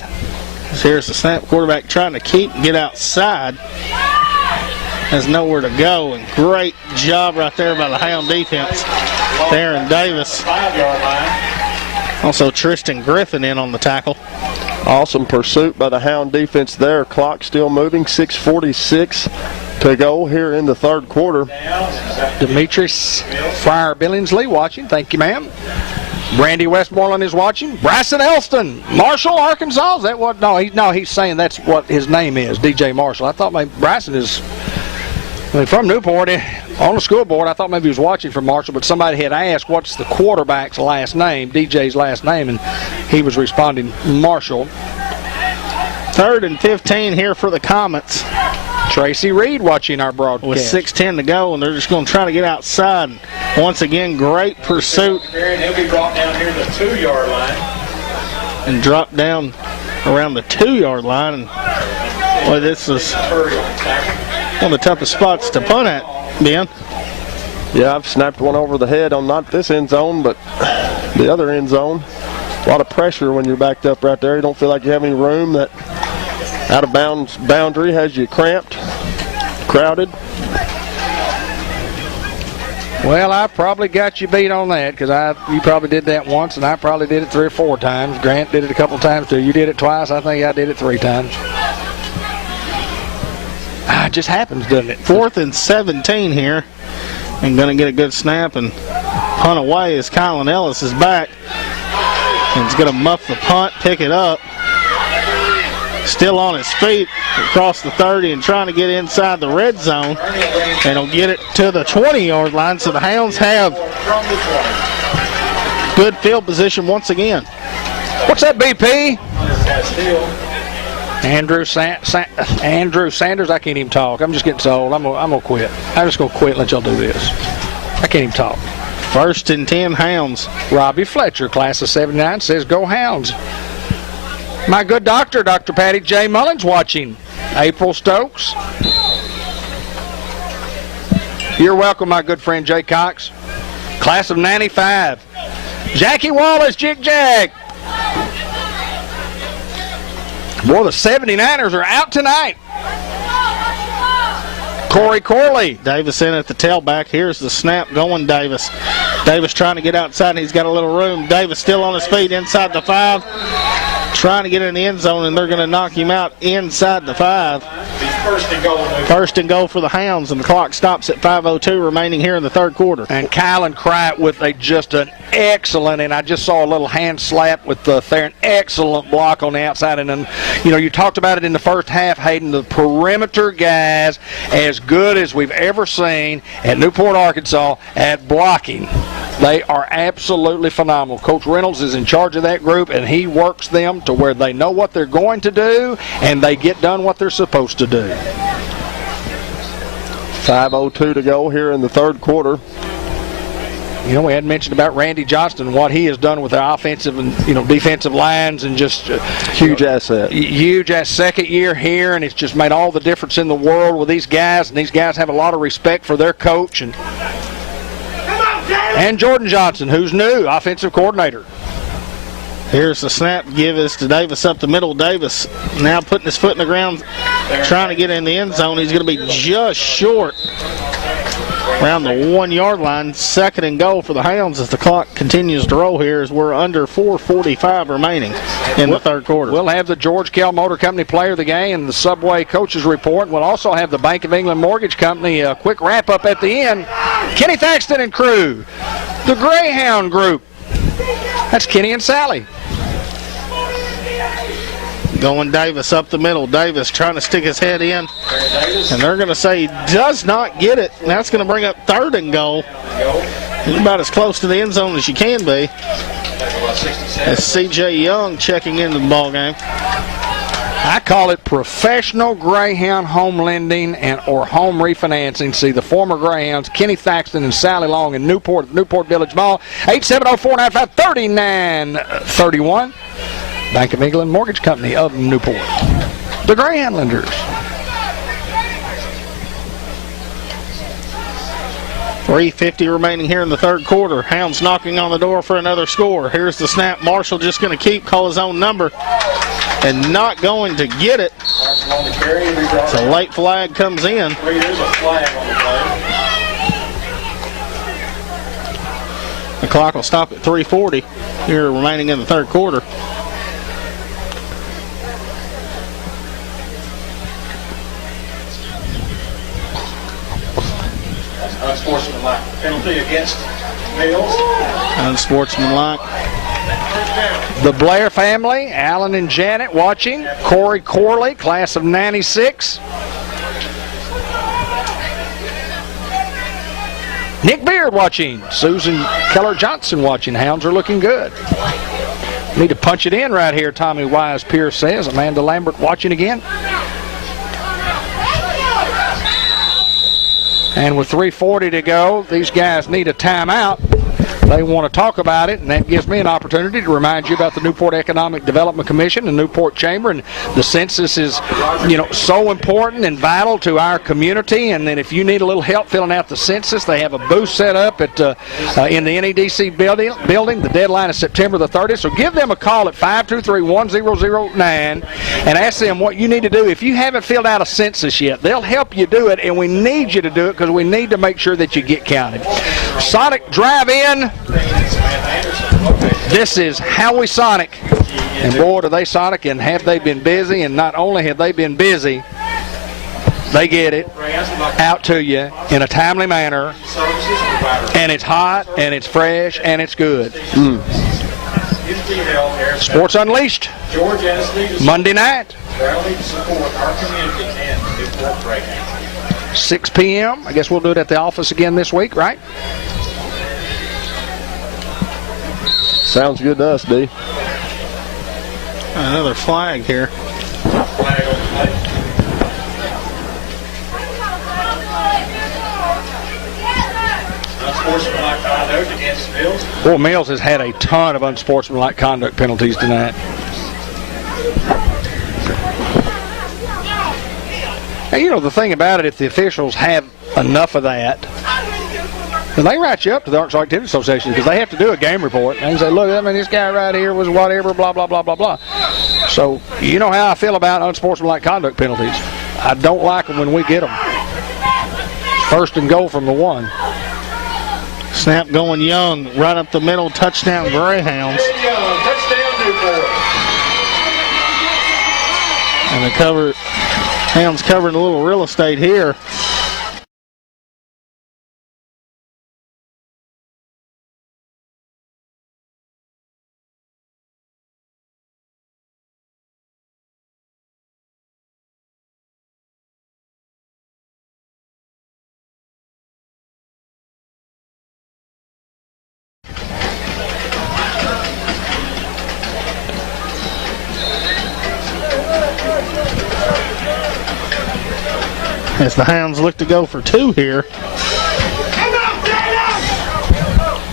Here's the snap. Quarterback trying to get outside. Has nowhere to go, and great job right there by the Hound defense. Darren Davis. Also Tristan Griffin in on the tackle. Awesome pursuit by the Hound defense there. Clock still moving, 6:46 to go here in the third quarter. Demetrius Fryer Billingsley watching. Thank you, ma'am. Brandy Westmoreland is watching. Bryson Elston, Marshall, Arkansas. Is that what? No, he's saying that's what his name is, DJ Marshall. I thought maybe Bryson is from Newport on the school board. I thought maybe he was watching from Marshall, but somebody had asked what's the quarterback's last name, DJ's last name, and he was responding Marshall. 3rd and 15 here for the Comets. Tracy Reed watching our broadcast. With 6:10 to go, and they're just going to try to get outside. Once again, great pursuit. He'll be brought down here to the 2-yard line. And drop down around the 2-yard line. And boy, this is one of the toughest spots to punt at, Ben. Yeah, I've snapped one over the head on not this end zone, but the other end zone. A lot of pressure when you're backed up right there. You don't feel like you have any room. That out of bounds boundary has you cramped, crowded. Well, I probably got you beat on that because you probably did that once, and I probably did it 3 or 4 times. Grant did it a couple times too. You did it twice. I think I did it 3 times. It just happens, doesn't it? 4th and 17 here. And going to get a good snap and punt away as Kylan Ellis is back. And he's going to muff the punt, pick it up. Still on his feet across the 30 and trying to get inside the red zone. And he'll get it to the 20-yard line. So the Hounds have good field position once again. What's that, BP? Andrew Sanders, I can't even talk. I'm just getting so old. I'm gonna quit. I'm just gonna quit and let y'all do this. I can't even talk. 1st and 10 Hounds. Robbie Fletcher, class of 79, says go Hounds. My good doctor, Dr. Patty J. Mullins, watching. April Stokes. You're welcome, my good friend Jay Cox. Class of 95. Jackie Wallace, Jig Jag. Boy, the 79ers are out tonight. Corey Corley. Davis in at the tailback. Here's the snap going Davis. Davis trying to get outside, and he's got a little room. Davis still on his feet inside the 5. Trying to get in the end zone, and they're going to knock him out inside the 5. First and goal. First and goal for the Hounds, and the clock stops at 5:02 remaining here in the 3rd quarter. And Kylan Kright with just an excellent, and I just saw a little hand slap with an excellent block on the outside. And then, you talked about it in the first half, Hayden, the perimeter guys, as good as we've ever seen at Newport, Arkansas, at blocking. They are absolutely phenomenal. Coach Reynolds is in charge of that group, and he works them to where they know what they're going to do, and they get done what they're supposed to do. 5:02 to go here in the 3rd quarter. We had mentioned about Randy Johnston, what he has done with their offensive and defensive lines, and just huge asset. Huge at 2nd year here, and it's just made all the difference in the world with these guys. And these guys have a lot of respect for their coach and Jordan Johnson, who's new offensive coordinator. Here's the snap. Give us to Davis up the middle. Davis now putting his foot in the ground, trying to get in the end zone. He's going to be just short around the 1-yard line. 2nd and goal for the Hounds as the clock continues to roll here, as we're under 4:45 remaining in the 3rd quarter. We'll have the George Kell Motor Company player of the game and the Subway coaches report. We'll also have the Bank of England Mortgage Company a quick wrap-up at the end. Kenny Thaxton and crew, the Greyhound Group. That's Kenny and Sally. Going Davis up the middle. Davis trying to stick his head in. And they're going to say he does not get it. And that's going to bring up 3rd and goal. He's about as close to the end zone as you can be. As C.J. Young checking into the ball game. I call it professional Greyhound home lending or home refinancing. See the former Greyhounds, Kenny Thaxton and Sally Long in Newport Village Mall. 870-495-3931. Bank of England Mortgage Company of Newport. The Greyhound Lenders. 3:50 remaining here in the 3rd quarter. Hounds knocking on the door for another score. Here's the snap. Marshall just going to call his own number and not going to get it. So late flag comes in. The clock will stop at 3:40 here remaining in the 3rd quarter. Unsportsmanlike penalty against Mills. Unsportsmanlike. The Blair family, Alan and Janet watching. Corey Corley, class of 96. Nick Beard watching. Susan Keller Johnson watching. Hounds are looking good. Need to punch it in right here, Tommy Wise Pierce says. Amanda Lambert watching again. And with 3:40 to go, these guys need a timeout. They want to talk about it, and that gives me an opportunity to remind you about the Newport Economic Development Commission and Newport Chamber. And the census is, so important and vital to our community. And then if you need a little help filling out the census, they have a booth set up at in the NEDC building. The deadline is September the 30th. So give them a call at 523-1009 and ask them what you need to do. If you haven't filled out a census yet, they'll help you do it, and we need you to do it because we need to make sure that you get counted. Sonic Drive-In. This is Howie Sonic, and boy, do they Sonic, and have they been busy. And not only have they been busy, they get it out to you in a timely manner, and it's hot, and it's fresh, and it's good. Sports Unleashed, Monday night, 6 p.m. I guess we'll do it at the office again this week, right? Sounds good to us, D. Another flag here. Flag unsportsmanlike conduct against Mills. Well, Mills has had a ton of unsportsmanlike conduct penalties tonight. And, you know, the thing about it, if the officials have enough of that, then they write you up to the Arkansas Activity Association because they have to do a game report. And they say, look, I mean, this guy right here was whatever, blah, blah, blah, blah, blah. So, you know how I feel about unsportsmanlike conduct penalties. I don't like them when we get them. First and goal from the 1. Snap going Young, right up the middle, touchdown Greyhounds. Touchdown Newport. And the Hounds covering a little real estate here. As the Hounds look to go for 2 here.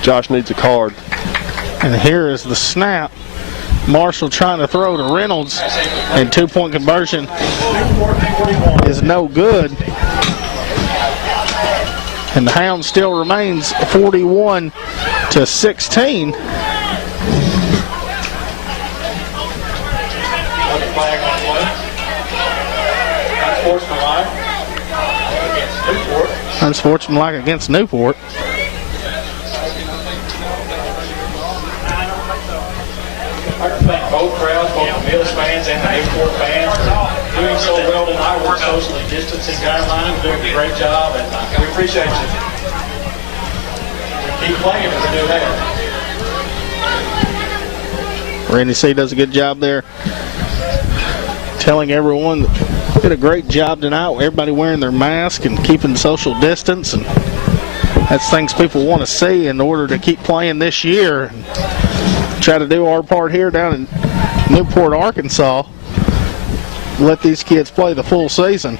Josh needs a card. And here is the snap. Marshall trying to throw to Reynolds, and 2-point conversion is no good. And the Hounds still remains 41-16. Flag on play. Unsportsmanlike against Newport. Unsportsmanlike against Newport. I can thank both crowds, both the Mills fans and the Newport fans, for doing so well tonight. We're socially distancing guidelines, doing a great job, and we appreciate you. Keep playing if we do that. Randy C. does a good job there telling everyone that did a great job tonight. Everybody wearing their mask and keeping social distance, and that's things people want to see in order to keep playing this year. And try to do our part here down in Newport, Arkansas. Let these kids play the full season.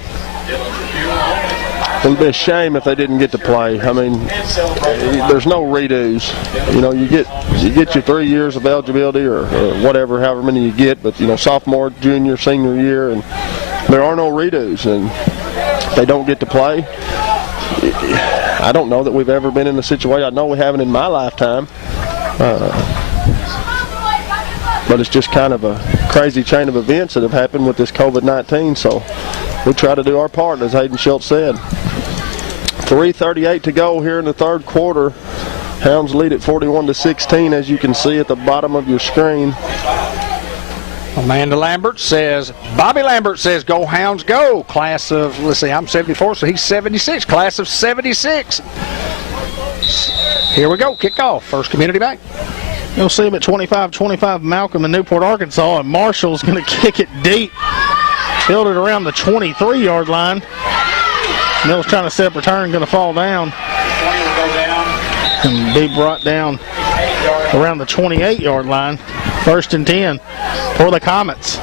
It'll be a shame if they didn't get to play. I mean, there's no redos. You know, you get your 3 years of eligibility or whatever, however many you get, but, you know, sophomore, junior, senior year, and there are no redos, and they don't get to play. I don't know that we've ever been in a situation. I know we haven't in my lifetime. But it's just kind of a crazy chain of events that have happened with this COVID-19, so we try to do our part, as Hayden Schultz said. 3:38 to go here in the third quarter. Hounds lead at 41-16, as you can see at the bottom of your screen. Amanda Lambert says, Bobby Lambert says, go Hounds go. Class of, let's see, I'm 74, so he's 76. Class of 76. Here we go, kick off. First Community Bank. You'll see him at 25-25 Malcolm in Newport, Arkansas, and Marshall's going to kick it deep. Field it around the 23-yard line. Mills trying to set up return, going to fall down. And be brought down around the 28-yard line. First and 10 for the Comets.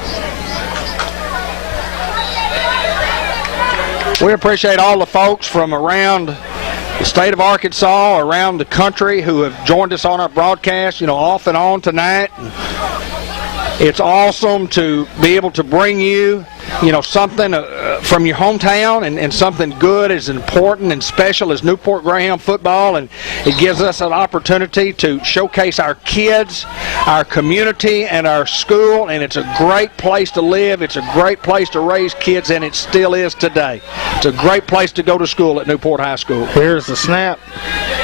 We appreciate all the folks from around the state of Arkansas, around the country, who have joined us on our broadcast, you know, off and on tonight. It's awesome to be able to bring you, you know, something from your hometown and something good as important and special as Newport Greyhound football, and it gives us an opportunity to showcase our kids, our community, and our school, and it's a great place to live. It's a great place to raise kids, and it still is today. It's a great place to go to school at Newport High School. Here's the snap.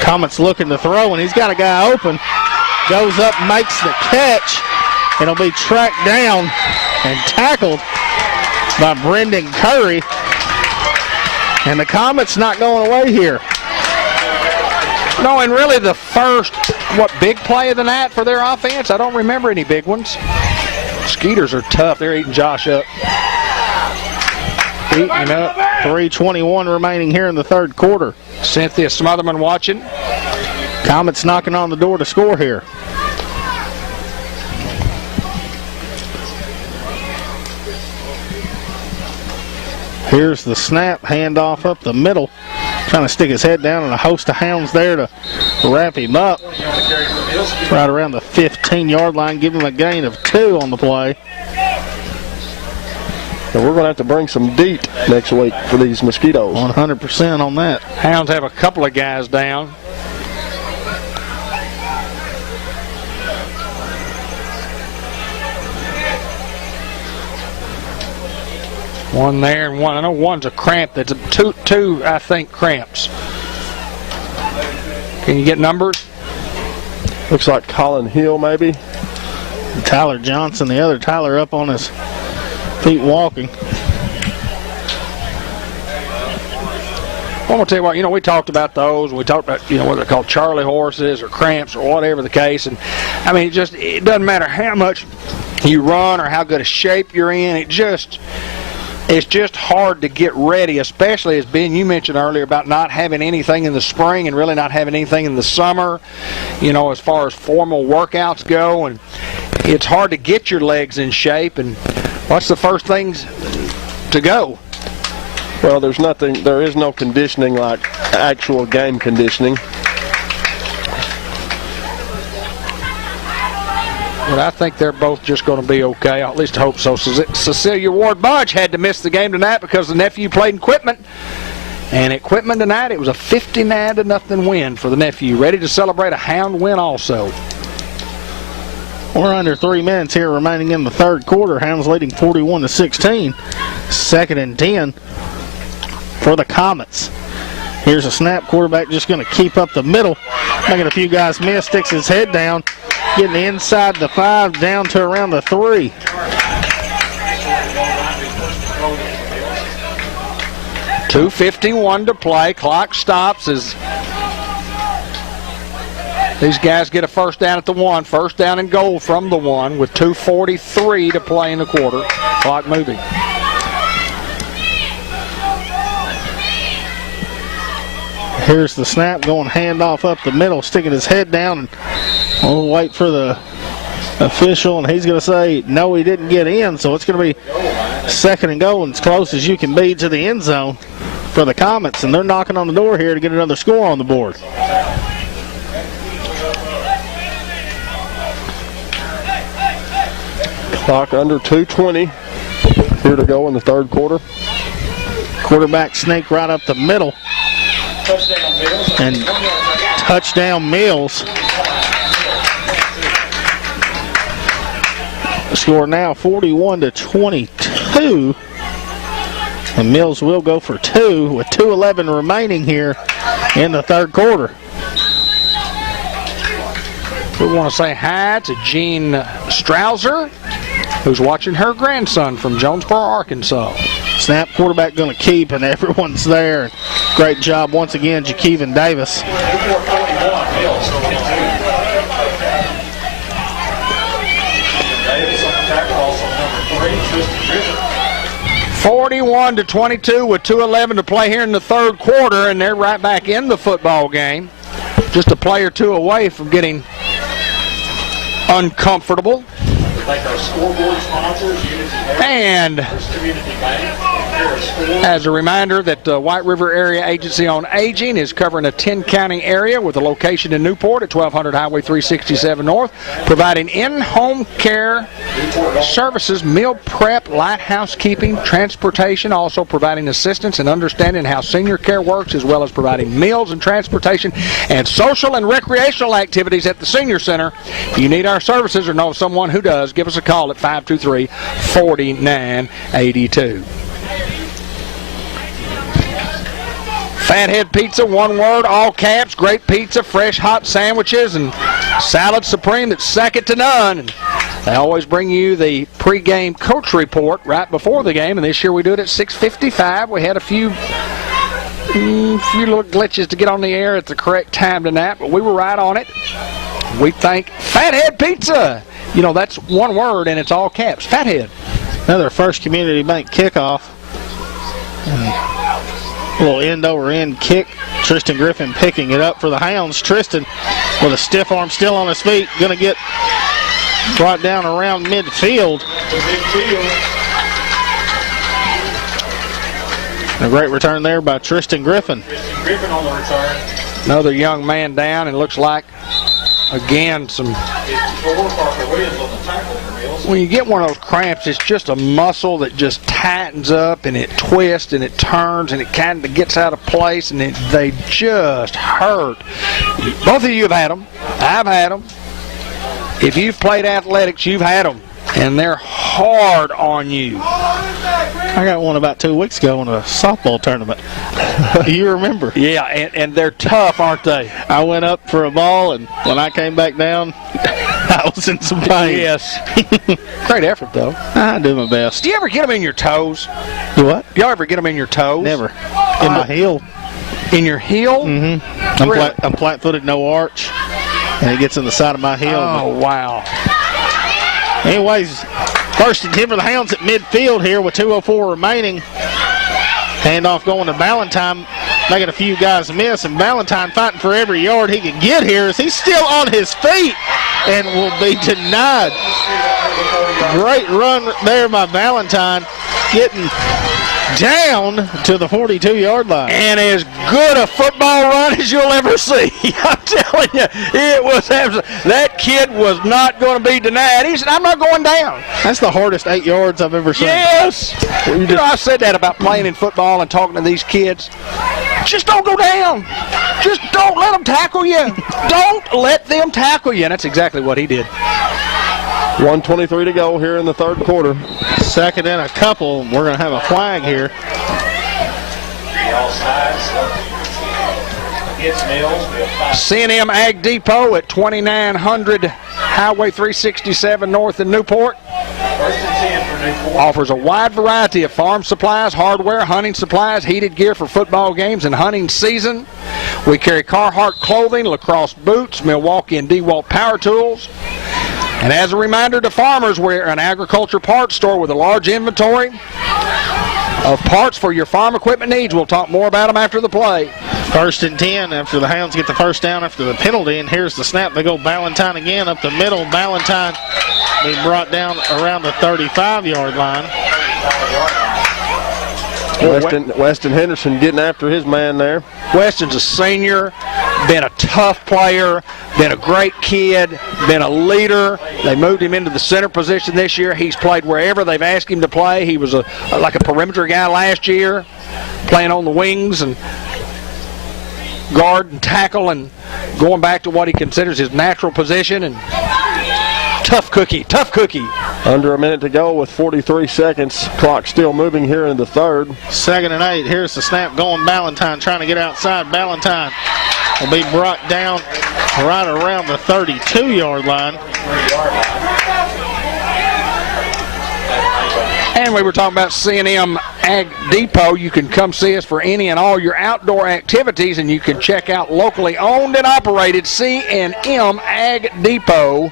Comet's looking to throw, and he's got a guy open. Goes up, makes the catch, and he'll be tracked down and tackled by Brendan Curry. And the Comets not going away here. No, and really the first, big play of the night for their offense? I don't remember any big ones. Skeeters are tough. They're eating Josh up. Eating up. 3:21 remaining here in the third quarter. Cynthia Smotherman watching. Comets knocking on the door to score here. Here's the snap, handoff up the middle. Trying to stick his head down, and a host of hounds there to wrap him up. Right around the 15-yard line, give him a gain of 2 on the play. And we're going to have to bring some DEET next week for these mosquitoes. 100% on that. Hounds have a couple of guys down. One there and one. I know one's a cramp. That's two, I think, cramps. Can you get numbers? Looks like Colin Hill, maybe. Tyler Johnson, the other Tyler, up on his feet walking. I'm going to tell you what, we talked about those, and we talked about, what they're called, Charlie horses or cramps or whatever the case. And, I mean, it doesn't matter how much you run or how good a shape you're in. It's just hard to get ready, especially as Ben, you mentioned earlier about not having anything in the spring and really not having anything in the summer, as far as formal workouts go. And it's hard to get your legs in shape. And what's the first things to go? Well, there is no conditioning like actual game conditioning. But I think they're both just going to be okay. I at least hope so. Cecilia Ward Budge had to miss the game tonight because the nephew played in Quitman. And at Quitman tonight, it was a 59-0 win for the nephew. Ready to celebrate a hound win also. We're under 3 minutes here remaining in the third quarter. Hounds leading 41-16. 2nd and 10 for the Comets. Here's a snap. Quarterback just going to keep up the middle. Making a few guys miss. Sticks his head down. Getting inside the 5 down to around the 3. .251 to play. Clock stops as these guys get a first down at the 1. First down and goal from the 1 with 2:43 to play in the quarter. Clock moving. Here's the snap, going handoff up the middle, sticking his head down, and we'll wait for the official, and he's going to say, no, he didn't get in, so it's going to be 2nd and goal, and as close as you can be to the end zone for the Comets, and they're knocking on the door here to get another score on the board. Clock under 2:20 here to go in the third quarter. Quarterback snake right up the middle. And touchdown Mills. The score now 41-22. And Mills will go for 2 with 2:11 remaining here in the third quarter. We want to say hi to Jean Strouser, who's watching her grandson from Jonesboro, Arkansas. Snap, quarterback going to keep, and everyone's there. Great job once again, Jakeevan Davis. 41-22 with 2:11 to play here in the third quarter, and they're right back in the football game. Just a play or two away from getting uncomfortable. And as a reminder that the White River Area Agency on Aging is covering a 10-county area with a location in Newport at 1200 Highway 367 North, providing in-home care services, meal prep, light housekeeping, transportation, also providing assistance and understanding how senior care works, as well as providing meals and transportation and social and recreational activities at the Senior Center. If you need our services or know someone who does, give us a call at 523-4982. Fathead Pizza, one word, all caps, great pizza, fresh hot sandwiches, and salad supreme that's second to none. And they always bring you the pregame coach report right before the game, and this year we do it at 6:55. We had a few little glitches to get on the air at the correct time tonight, but we were right on it. We thank Fathead Pizza. You know, that's one word, and it's all caps, Fathead. Another First Community Bank kickoff. A little end-over-end kick. Tristan Griffin picking it up for the Hounds. Tristan with a stiff arm still on his feet. Going to get brought down around midfield. A great return there by Tristan Griffin. Griffin on the return. Another young man down, and looks like, again, some. 54, Parker Williams on the tackle for Mills. When you get one of those cramps, it's just a muscle that just tightens up and it twists and it turns and it kind of gets out of place, and they just hurt. Both of you have had them. I've had them. If you've played athletics, you've had them, and they're hard on you. I got one about 2 weeks ago in a softball tournament. You remember? Yeah, and they're tough, aren't they? I went up for a ball, and when I came back down, I was in some pain. Yes. Great effort, though. I do my best. Do you ever get them in your toes? Do what? Y'all ever get them in your toes? Never. In my heel. In your heel? Mm-hmm. I'm flat-footed, no arch, and it gets in the side of my heel. Oh, wow. Anyways, first and 10 for the Hounds at midfield here with 2:04 remaining. Handoff going to Valentine, making a few guys miss, and Valentine fighting for every yard he can get here as he's still on his feet and will be denied. Great run there by Valentine, getting down to the 42-yard line. And as good a football run as you'll ever see. I'm telling you, it was that kid was not going to be denied. He said, I'm not going down. That's the hardest 8 yards I've ever seen. Yes. You know, I said that about playing in football and talking to these kids. Just don't go down. Just don't let them tackle you. Don't let them tackle you. And that's exactly what he did. 1:23 to go here in the third quarter. Second and a couple. We're going to have a flag here. All sides. Against Mills. C&M Ag Depot at 2900 Highway 367 north in Newport. First and 10 for Newport. Offers a wide variety of farm supplies, hardware, hunting supplies, heated gear for football games and hunting season. We carry Carhartt clothing, lacrosse boots, Milwaukee and DeWalt power tools. And as a reminder to farmers, we're an agriculture parts store with a large inventory of parts for your farm equipment needs. We'll talk more about them after the play. First and 10 after the Hounds get the first down after the penalty, and here's the snap. They go Valentine again up the middle. Valentine being brought down around the 35-yard line. Weston Henderson getting after his man there. Weston's a senior, been a tough player, been a great kid, been a leader. They moved him into the center position this year. He's played wherever they've asked him to play. He was like a perimeter guy last year, playing on the wings and guard and tackle and going back to what he considers his natural position. And tough cookie. Under a minute to go with 43 seconds. Clock still moving here in the third. Second and 8. Here's the snap going Valentine trying to get outside. Valentine will be brought down right around the 32-yard line. And we were talking about C&M Ag Depot. You can come see us for any and all your outdoor activities, and you can check out locally owned and operated C&M Ag Depot.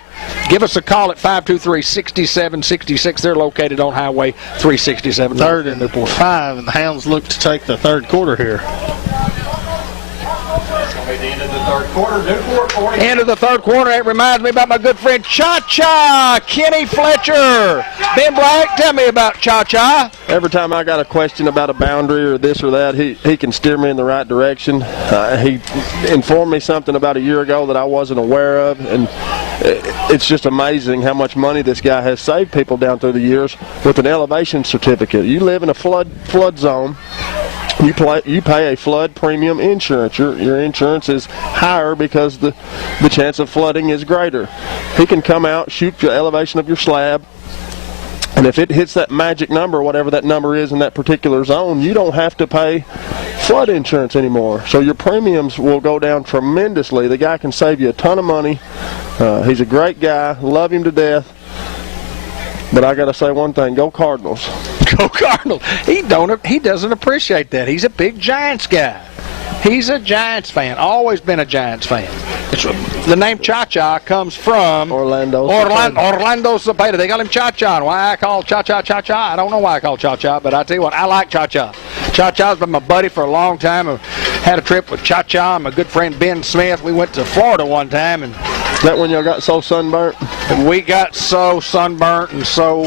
Give us a call at 523-6766. They're located on Highway 367. Third and 5, and the Hounds look to take the third quarter here. End of the third quarter. Newport 40. End of the third quarter. It reminds me about my good friend Cha-Cha, Kenny Fletcher. Ben Black, tell me about Cha-Cha. Every time I got a question about a boundary or this or that, he can steer me in the right direction. He informed me something about a year ago that I wasn't aware of, and it's just amazing how much money this guy has saved people down through the years with an elevation certificate. You live in a flood zone. You pay a flood premium insurance. Your insurance is higher because the chance of flooding is greater. He can come out, shoot the elevation of your slab, and if it hits that magic number, whatever that number is in that particular zone, you don't have to pay flood insurance anymore. So your premiums will go down tremendously. The guy can save you a ton of money. He's a great guy. Love him to death. But I got to say one thing, go Cardinals. Go Cardinals. He doesn't appreciate that. He's a big Giants guy. He's a Giants fan. Always been a Giants fan. The name Cha-Cha comes from Orlando Cepeda. They got him Cha-Cha. Why I call Cha-Cha Cha-Cha? I don't know why I call Cha-Cha, but I tell you what, I like Cha-Cha. Cha-Cha's been my buddy for a long time. I had a trip with Cha-Cha and my good friend Ben Smith. We went to Florida one time, and is that when y'all got so sunburnt? We got so sunburnt, and so,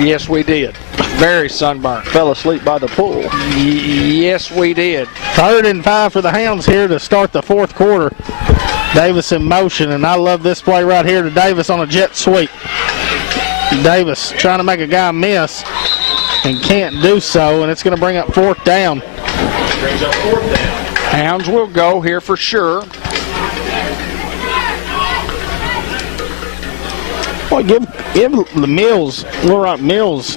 yes, we did. Very sunburnt. Fell asleep by the pool. Yes, we did. 3rd and 5 for the Hounds here to start the 4th quarter. Davis in motion, and I love this play right here to Davis on a jet sweep. Davis trying to make a guy miss and can't do so, and it's going to bring up 4th down. Brings up 4th down. Hounds will go here for sure. Well, give the Mills, Little Rock Mills,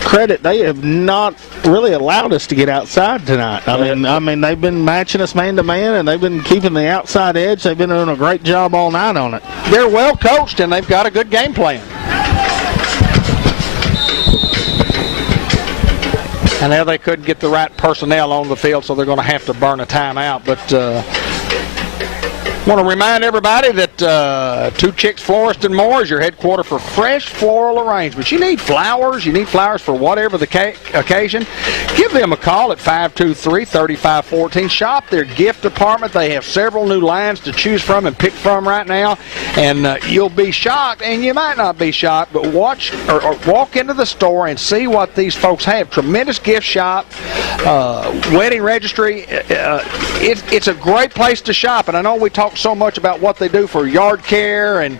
credit. They have not really allowed us to get outside tonight. I mean, they've been matching us man to man, and they've been keeping the outside edge. They've been doing a great job all night on it. They're well coached, and they've got a good game plan. And now they couldn't get the right personnel on the field, so they're going to have to burn a timeout. But want to remind everybody that Two Chicks Florist and More is your headquarter for fresh floral arrangements. You need flowers for whatever the occasion. Give them a call at 523-3514. Shop their gift department. They have several new lines to choose from and pick from right now. And you'll be shocked, and you might not be shocked, but watch or walk into the store and see what these folks have. Tremendous gift shop, wedding registry. It's a great place to shop, and I know we talk so much about what they do for yard care and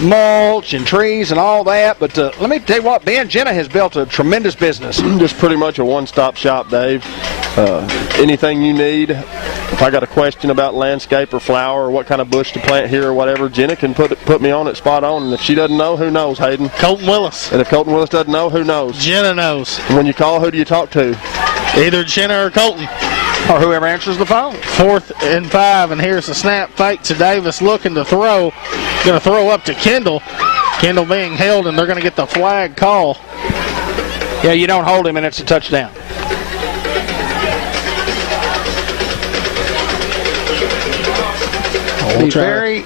mulch and trees and all that, but let me tell you what, Ben Jenna has built a tremendous business. Just pretty much a one-stop shop, Dave. Anything you need. If I got a question about landscape or flower or what kind of bush to plant here or whatever, Jenna can put me on it spot on. And if she doesn't know, who knows, Hayden? Colton Willis. And if Colton Willis doesn't know, who knows? Jenna knows. And when you call, who do you talk to? Either Jenna or Colton. Or whoever answers the phone. 4th and 5, and here's the snap fake to Davis looking to throw. Going to throw up to Kendall. Kendall being held, and they're going to get the flag call. Yeah, you don't hold him, and it's a touchdown. We'll very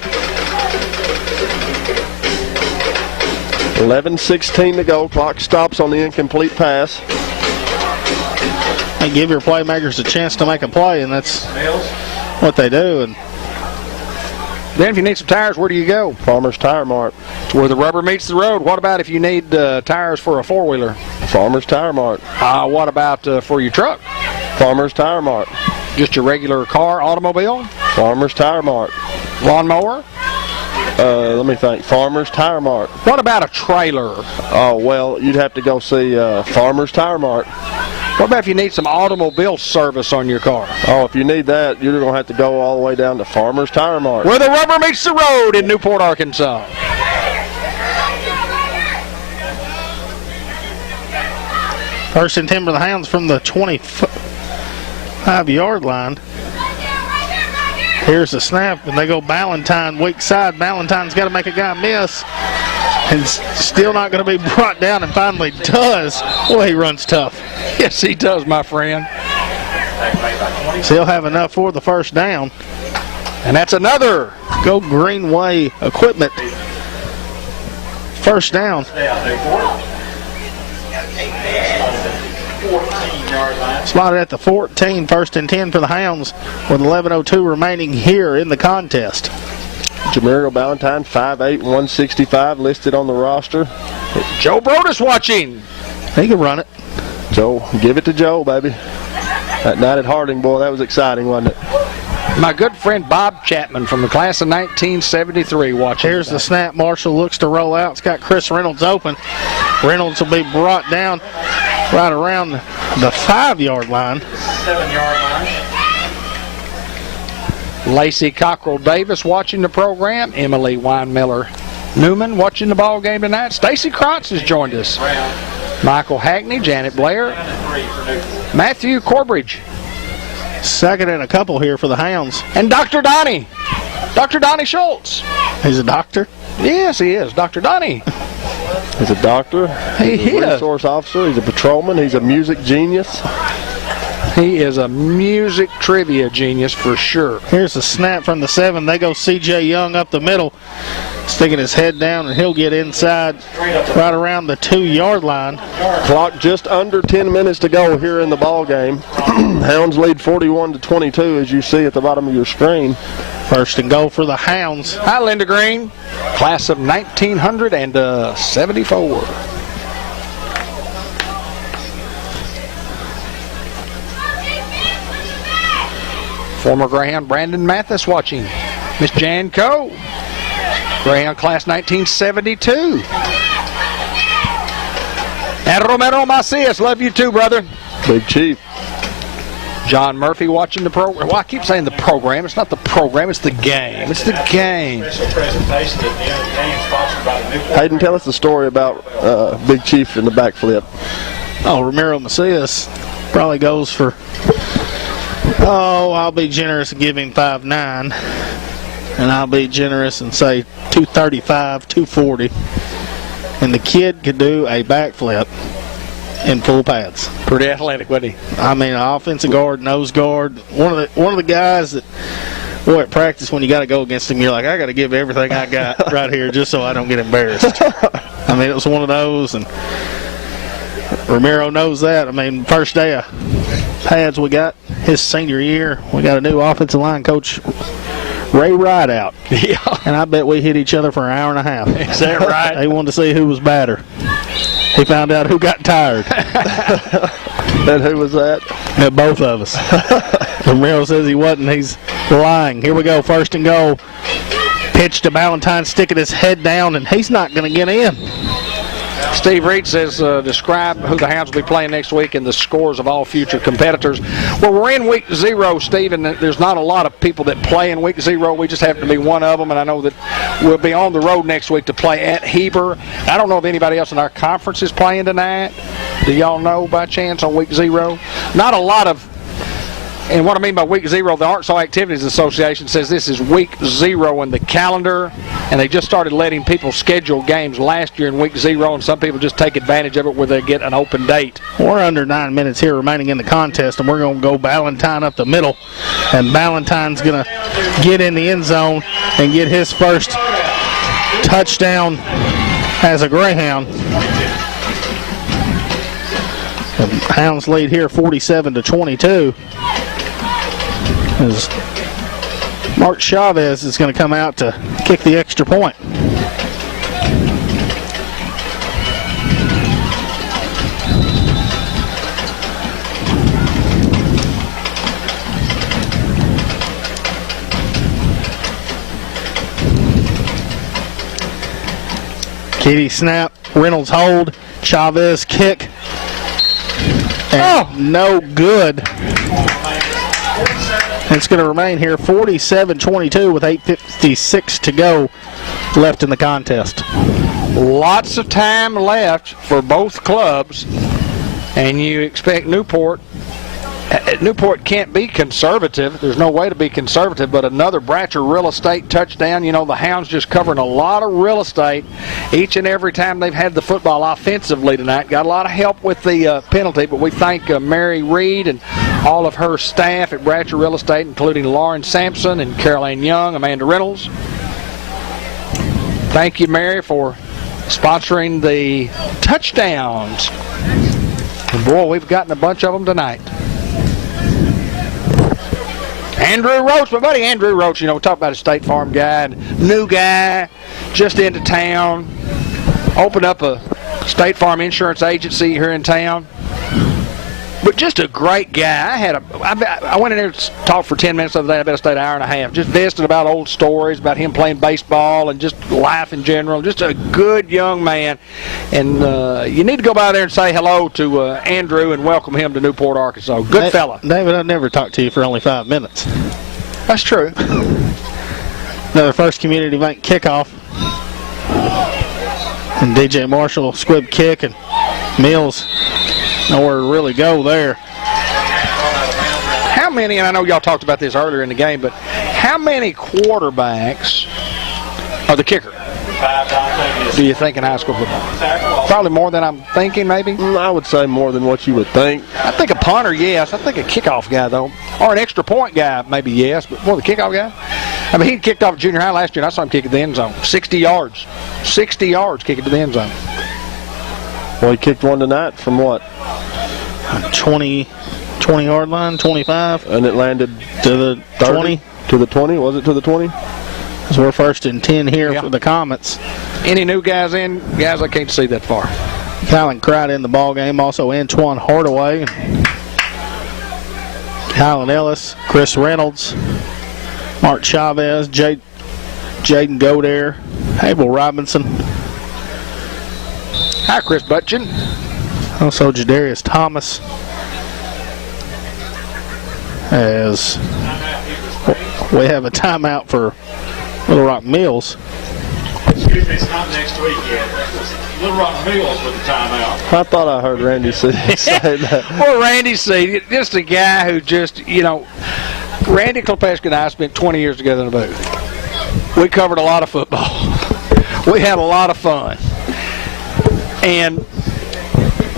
11:16 to go. Clock stops on the incomplete pass. And give your playmakers a chance to make a play, and that's what they do. And then if you need some tires, where do you go? Farmer's Tire Mart. It's where the rubber meets the road. What about if you need tires for a four-wheeler? Farmer's Tire Mart. What about for your truck? Farmer's Tire Mart. Just your regular car, automobile? Farmer's Tire Mart. Lawnmower? Let me think. Farmer's Tire Mart. What about a trailer? Oh, well, you'd have to go see Farmer's Tire Mart. What about if you need some automobile service on your car? Oh, if you need that, you're going to have to go all the way down to Farmer's Tire Mart. Where the rubber meets the road in Newport, Arkansas. First and 10 for the Hounds from the 25-yard line. Here's the snap, and they go Ballantyne weak side. Ballantyne's got to make a guy miss, and still not going to be brought down, and finally does. Boy, he runs tough. Yes, he does, my friend. He'll have enough for the first down. And that's another Go Greenway Equipment. First down. Slotted at the 14, first and 10 for the Hounds with 11:02 remaining here in the contest. Jamario Ballantyne, 5'8", 165, listed on the roster. Joe Brodus watching. He can run it. Joe, give it to Joe, baby. That night at Harding, boy, that was exciting, wasn't it? My good friend Bob Chapman from the class of 1973 watching. Here's the snap. Marshall looks to roll out. It's got Chris Reynolds open. Reynolds will be brought down right around the 5-yard line. 7-yard line. Lacey Cockrell Davis watching the program. Emily Weinmiller Newman watching the ball game tonight. Stacy Krotz has joined us. Michael Hackney, Janet Blair, Matthew Corbridge. Second and a couple here for the Hounds. And Dr. Donnie Schultz. He's a doctor? Yes, he is. Dr. Donnie. He's a doctor. He's He a is. resource officer. He's a patrolman. He's a music genius. He is a music trivia genius for sure. Here's the snap from the 7. They go C.J. Young up the middle, sticking his head down, and he'll get inside right around the 2-yard line. Clock just under 10 minutes to go here in the ball game. Hounds lead 41-22, as you see at the bottom of your screen. First and goal for the Hounds. Hi, Linda Green. Class of 1974. Former Greyhound Brandon Mathis watching. Miss Jan Coe. Greyhound class 1972. And Romero Macias, love you too, brother. Big Chief. John Murphy watching the program. Well, I keep saying the program. It's not the program, it's the game. It's the game. Special presentation at the end of the game sponsored by the Newport. Hayden, tell us the story about Big Chief in the backflip. Oh, Romero Macias probably goes for, I'll be generous and give him 5'9", and I'll be generous and say 235, 240. And the kid could do a backflip in full pads. Pretty athletic, wasn't he? I mean, offensive guard, nose guard. One of the guys that, boy, at practice when you got to go against him, you're like, I got to give everything I got right here just so I don't get embarrassed. I mean, it was one of those, and Romero knows that. I mean, first day of pads we got his senior year, we got a new offensive line coach, Ray Rideout. Yeah. And I bet we hit each other for an hour and a half. Is that right? He wanted to see who was badder. He found out who got tired. And who was that? Both of us. Romero says he wasn't. He's lying. Here we go. First and goal. Pitch to Ballantyne, sticking his head down, and he's not going to get in. Steve Reed says, describe who the Hounds will be playing next week and the scores of all future competitors. Well, we're in week 0, Steve, and there's not a lot of people that play in week 0. We just happen to be one of them, and I know that we'll be on the road next week to play at Heber. I don't know if anybody else in our conference is playing tonight. Do y'all know by chance on week 0? Not a lot of. And what I mean by week 0, the Arkansas Activities Association says this is week 0 in the calendar, and they just started letting people schedule games last year in week 0, and some people just take advantage of it where they get an open date. We're under 9 minutes here remaining in the contest, and we're going to go Ballantyne up the middle, and Ballantyne's going to get in the end zone and get his first touchdown as a Greyhound. The Hounds lead here 47-22. As Mark Chavez is going to come out to kick the extra point. Keedy snap, Reynolds hold, Chavez kick. And no good. It's going to remain here 47-22 with 8:56 to go left in the contest. Lots of time left for both clubs, and you expect Newport can't be conservative. There's no way to be conservative, but another Bratcher real estate touchdown. You know, the Hounds just covering a lot of real estate each and every time they've had the football offensively tonight. Got a lot of help with the penalty, but we thank Mary Reed and all of her staff at Bratcher Real Estate, including Lauren Sampson and Caroline Young, Amanda Reynolds. Thank you, Mary, for sponsoring the touchdowns. And boy, we've gotten a bunch of them tonight. Andrew Roach, my buddy Andrew Roach, you know, we talk about a State Farm guy, new guy, just into town, opened up a State Farm insurance agency here in town. But just a great guy. I went in there to talk for 10 minutes the other day. I bet I stayed an hour and a half. Just visited about old stories, about him playing baseball and just life in general. Just a good young man. And you need to go by there and say hello to Andrew and welcome him to Newport, Arkansas. Good fella. David, I've never talked to you for only 5 minutes. That's true. Another First Community Bank kickoff. And DJ Marshall squib kick, and Mills nowhere to really go there. How many, and I know y'all talked about this earlier in the game, but how many quarterbacks are the kicker? Do you think in high school football? Probably more than I'm thinking, maybe? I would say more than what you would think. I think a punter, yes. I think a kickoff guy, though. Or an extra point guy, maybe, yes. But more the kickoff guy? I mean, he kicked off at junior high last year, and I saw him kick at the end zone. 60 yards. 60 yards kicking to the end zone. Well, he kicked one tonight from what? 20-yard line, 25. And it landed to the 30? 20. To the 20? Was it to the 20? So we're first and 10 here for the Comets. Any new guys in? Guys, I can't see that far. Colin Cried in the ball game. Also Antoine Hardaway. Kylan Ellis, Chris Reynolds, Mark Chavez, Jaden Godare, Abel Robinson. Hi, Chris Butchin. Also Jadarius Thomas. As we have a timeout for Little Rock Mills. Excuse me, it's not next week yet. Little Rock Mills with the timeout. I thought I heard Randy say that. Well, Randy C., just a guy who just, you know, Randy Klepeczka and I spent 20 years together in the booth. We covered a lot of football. We had a lot of fun. And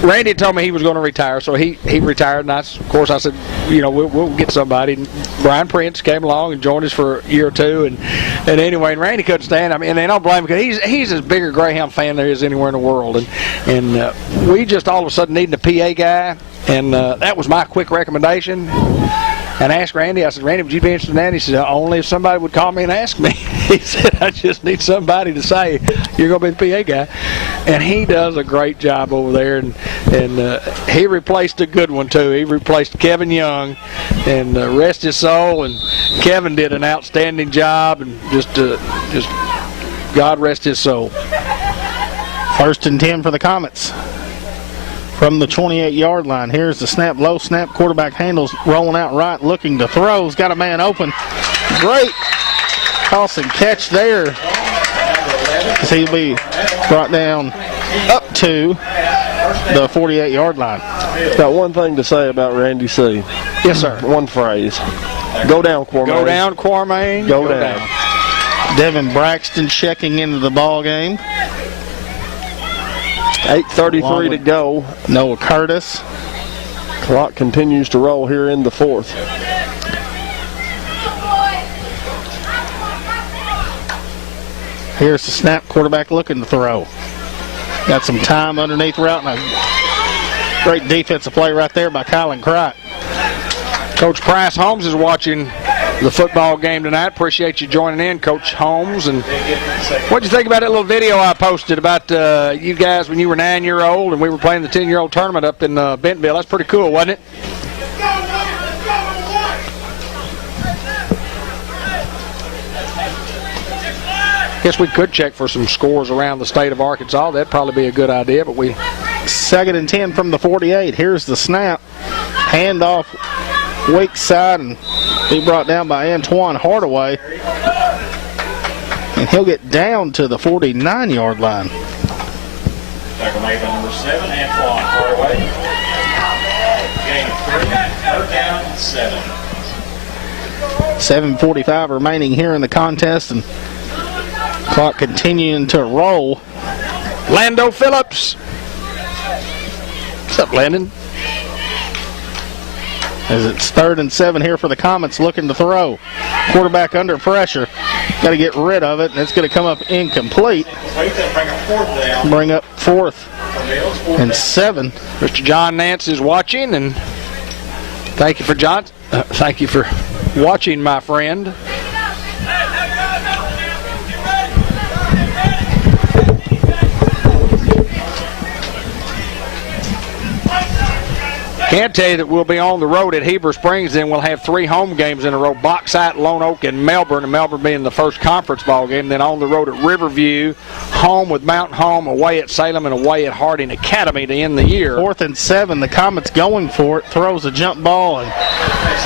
Randy told me he was going to retire, so he retired, and of course I said, you know, we'll get somebody. And Brian Prince came along and joined us for a year or two, and anyway, and Randy couldn't stand. I mean, and they don't blame him because he's as big a Greyhound fan there is anywhere in the world, and we just all of a sudden needed a PA guy, and that was my quick recommendation. And I asked Randy, I said, Randy, would you be interested in that? And he said, only if somebody would call me and ask me. He said, I just need somebody to say, you're going to be the PA guy. And he does a great job over there. And he replaced a good one, too. He replaced Kevin Young, and rest his soul. And Kevin did an outstanding job, and just God rest his soul. 1st and 10 for the Comets. From the 28-yard line, here's the snap, low snap, quarterback handles, rolling out right, looking to throw. He's got a man open. Great toss and catch there. He'll be brought down up to the 48-yard line. Got one thing to say about Randy C. Yes, sir. One phrase. Go down, Quarmaine. Go down, Quarmaine. Go down. Devin Braxton checking into the ball game. 8:33 to go. Noah Curtis. Clock continues to roll here in the 4th. Here's the snap, quarterback looking to throw. Got some time underneath route, and a great defensive play right there by Colin Cricht. Coach Price Holmes is watching the football game tonight. Appreciate you joining in, Coach Holmes. And what'd you think about that little video I posted about you guys when you were 9-year-old and we were playing the 10-year-old tournament up in Bentonville? That's pretty cool, wasn't it? Guess we could check for some scores around the state of Arkansas. That'd probably be a good idea, but we... 2nd and 10 from the 48. Here's the snap. Handoff weak side, and he brought down by Antoine Hardaway. And he'll get down to the 49-yard line. Tackle made by number 7, Antoine Hardaway. Gain of 3, 3rd down, 7. 7:45 remaining here in the contest, and clock continuing to roll. Lando Phillips. What's up, Landon? As it's 3rd and 7 here for the Comets, looking to throw. Quarterback under pressure. Got to get rid of it, and it's going to come up incomplete. Bring up 4th and 7. Mr. John Nance is watching, and thank you for thank you for watching, my friend. Can't tell you that we'll be on the road at Heber Springs, then we'll have 3 home games in a row: Bauxite, Lone Oak, and Melbourne being the first conference ball game. Then on the road at Riverview, home with Mountain Home, away at Salem, and away at Harding Academy to end the year. 4th and 7, the Comets going for it, throws a jump ball and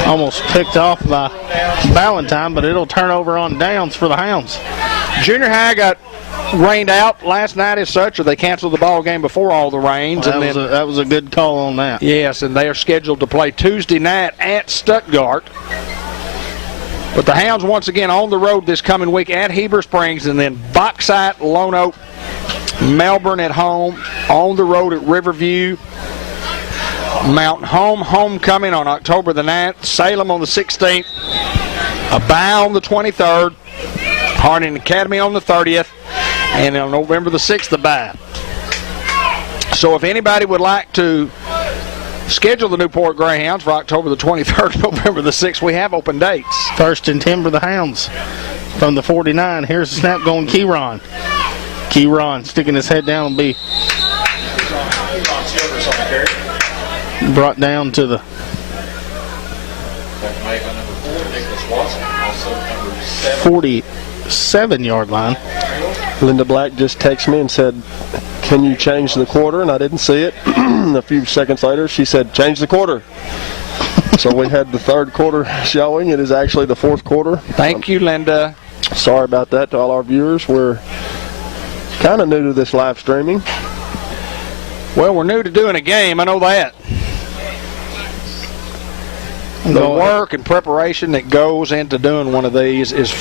almost picked off by Valentine, but it'll turn over on downs for the Hounds. Junior high got rained out last night as such, or they canceled the ball game before all the rains. That was a good call on that. Yes, and they are scheduled to play Tuesday night at Stuttgart. But the Hounds once again on the road this coming week at Heber Springs, and then Bauxite, Lone Oak, Melbourne at home, on the road at Riverview, Mountain Home homecoming on October the 9th, Salem on the 16th, a bye on the 23rd, Harding Academy on the 30th, and on November the 6th, the bye. So if anybody would like to schedule the Newport Greyhounds for October the 23rd, November the 6th, we have open dates. 1st and 10 for the Hounds from the 49. Here's the snap going Keyron. Keyron sticking his head down and be brought down to the made by number 4, Nicholas Watson, also number 47-yard line. Linda Black just texted me and said, "Can you change the quarter?" And I didn't see it. A few seconds later, she said, "Change the quarter." So we had the third quarter showing. It is actually the fourth quarter. Thank you, Linda. Sorry about that to all our viewers. We're kind of new to this live streaming. Well, we're new to doing a game. I know that. The work and preparation that goes into doing one of these is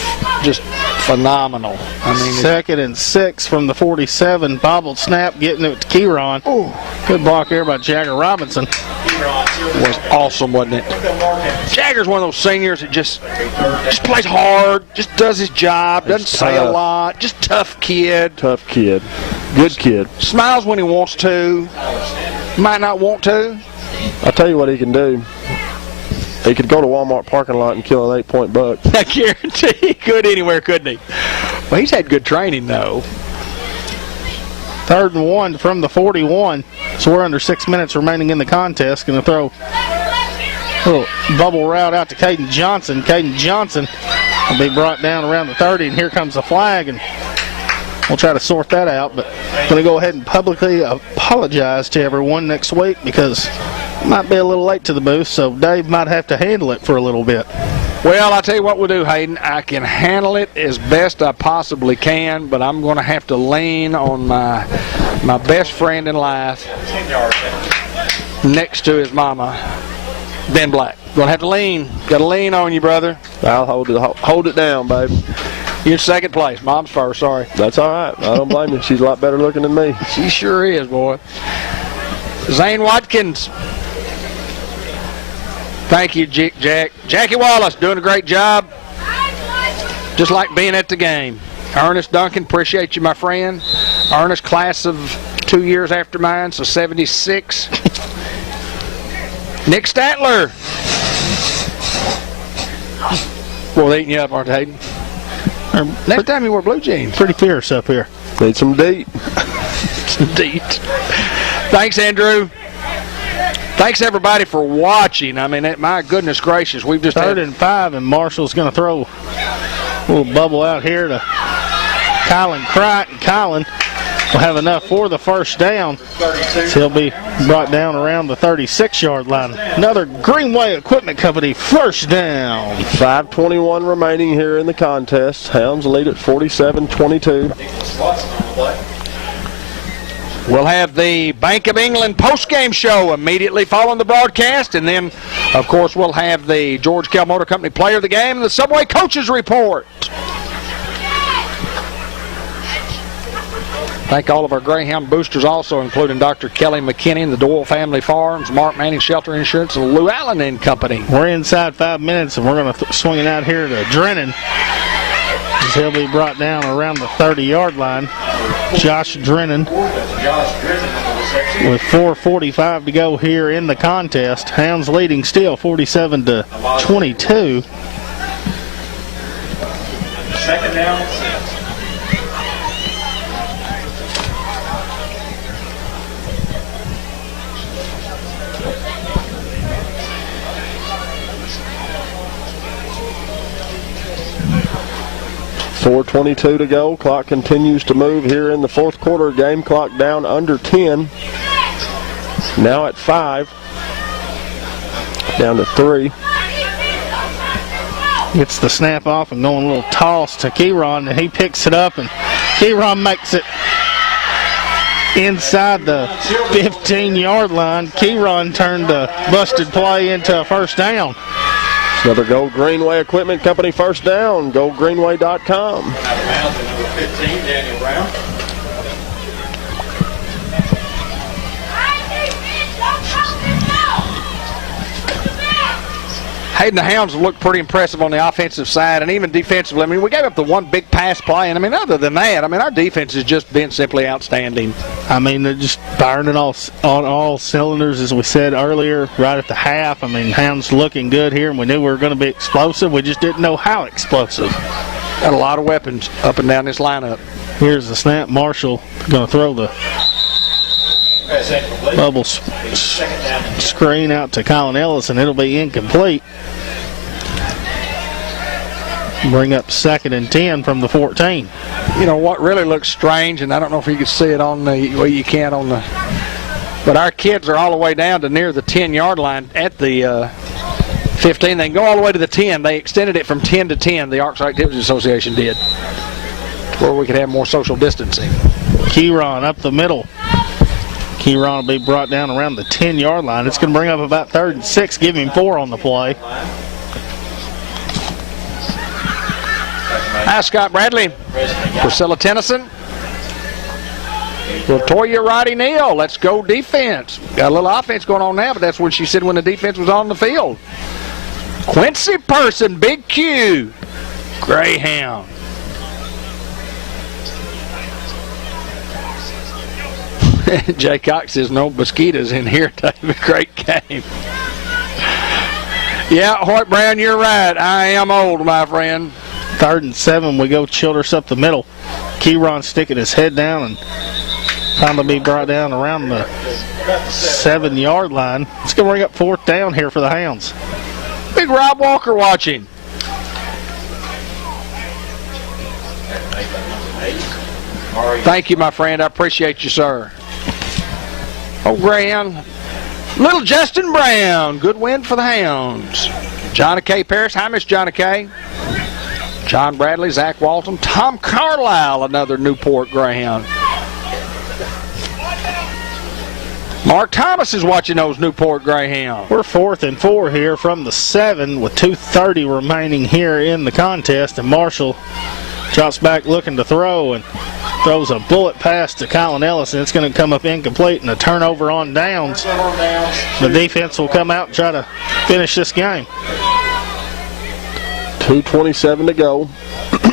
just phenomenal. I mean, 2nd and 6 from the 47. Bobbled snap, getting it to Keyron. Ooh. Good block there by Jagger Robinson. Was awesome, wasn't it? Jagger's one of those seniors that just plays hard, just does his job, doesn't say a lot, just tough kid. Tough kid. Good kid. Smiles when he wants to, might not want to. I'll tell you what he can do. He could go to Walmart parking lot and kill an 8-point buck. I guarantee he could anywhere, couldn't he? Well, he's had good training, though. 3rd and 1 from the 41. So we're under 6 minutes remaining in the contest. Going to throw a little bubble route out to Caden Johnson. Caden Johnson will be brought down around the 30, and here comes the flag, and we'll try to sort that out. But I'm going to go ahead and publicly apologize to everyone next week because it might be a little late to the booth, so Dave might have to handle it for a little bit. Well, I'll tell you what we'll do, Hayden. I can handle it as best I possibly can, but I'm going to have to lean on my best friend in life next to his mama, Ben Black. Going to have to lean. Got to lean on you, brother. I'll hold it down, baby. You're in 2nd place. Mom's first, sorry. That's all right. I don't blame you. She's a lot better looking than me. She sure is, boy. Zane Watkins. Thank you, Jack. Jackie Wallace doing a great job. Just like being at the game. Ernest Duncan, appreciate you, my friend. Ernest, class of 2 years after mine, so 76. Nick Statler. Well, they're eating you up, aren't they, Hayden? Next time you wear blue jeans. Pretty fierce up here. Need some deet. Some deet. Thanks, Andrew. Thanks, everybody, for watching. I mean, my goodness gracious, we've just 3rd and 5, and Marshall's going to throw a little bubble out here to Kylan Cricht, and Kylan will have enough for the first down. So he'll be brought down around the 36-yard line. Another Greenway Equipment Company first down. 5:21 remaining here in the contest. Hounds lead at 47-22. We'll have the Bank of England post-game show immediately following the broadcast, and then, of course, we'll have the George Kell Motor Company Player of the Game and the Subway Coaches Report. Thank all of our Greyhound boosters also, including Dr. Kelly McKinney and the Doyle Family Farms, Mark Manning Shelter Insurance, and Lou Allen and Company. We're inside 5 minutes, and we're going to swing it out here to Drennan. He'll be brought down around the 30-yard line. Josh Drennan with 4:45 to go here in the contest. Hounds leading still 47-22. 2nd down and 6. 4:22 to go. Clock continues to move here in the fourth quarter. Game clock down under 10. Now at 5. Down to 3. Gets the snap off and going a little toss to Keyron, and he picks it up, and Keyron makes it inside the 15-yard line. Keyron turned the busted play into a first down. Another Gold Greenway Equipment Company first down. GoldGreenway.com. Number 15, Daniel Brown. Hayden, the Hounds looked pretty impressive on the offensive side and even defensively. I mean, we gave up the one big pass play, and I mean, other than that, I mean, our defense has just been simply outstanding. I mean, they're just firing it on all cylinders, as we said earlier, right at the half. I mean, Hounds looking good here, and we knew we were going to be explosive. We just didn't know how explosive. Got a lot of weapons up and down this lineup. Here's the snap. Marshall going to throw the bubble screen out to Colin Ellis, and it'll be incomplete. Bring up 2nd and 10 from the 14. You know what really looks strange, and I don't know if you can see it on the well, you can't on the. But our kids are all the way down to near the 10-yard line at the 15. They can go all the way to the 10. They extended it from 10 to 10. The Arts Activities Association did, to where we could have more social distancing. Keyron up the middle. Keyron will be brought down around the 10-yard line. It's going to bring up about 3rd and 6. Give him 4 on the play. Hi, Scott Bradley. Priscilla Tennyson. Latoya Roddy Neal. Let's go defense. Got a little offense going on now, but that's what she said when the defense was on the field. Quincy Person, Big Q. Greyhound. Jay Cox says no mosquitoes in here to have a great game. Yeah, Hoyt Brown, you're right. I am old, my friend. 3rd and 7. We go Childress up the middle. Keyron sticking his head down and finally be brought down around the 7-yard line. It's going to bring up 4th down here for the Hounds. Big Rob Walker watching. Thank you, my friend. I appreciate you, sir. Oh, Graham. Little Justin Brown. Good win for the Hounds. Johnny K. Parrish. Hi, Miss Johnny K. John Bradley, Zach Walton, Tom Carlisle, another Newport Greyhound. Mark Thomas is watching those Newport Greyhounds. We're 4th and 4 here from the 7 with 2:30 remaining here in the contest, and Marshall drops back looking to throw and throws a bullet pass to Colin Ellis, and it's going to come up incomplete and a turnover on downs. The defense will come out and try to finish this game. 2:27 to go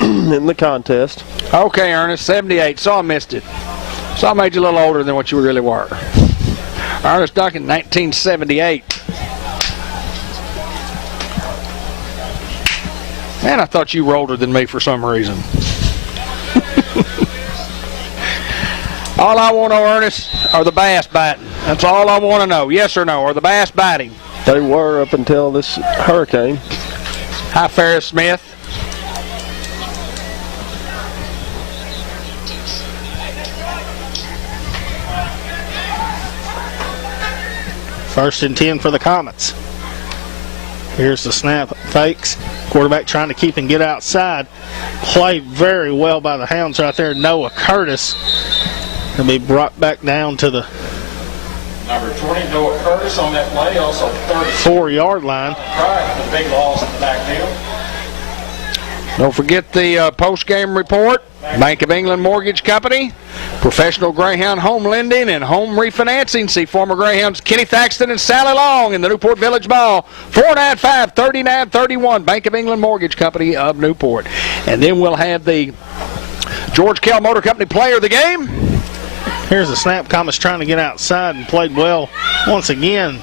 in the contest. Okay, Ernest, 78. So I missed it. So I made you a little older than what you really were. Ernest Duncan, 1978. Man, I thought you were older than me for some reason. All I want to know, Ernest, are the bass biting. That's all I want to know. Yes or no? Are the bass biting? They were up until this hurricane. Hi, Ferris Smith. First and 10 for the Comets. Here's the snap, fakes. Quarterback trying to keep and get outside. Played very well by the Hounds right there. Noah Curtis will be brought back down to the Number 20, Noah Curtis on that play, also 4-yard line. The big loss in the backfield. Don't forget the post-game report. Bank of England Mortgage Company, Professional Greyhound Home Lending and Home Refinancing. See former Greyhounds Kenny Thaxton and Sally Long in the Newport Village Ball. 495-3931, Bank of England Mortgage Company of Newport. And then we'll have the George Kell Motor Company Player of the Game. Here's the snap. Comets trying to get outside and played well once again.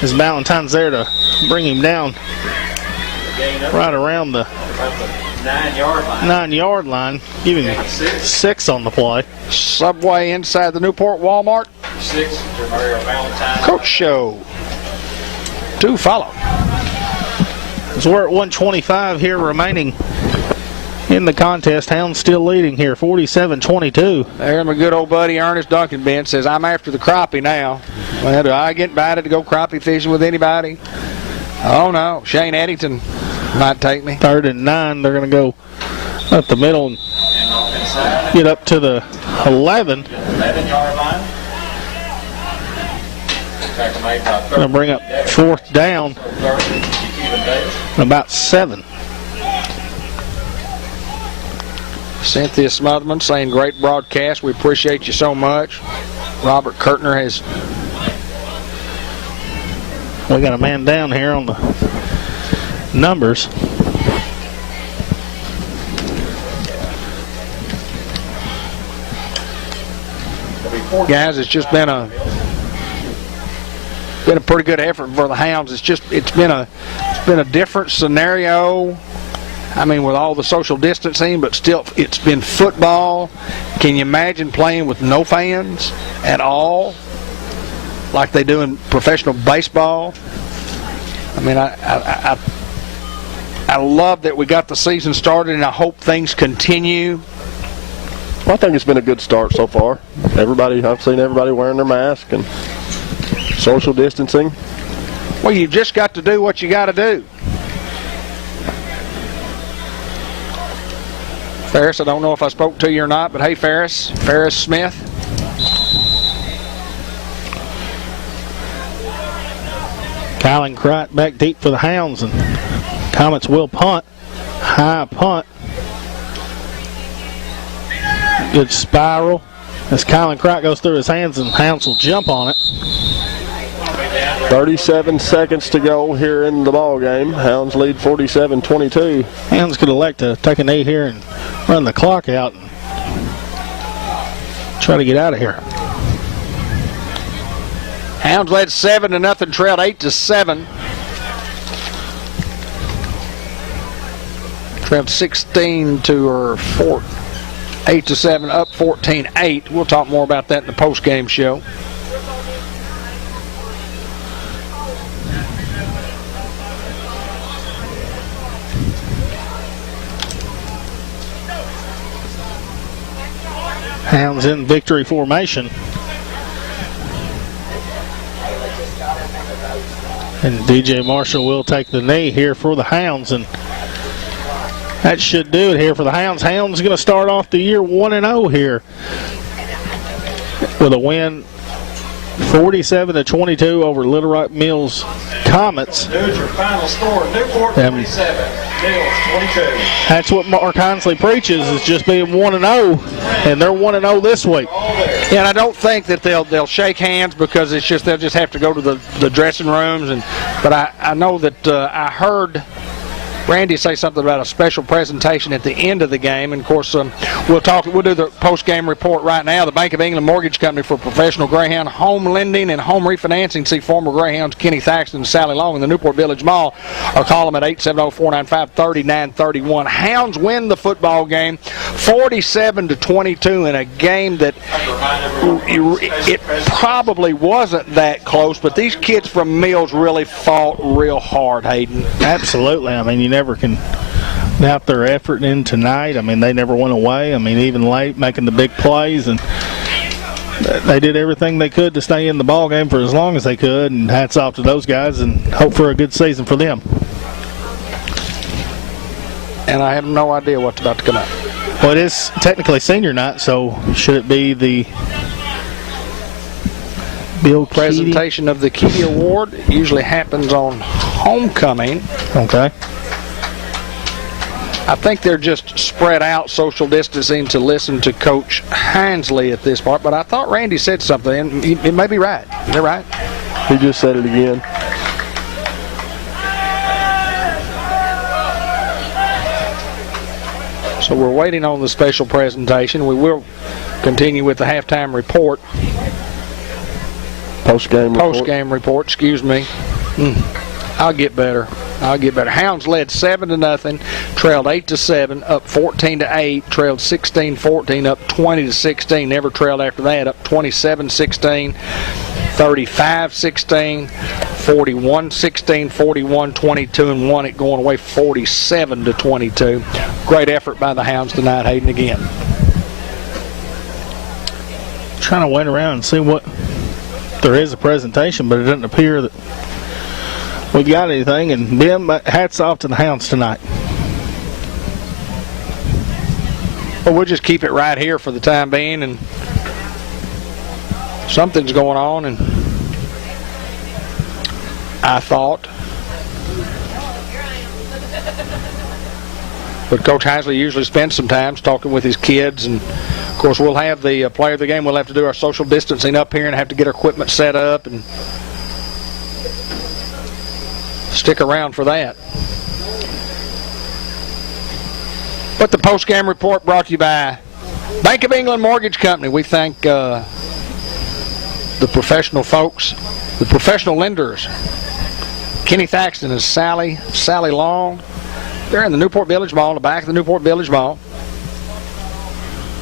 As Valentine's there to bring him down right around the 9-yard line. Give him 6 on the play. Subway inside the Newport Walmart. 6 to Mario Valentine. Coach Show. 2 follow. So we're at 125 here remaining in the contest. Hounds still leading here, 47-22. There, my good old buddy Ernest Duncan Ben says, I'm after the crappie now. Well, do I get invited to go crappie fishing with anybody? Oh, no. Shane Eddington might take me. 3rd and 9. They're going to go up the middle and get up to the 11. 11-yard line. Going to bring up 4th down. About 7. Cynthia Smotherman saying, great broadcast. We appreciate you so much. Robert Kurtner has... We got a man down here on the numbers. Guys, it's just been a pretty good effort for the Hounds. It's been a different scenario. I mean, with all the social distancing, but still, it's been football. Can you imagine playing with no fans at all, like they do in professional baseball? I mean, I love that we got the season started, and I hope things continue. Well, I think it's been a good start so far. I've seen everybody wearing their mask and social distancing. Well, you've just got to do what you got to do. Ferris, I don't know if I spoke to you or not, but hey, Ferris Smith. Kylan Cright back deep for the Hounds, and Comets will punt. High punt. Good spiral as Kylan Cright goes through his hands, and Hounds will jump on it. 37 seconds to go here in the ball game. Hounds lead 47-22. Hounds could elect to take a knee here and run the clock out and try to get out of here. Hounds led 7-0, trailed 8-7. Trailed 8-7, up 14-8. We'll talk more about that in the post-game show. Hounds in victory formation. And DJ Marshall will take the knee here for the Hounds, and that should do it here for the Hounds. Hounds going to start off the year 1-0 here with a win 47-22 over Little Rock Mills Comets. Here's your final score. Newport 47, Mills 22. That's what Mark Hinsley preaches, is just being 1-0, and they're 1-0 this week. Yeah, and I don't think that they'll shake hands, because it's just they'll just have to go to the dressing rooms. But I know that I heard Randy say something about a special presentation at the end of the game, and of course we'll do the post-game report right now. The Bank of England Mortgage Company for Professional Greyhound Home Lending and Home Refinancing. See former Greyhounds Kenny Thaxton and Sally Long in the Newport Village Mall, or call them at 870-495-3931. Hounds win the football game 47-22 in a game that it probably wasn't that close, but these kids from Mills really fought real hard, Hayden. Absolutely. I mean, you never can doubt their effort in tonight. I mean, they never went away. I mean, even late, making the big plays, and they did everything they could to stay in the ball game for as long as they could, and hats off to those guys, and hope for a good season for them. And I have no idea what's about to come up. Well, it is technically senior night, so should it be the Bill presentation of the Keedy Award? It usually happens on homecoming. Okay. I think they're just spread out, social distancing, to listen to Coach Hinsley at this part. But I thought Randy said something, and he may be right. You're right. He just said it again. So we're waiting on the special presentation. We will continue with the halftime report. Post-game report, excuse me. I'll get better. Hounds led 7-0, trailed 8-7, up 14-8, trailed 16-14, up 20-16, never trailed after that, up 27-16, 35-16, 41-16, 41-22, and won it going away 47-22. Great effort by the Hounds tonight, Hayden, again. Trying to wait around and see what there is a presentation, but it doesn't appear that we've got anything. And Ben, hats off to the Hounds tonight. Well, we'll just keep it right here for the time being, and something's going on, and I thought. But Coach Hinsley usually spends some time talking with his kids, and of course we'll have the player of the game. We'll have to do our social distancing up here and have to get our equipment set up, and stick around for that. But the post-game report brought to you by Bank of England Mortgage Company. We thank the professional folks, the professional lenders, Kenny Thaxton and Sally Long. They're in the Newport Village Mall, in the back of the Newport Village Mall.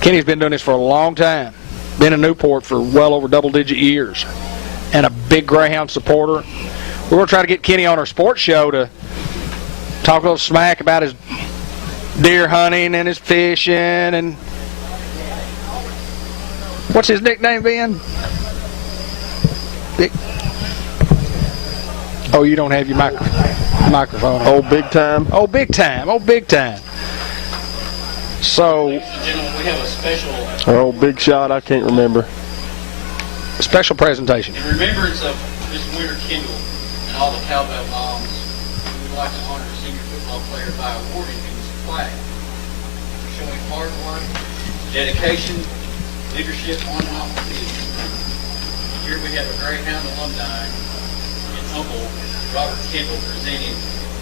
Kenny's been doing this for a long time. Been in Newport for well over double-digit years. And a big Greyhound supporter. We're going to try to get Kenny on our sports show to talk a little smack about his deer hunting and his fishing and what's his nickname, Ben? Oh, you don't have your microphone on. Old big time. Oh, big time. Oh, big time. So, Ladies and gentlemen, we have a special Our old big shot, I can't remember. special presentation. in remembrance of Miss Winter Kendall and all the cowbell moms. We would like to honor a senior football player by awarding him this flag for showing hard work, dedication, leadership on and off the field. Here we have a Greyhound alumni and humble Robert Kendall presenting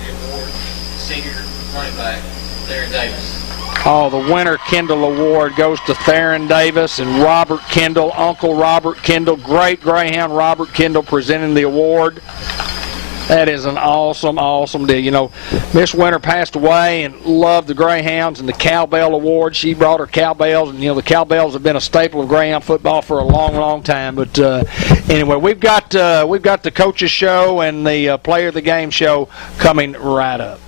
the award to senior running back Darren Davis. Oh, the Winter Kendall Award goes to Theron Davis and Robert Kendall, Uncle Robert Kendall, great Greyhound Robert Kendall presenting the award. That is an awesome, awesome deal. You know, Miss Winter passed away and loved the Greyhounds and the Cowbell Award. She brought her cowbells, and you know the cowbells have been a staple of Greyhound football for a long, long time. But anyway, we've got the coaches show and the player of the game show coming right up.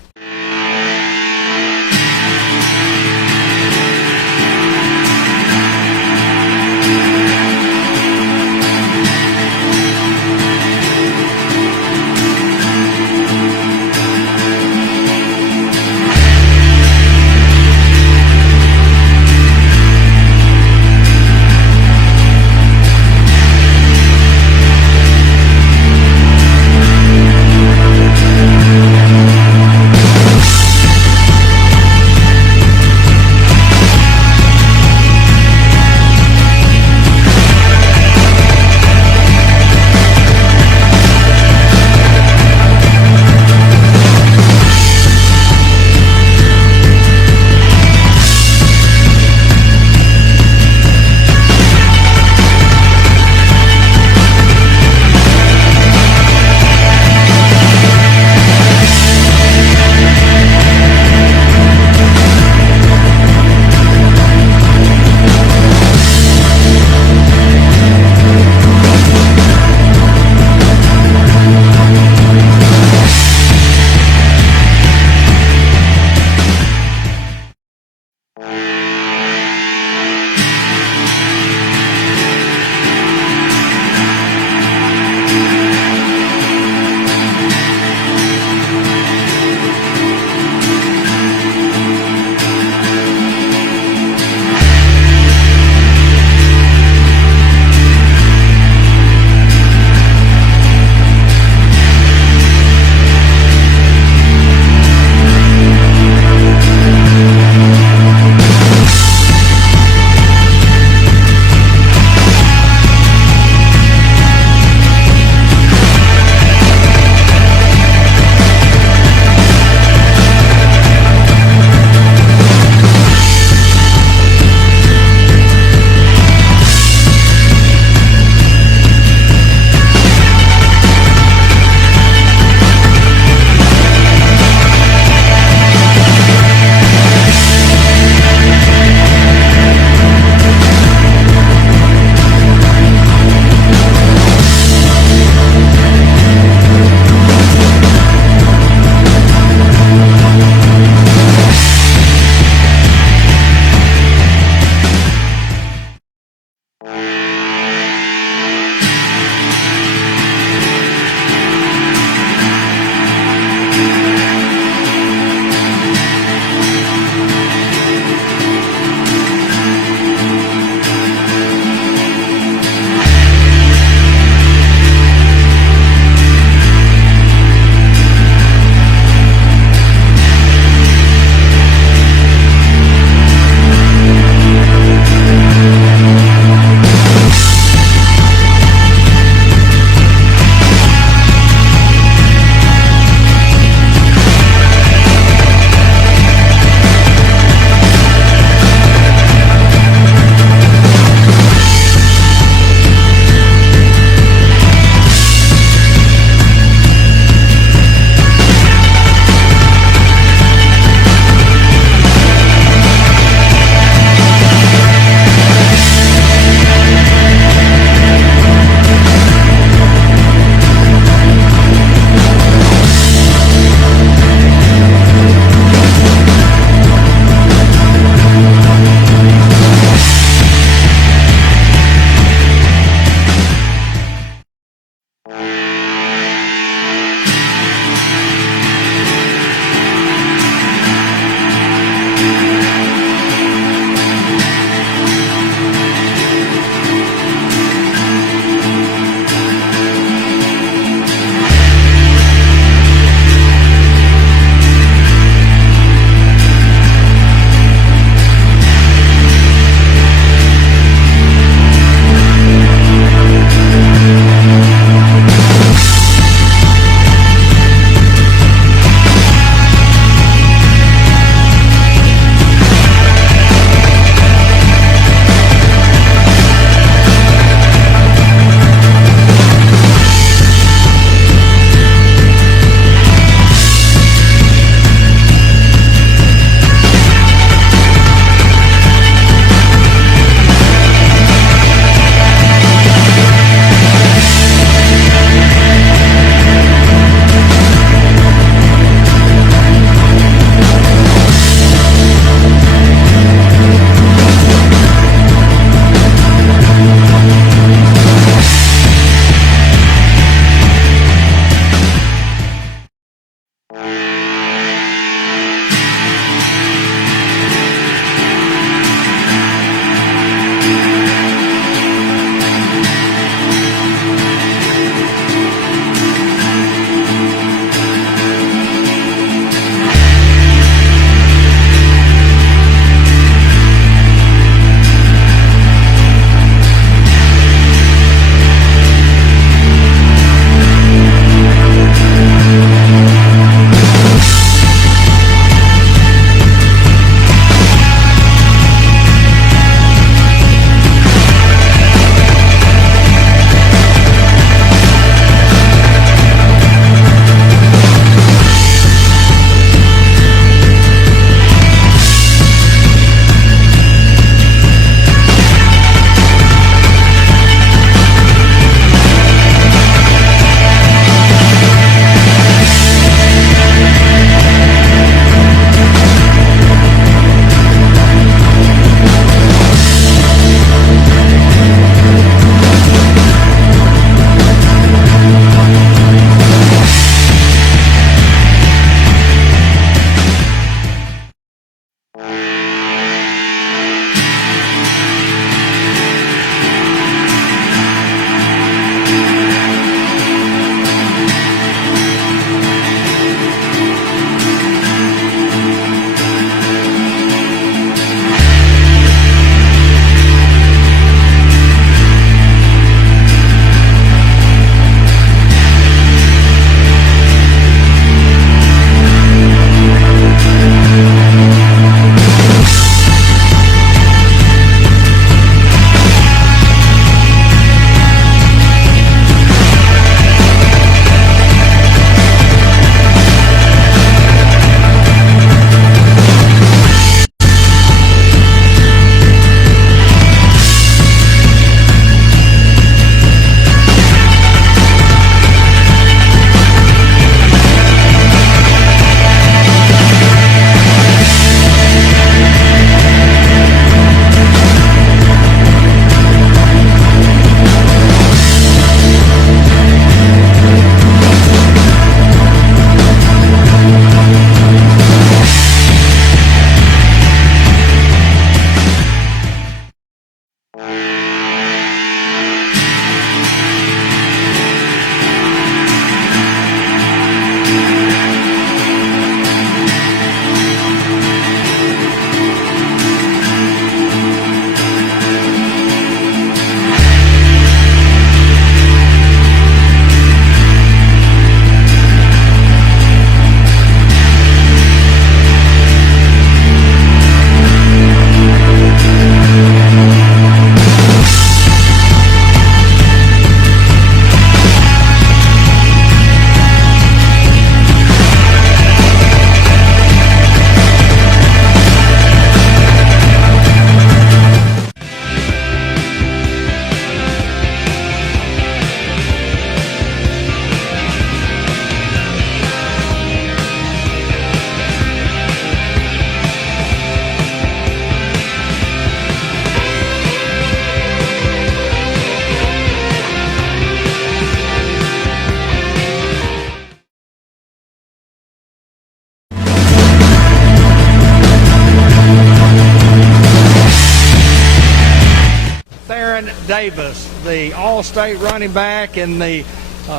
Davis, the All-State running back and the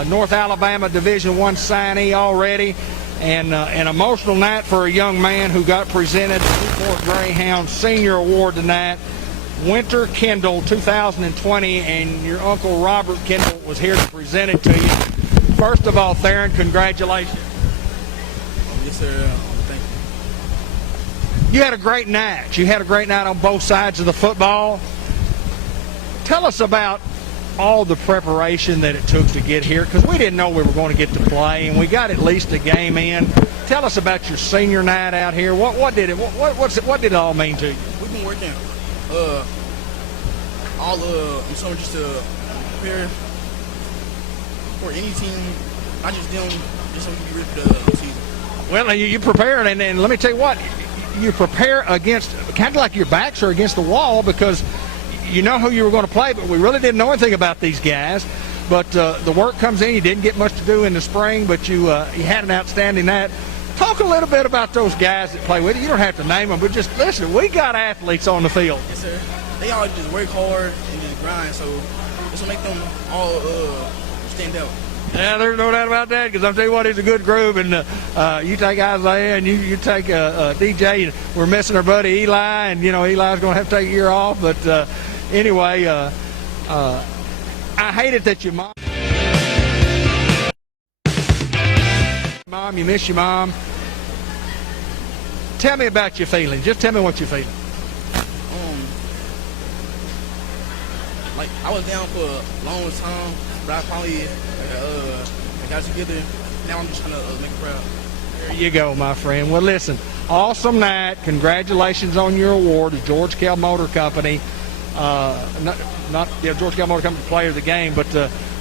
North Alabama Division I signee already, and an emotional night for a young man who got presented the Newport Greyhound Senior Award tonight. Winter Kendall 2020, and your uncle Robert Kendall was here to present it to you. First of all, Theron, congratulations. Yes, sir. Thank you. You had a great night. You had a great night on both sides of the football. Tell us about all the preparation that it took to get here, because we didn't know we were going to get to play, and we got at least a game in. Tell us about your senior night out here. What did it all mean to you? We've been working I'm showing just to prepare for any team, not just them, just so we can be ready for the season. Well, you prepare, and let me tell you what, you prepare against, kind of like your backs are against the wall, because you know who you were going to play, but we really didn't know anything about these guys. But the work comes in. You didn't get much to do in the spring, but you had an outstanding night. Talk a little bit about those guys that play with you. You don't have to name them, but just listen, we got athletes on the field. Yes, sir. They all just work hard and just grind, so this will make them all stand out. Yeah, there's no doubt about that, because I'm telling you what, it's a good group, and you take Isaiah and you take DJ, and we're missing our buddy Eli, and, Eli's going to have to take a year off, but anyway, I hate it that your mom, you miss your mom. Tell me about your feelings. Just tell me what you're feeling. Like, I was down for a long time, but I finally got together. Now I'm just trying to make it proud. There you go, my friend. Well, listen, awesome night. Congratulations on your award, the George Kell Motor Company. George Kell Motor Company Player of the Game, but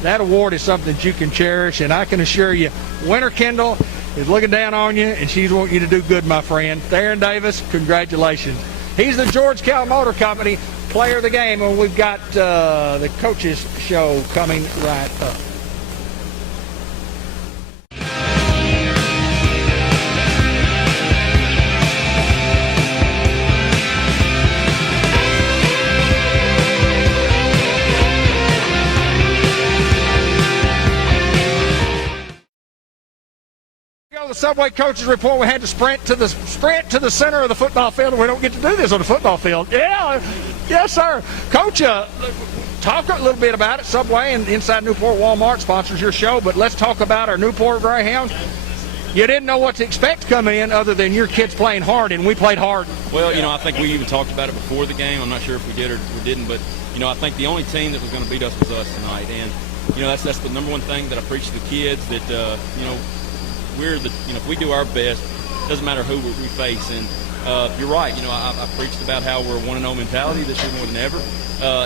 that award is something that you can cherish, and I can assure you, Winter Kendall is looking down on you, and she's wanting you to do good, my friend. Theron Davis, congratulations. He's the George Kell Motor Company Player of the Game, and we've got the Coaches Show coming right up. The Subway Coaches Report. We had to sprint to the center of the football field, and we don't get to do this on the football field. Yeah, yes, sir. Coach, talk a little bit about it. Subway and Inside Newport Walmart sponsors your show, but let's talk about our Newport Greyhounds. You didn't know what to expect to come in other than your kids playing hard, and we played hard. Well, I think we even talked about it before the game. I'm not sure if we did or we didn't, but, I think the only team that was going to beat us was us tonight. And, that's the number one thing that I preach to the kids, that, we're if we do our best, it doesn't matter who we face. And you're right. I preached about how we're a 1-0 mentality this year more than ever,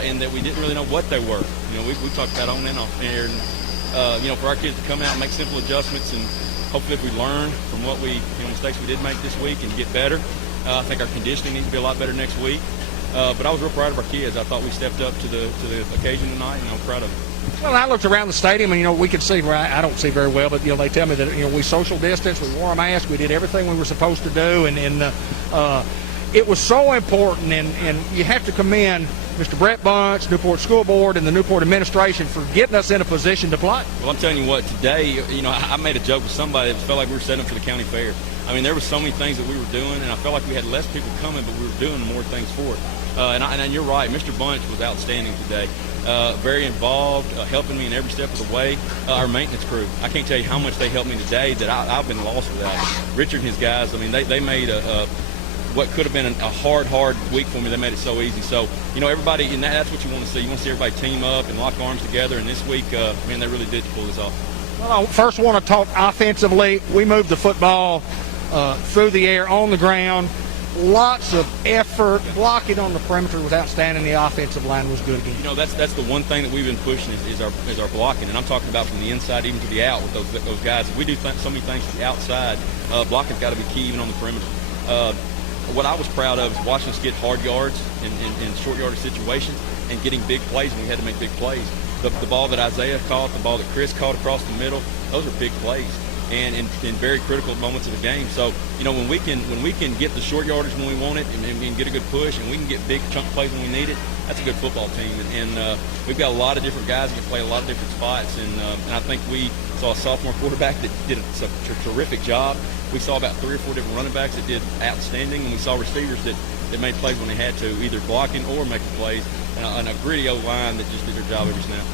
and that we didn't really know what they were. We talked about on and off air, and for our kids to come out and make simple adjustments, and hopefully if we learn from what mistakes we did make this week and get better. I think our conditioning needs to be a lot better next week. But I was real proud of our kids. I thought we stepped up to the occasion tonight, and I was proud of them. Well, I looked around the stadium, and we could see where I don't see very well, but they tell me that we social distance, we wore a mask, we did everything we were supposed to do, and it was so important. And you have to commend Mr. Brett Bunch, Newport School Board, and the Newport administration for getting us in a position to play. Well, I'm telling you what, today, I made a joke with somebody that felt like we were setting up for the county fair. I mean, there were so many things that we were doing, and I felt like we had less people coming, but we were doing more things for it. And you're right, Mr. Bunch was outstanding today. Very involved, helping me in every step of the way. Our maintenance crew, I can't tell you how much they helped me today that I've been lost without. Richard and his guys, they made what could have been a hard week for me. They made it so easy. So, everybody, and that's what you want to see. You want to see everybody team up and lock arms together. And this week, they really did pull this off. Well, I first want to talk offensively. We moved the football through the air, on the ground. Lots of effort. Blocking on the perimeter was outstanding. The offensive line was good again. That's the one thing that we've been pushing is our blocking, and I'm talking about from the inside even to the out with those guys. If we do so many things to the outside, blocking's got to be key even on the perimeter. What I was proud of is watching us get hard yards in short yardage situations and getting big plays when we had to make big plays. The ball that Isaiah caught, the ball that Chris caught across the middle, those are big plays. And in very critical moments of the game. So, when we can get the short yardage when we want it and get a good push, and we can get big chunk plays when we need it, that's a good football team. And we've got a lot of different guys that can play a lot of different spots. And I think we saw a sophomore quarterback that did a terrific job. We saw about 3 or 4 different running backs that did outstanding, and we saw receivers that made plays when they had to, either blocking or making plays, and a gritty old line that just did their job every snap.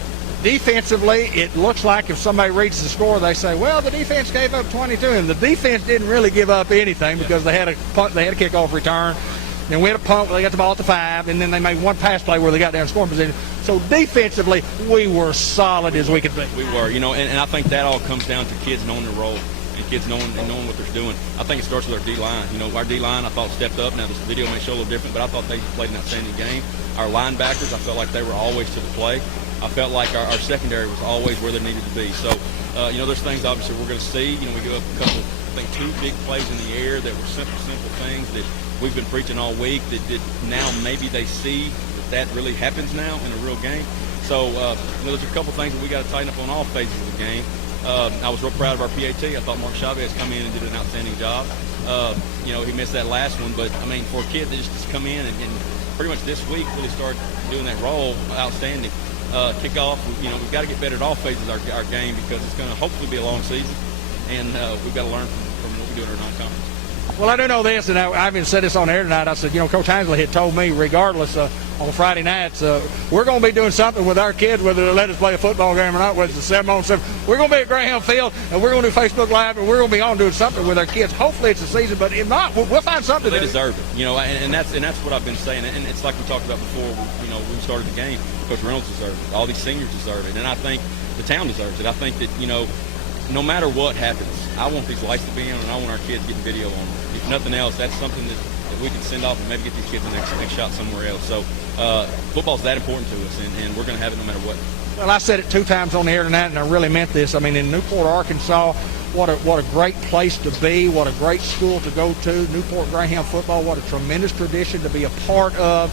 Defensively, it looks like if somebody reads the score, they say, well, the defense gave up 22, and the defense didn't really give up anything because they had a punt, they had a kickoff return, then we had a punt where they got the ball at the 5, and then they made one pass play where they got down scoring position. So defensively, we were solid as we could be. We were, and I think that all comes down to kids knowing their role and kids knowing what they're doing. I think it starts with our D-line. Our D-line, I thought, stepped up. Now, this video may show a little different, but I thought they played an outstanding game. Our linebackers, I felt like they were always to the play. I felt like our secondary was always where they needed to be. So, there's things obviously we're going to see. We go up a couple, I think 2 big plays in the air that were simple things that we've been preaching all week that now maybe they see that really happens now in a real game. So there's a couple things that we got to tighten up on all phases of the game. I was real proud of our PAT. I thought Mark Chavez come in and did an outstanding job. He missed that last one, but I mean, for a kid that just come in and pretty much this week really start doing that role, outstanding. Kickoff, we've got to get better at all phases of our game because it's going to hopefully be a long season, and we've got to learn from what we do in our non-conference. Well, I do know this, and I even said this on air tonight. I said, Coach Hinesley had told me, regardless, on Friday nights, we're going to be doing something with our kids, whether they let us play a football game or not, whether it's a 7-on-7. We're going to be at Greyhound Field, and we're going to do Facebook Live, and we're going to be on doing something with our kids. Hopefully it's a season, but if not, we'll find something. They deserve it, and that's what I've been saying. And it's like we talked about before, we started the game. Coach Reynolds deserves it. All these seniors deserve it, and I think the town deserves it. I think that, no matter what happens, I want these lights to be on, and I want our kids getting video on them. If nothing else, that's something that we can send off and maybe get these kids the next shot somewhere else. So football's that important to us, and we're going to have it no matter what. Well, I said it 2 times on the air tonight, and I really meant this. I mean, in Newport, Arkansas, what a great place to be, what a great school to go to. Newport Greyhound football, what a tremendous tradition to be a part of.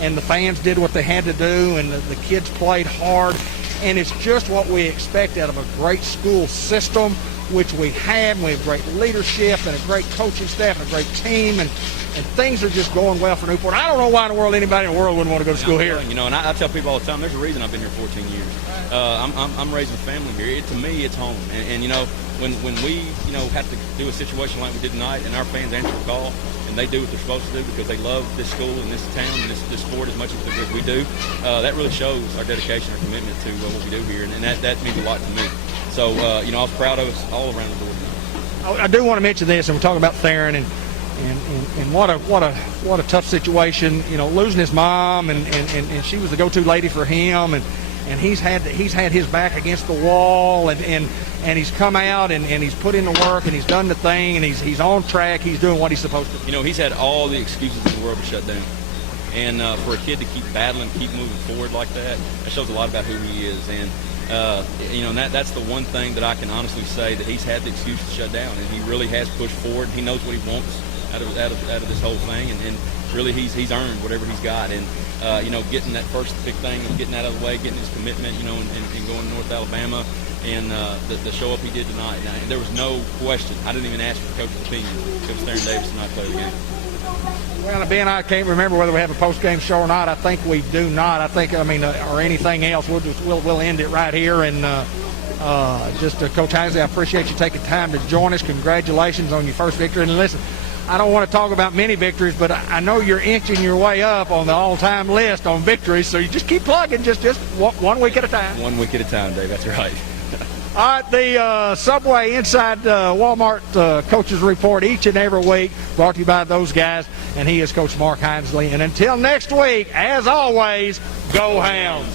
And the fans did what they had to do, and the kids played hard. And it's just what we expect out of a great school system, which we have. We have great leadership and a great coaching staff and a great team, and things are just going well for Newport. I don't know why in the world anybody in the world wouldn't want to go to school here. And I tell people all the time, there's a reason I've been here 14 years. I'm raising a family here. To me, it's home. And when we have to do a situation like we did tonight, and our fans answer the call, and they do what they're supposed to do because they love this school and this town and this sport as much as we do, that really shows our dedication, our commitment to what we do here, and that means a lot to me. So, I was proud of us all around the board. I do want to mention this, and we're talking about Theron, and what a tough situation. Losing his mom, and she was the go-to lady for him, and he's had his back against the wall, and he's come out and he's put in the work and he's done the thing and he's on track. He's doing what he's supposed to do. He's had all the excuses in the world to shut down. And for a kid to keep battling, keep moving forward like that shows a lot about who he is. And that's the one thing that I can honestly say, that he's had the excuse to shut down, and he really has pushed forward. He knows what he wants out of this whole thing, and really he's earned whatever he's got. And getting that first big thing, getting that out of the way, getting his commitment, and going to North Alabama, and the show up he did tonight. And there was no question. I didn't even ask for the coach's opinion. Coach Theron Davis tonight played the game. Well, Ben, I can't remember whether we have a post-game show or not. I think we do not. Or anything else. We'll end it right here. And Coach Hinesley, I appreciate you taking time to join us. Congratulations on your first victory. And listen, I don't want to talk about many victories, but I know you're inching your way up on the all-time list on victories. So you just keep plugging, just 1 week at a time. 1 week at a time, Dave. That's right. All right, the Subway Inside Walmart Coaches Report each and every week, brought to you by those guys, and he is Coach Mark Hinesley. And until next week, as always, go Hounds.